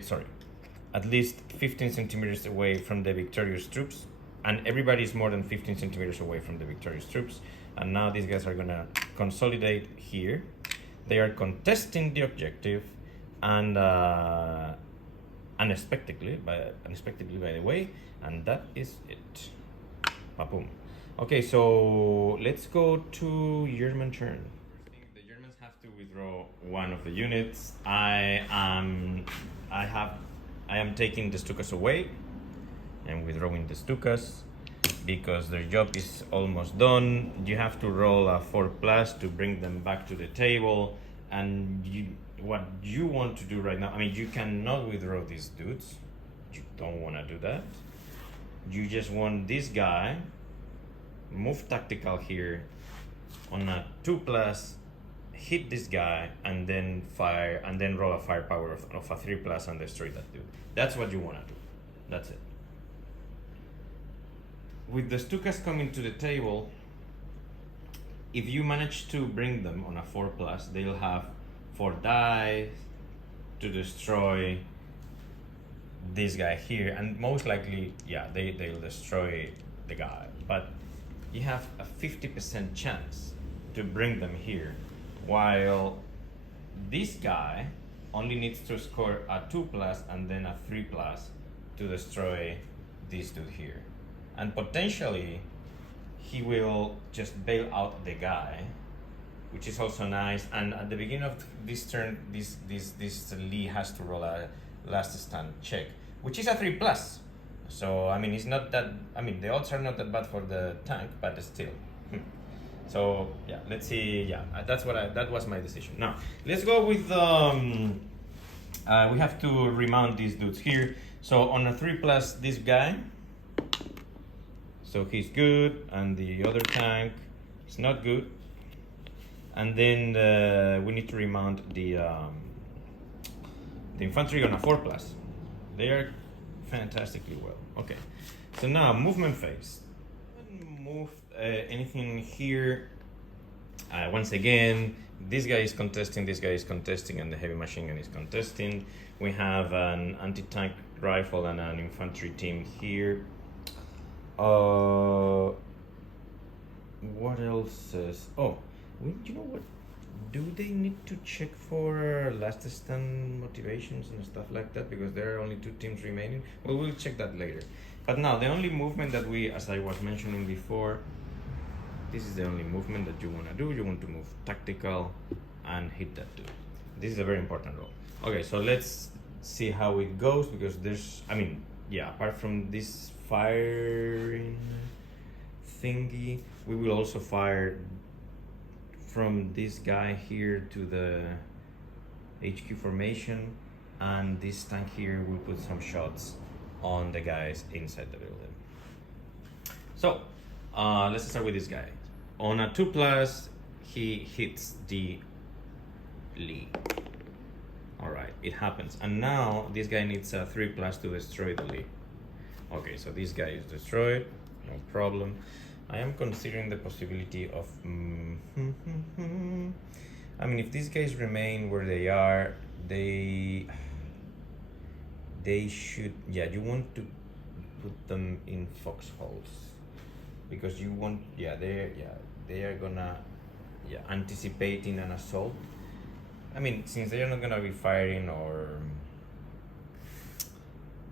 victorious troops. And everybody is more than 15 centimeters away from the victorious troops. And now these guys are gonna consolidate here. They are contesting the objective, and unexpectedly by the way, and that is it. Ba-boom. Okay, so let's go to German turn. The Germans have to withdraw 1 of the units. I am taking the Stukas away and withdrawing the Stukas because their job is almost done. You have to roll a 4+ to bring them back to the table, and what you want to do right now, I mean, you cannot withdraw these dudes. You don't want to do that. You just want this guy move tactical here on a 2+, hit this guy, and then fire, and then roll a firepower of a 3+ and destroy that dude. That's what you want to do. That's it. With the Stukas coming to the table, if you manage to bring them on a 4+, they'll have 4 dice to destroy this guy here, and most likely, yeah, they'll destroy the guy. But you have a 50% chance to bring them here, while this guy only needs to score a 2+ and then a 3+ to destroy this dude here. And potentially, he will just bail out the guy, which is also nice. And at the beginning of this turn, this Lee has to roll a last stand check, which is a 3+. So I mean, it's not that. I mean, the odds are not that bad for the tank, but still. So yeah, let's see. Yeah, that was my decision. Now let's go with. We have to remount these dudes here. So on a 3+, this guy. So he's good, and the other tank is not good. And then we need to remount the infantry on a 4+. They are fantastically well. Okay, so now movement phase. Move anything here. Once again, this guy is contesting, this guy is contesting, and the heavy machine gun is contesting. We have an anti-tank rifle and an infantry team here. What else is... Oh, you know what? Do they need to check for last stand motivations and stuff like that? Because there are only 2 teams remaining. Well, we'll check that later. But now, the only movement that we, as I was mentioning before, this is the only movement that you want to do. You want to move tactical and hit that dude. This is a very important role. Okay, so let's see how it goes, because there's, I mean, yeah, apart from this firing thingy, we will also fire from this guy here to the HQ formation, and this tank here will put some shots on the guys inside the building. So let's start with this guy. On a 2+, he hits the Lee. All right, it happens. And now this guy needs a 3+ to destroy the Lee. Okay, so this guy is destroyed, no problem. I am considering the possibility of... I mean, if these guys remain where they are, they should... Yeah, you want to put them in foxholes, because you want... Yeah, they are gonna... Yeah, anticipating an assault. I mean, since they are not gonna be firing or...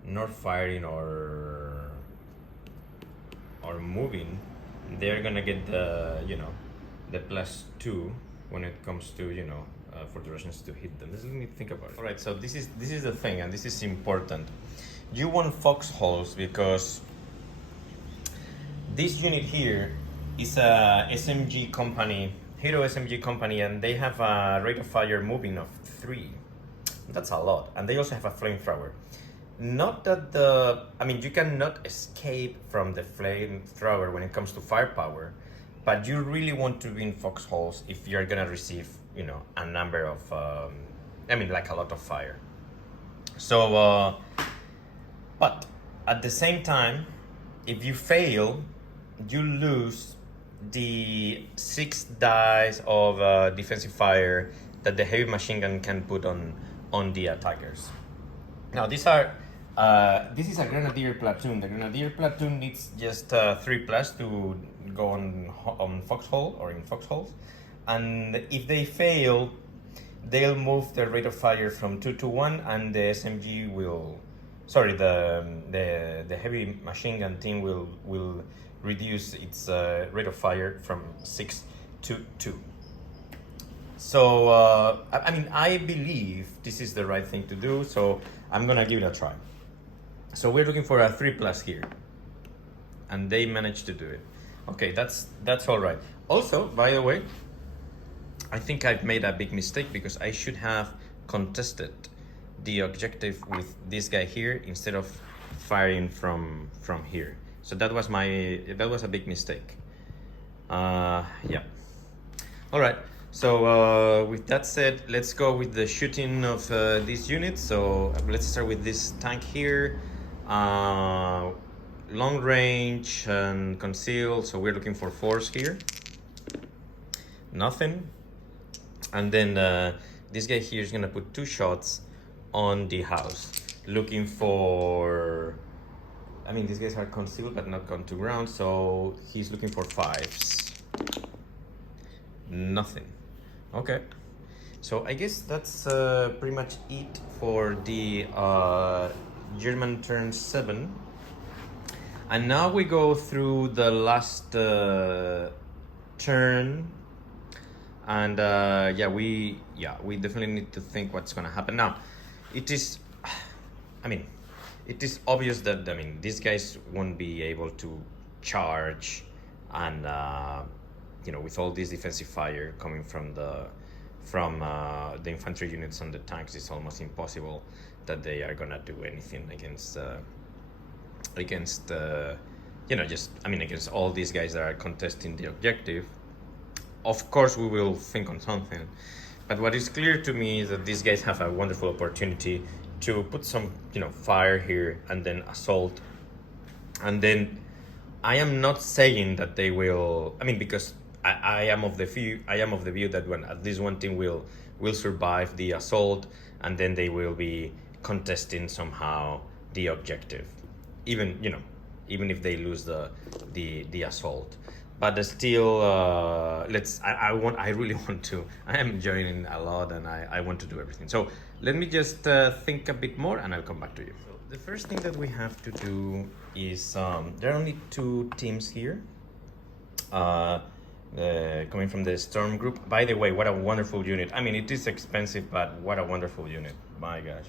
Not firing or moving, they're gonna get the, you know, the +2 when it comes to, you know, for the Russians to hit them. Let me think about it. All right, so this is the thing, and this is important. You want foxholes because this unit here is a SMG company, Hero SMG company, and they have a rate of fire moving of 3. That's a lot, and they also have a flamethrower. Not that I mean, you cannot escape from the flamethrower when it comes to firepower, but you really want to be in foxholes if you're gonna receive, you know, a number of, I mean, like a lot of fire. So, but at the same time, if you fail, you lose the 6 dice of defensive fire that the heavy machine gun can put on the attackers. Now, these are this is a grenadier platoon. The grenadier platoon needs just 3+ to go on foxhole or in foxholes, and if they fail, they'll move their rate of fire from 2 to 1, and the SMG will, sorry, the heavy machine gun team will reduce its rate of fire from 6 to 2. So I mean, I believe this is the right thing to do, so I'm gonna give it a try. So we're looking for a 3+ here, and they managed to do it. Okay, that's all right. Also, by the way, I think I've made a big mistake, because I should have contested the objective with this guy here instead of firing from here. So that was a big mistake. Yeah. All right. So with that said, let's go with the shooting of these units. So let's start with this tank here. Long range and conceal. So we're looking for force here. nothing. And then this guy here is gonna put 2 shots on the house, looking for. I mean, these guys are concealed but not gone to ground, so he's looking for 5s. Nothing. Okay. So I guess that's pretty much it for the German turn 7. And now we go through the last turn, and we definitely need to think what's gonna happen now. It is, it is obvious that these guys won't be able to charge, and with all this defensive fire coming from the infantry units and the tanks, it's almost impossible that they are gonna do anything against against all these guys that are contesting the objective. Of course, we will think on something, but what is clear to me is that these guys have a wonderful opportunity to put some fire here and then assault, and then I am not saying that they will. Because I am of the view that when at least one team will survive the assault, and then they will be contesting somehow the objective, even if they lose the assault. But still, I really want to. I am enjoying it a lot, and I want to do everything. So let me just think a bit more, and I'll come back to you. So the first thing that we have to do is there are only 2 teams here. Coming from the Storm group. By the way, what a wonderful unit. It is expensive, but what a wonderful unit. My gosh.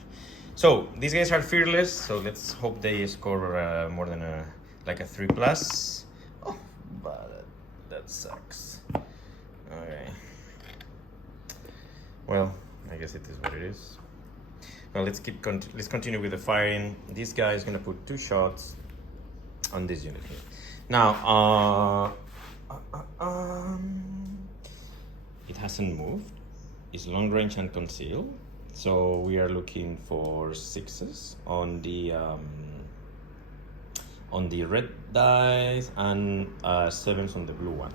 So these guys are fearless, so let's hope they score more than a 3+. Oh, but that sucks. Okay. Well, I guess it is what it is. Well, let's continue with the firing. This guy is gonna put 2 shots on this unit here. Now, it hasn't moved. It's long range and concealed, so we are looking for 6s on the red dice and 7s on the blue one.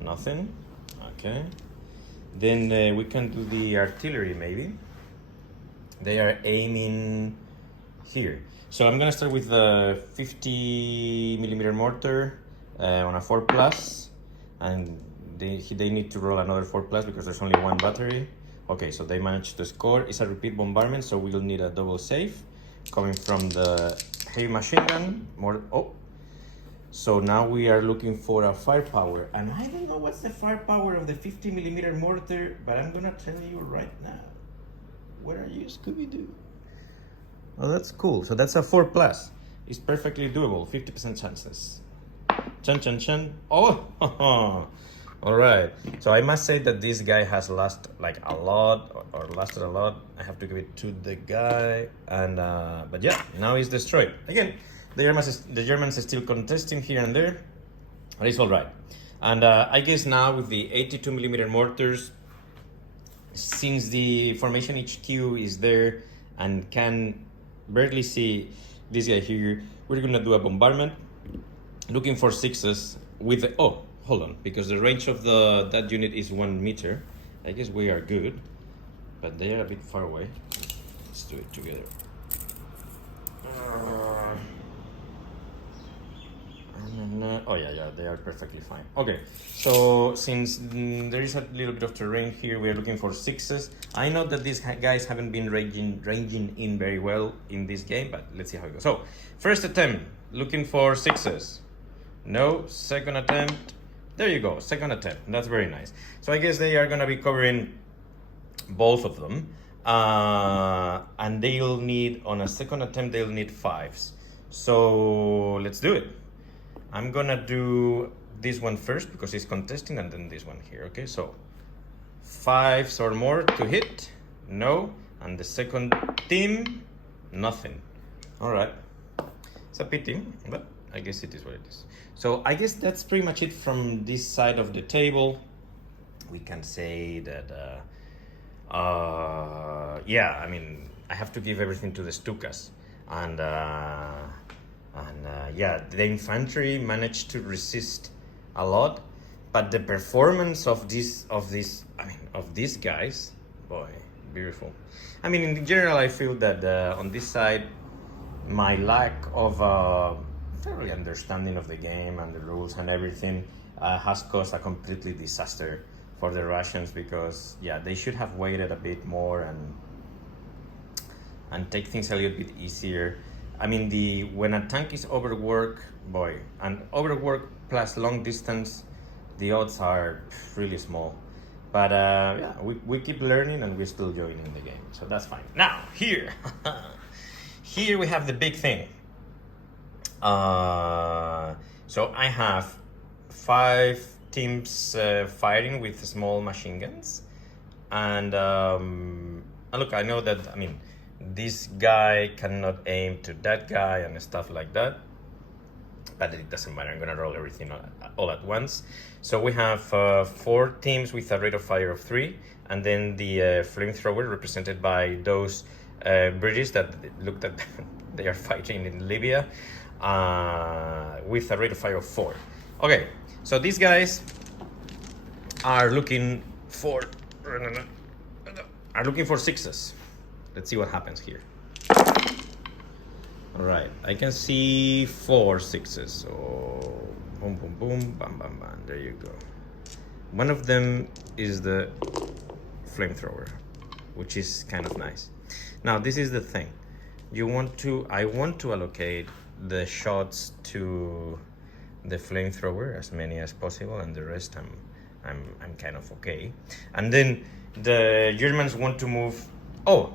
Nothing. Okay. Then we can do the artillery maybe. They are aiming here. So I'm gonna start with the 50mm mortar on a 4+, and they need to roll another 4+ because there's only 1 battery. Okay, so they managed to score. It's a repeat bombardment, so we'll need a double save coming from the heavy machine gun. So now we are looking for a firepower, and I don't know what's the firepower of the 50mm mortar, but I'm gonna tell you right now. Where are you, Scooby-Doo? Oh, that's cool. So that's a 4+. It's perfectly doable. 50% chances. Chan. Oh, all right. So I must say that this guy has lasted a lot. I have to give it to the guy. And but yeah, now he's destroyed. Again, the Germans are still contesting here and there, but it's all right. And I guess now with the 82mm mortars, since the formation HQ is there and can barely see this guy here, we're gonna do a bombardment looking for 6s with the hold on, because the range of that unit is 1 meter. I guess we are good, but they are a bit far away. Let's do it together. Yeah, they are perfectly fine. Okay, so since there is a little bit of terrain here, we are looking for 6s. I know that these guys haven't been ranging in very well in this game, but let's see how it goes. So, first attempt, looking for 6s. No, second attempt. There you go, second attempt. That's very nice. So I guess they are gonna be covering both of them. And they'll need, on a second attempt, they'll need 5s. So let's do it. I'm gonna do this one first because he's contesting, and then this one here. Okay, so 5s or more to hit. No. And the second team, nothing. All right. It's a pity, but I guess it is what it is. So I guess that's pretty much it from this side of the table. We can say that, I mean, I have to give everything to the Stugs. And the infantry managed to resist a lot, but the performance of these guys, boy, beautiful. I mean, in general, I feel that on this side, my lack of thoroughly understanding of the game and the rules and everything has caused a completely disaster for the Russians, because yeah, they should have waited a bit more and take things a little bit easier. I mean, when a tank is overworked, boy, and overwork plus long distance, the odds are really small. But yeah, we keep learning and we're still joining the game, so that's fine. Now, here we have the big thing. So I have 5 teams firing with small machine guns, and look, I know that, I mean, this guy cannot aim to that guy and stuff like that, but it doesn't matter. I'm gonna roll everything all at once. So we have 4 teams with a rate of fire of 3, and then the flamethrower represented by those British that look that they are fighting in Libya with a rate of fire of 4. Okay, so these guys are looking for 6s. Let's see what happens here. All right, I can see 4 6s. So boom, boom, boom, bam, bam, bam. There you go. One of them is the flamethrower, which is kind of nice. Now, this is the thing. I want to allocate the shots to the flamethrower, as many as possible, and the rest I'm kind of okay. And then the Germans want to move. Oh,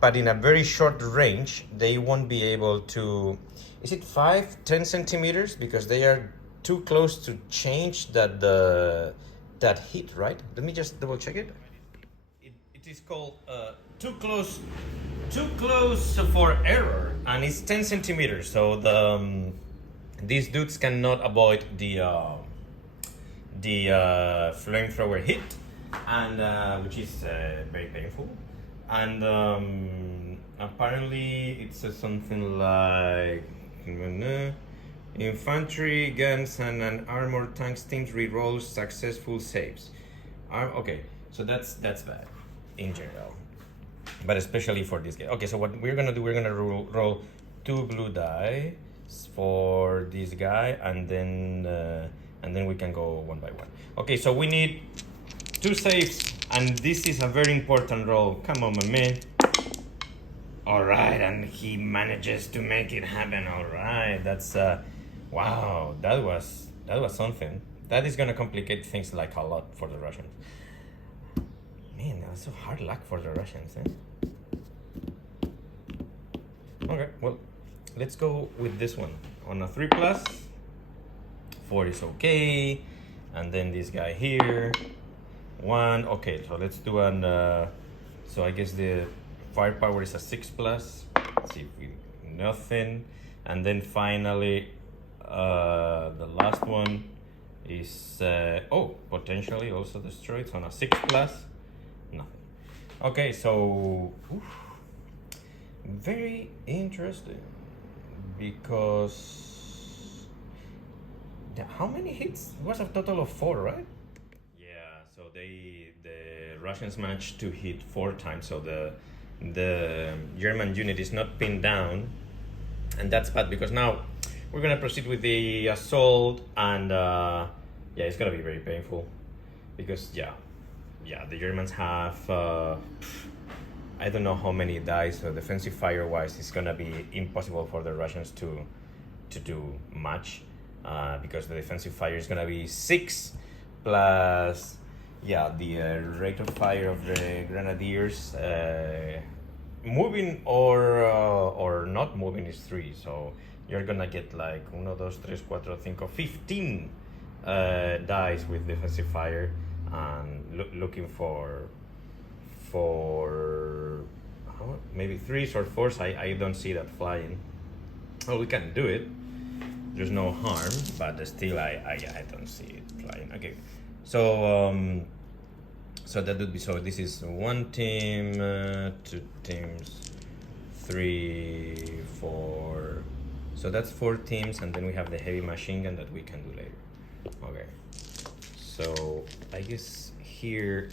but in a very short range, they won't be able to. Is it 5-10 centimeters? Because they are too close to change that heat, right? Let me just double check it. It is called too close for error, and it's 10 centimeters. So these dudes cannot avoid the flamethrower hit, and which is very painful. And apparently it says something like infantry, guns, and armored tanks teams re-roll successful saves. Okay, so that's bad in general, but especially for this guy. Okay, so what we're gonna do, we're gonna roll 2 blue die for this guy, and then we can go one by one. Okay, so we need 2 saves, and this is a very important roll. Come on, my man. All right, and he manages to make it happen. All right, that's wow. That was something. That is gonna complicate things like a lot for the Russians. Man, that was so hard luck for the Russians, eh? Okay, well, let's go with this one on a 3+. 4 is okay, and then this guy here. 1. Okay, so let's do an. So I guess the firepower is a 6+. Let's see if we nothing, and then finally, the last one is potentially also destroyed. So on a 6+, nothing. Okay, so very interesting, because how many hits? It was a total of 4, right? So the Russians managed to hit 4 times, so the German unit is not pinned down, and that's bad, because now we're gonna proceed with the assault, and yeah, it's gonna be very painful, because yeah, the Germans have I don't know how many dice, so defensive fire wise it's gonna be impossible for the Russians to do much, because the defensive fire is gonna be 6 plus. Yeah, the rate of fire of the grenadiers, moving or not moving, is 3. So you're gonna get like 1, 2, 3, 4, 5, 15 dice with defensive fire, and looking for maybe 3s or 4s. I don't see that flying. Well, we can do it. There's no harm, but still, I don't see it flying. Okay. So that would be, so this is 1 team, 2 teams, 3, 4. So that's 4 teams, and then we have the heavy machine gun that we can do later. Okay. So I guess here,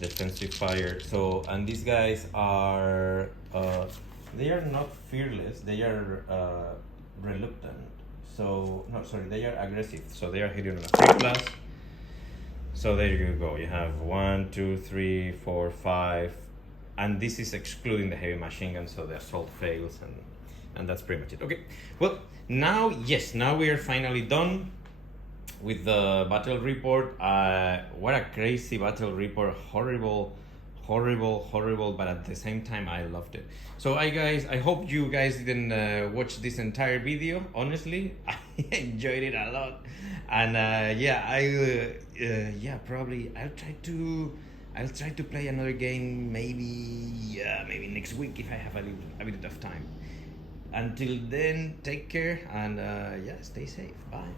defensive fire. So, and these guys are, they are not fearless, they are reluctant. So, no, sorry, they are aggressive. So they are hitting on a 3+. So there you go. You have 1, 2, 3, 4, 5, and this is excluding the heavy machine gun, so the assault fails, and that's pretty much it. Okay. Well, now yes, now we are finally done with the battle report. What a crazy battle report! Horrible, but at the same time, I loved it. So, I hope you guys didn't watch this entire video. Honestly, I enjoyed it a lot, and probably I'll try to play another game. Maybe next week if I have a bit of time. Until then, take care and stay safe. Bye.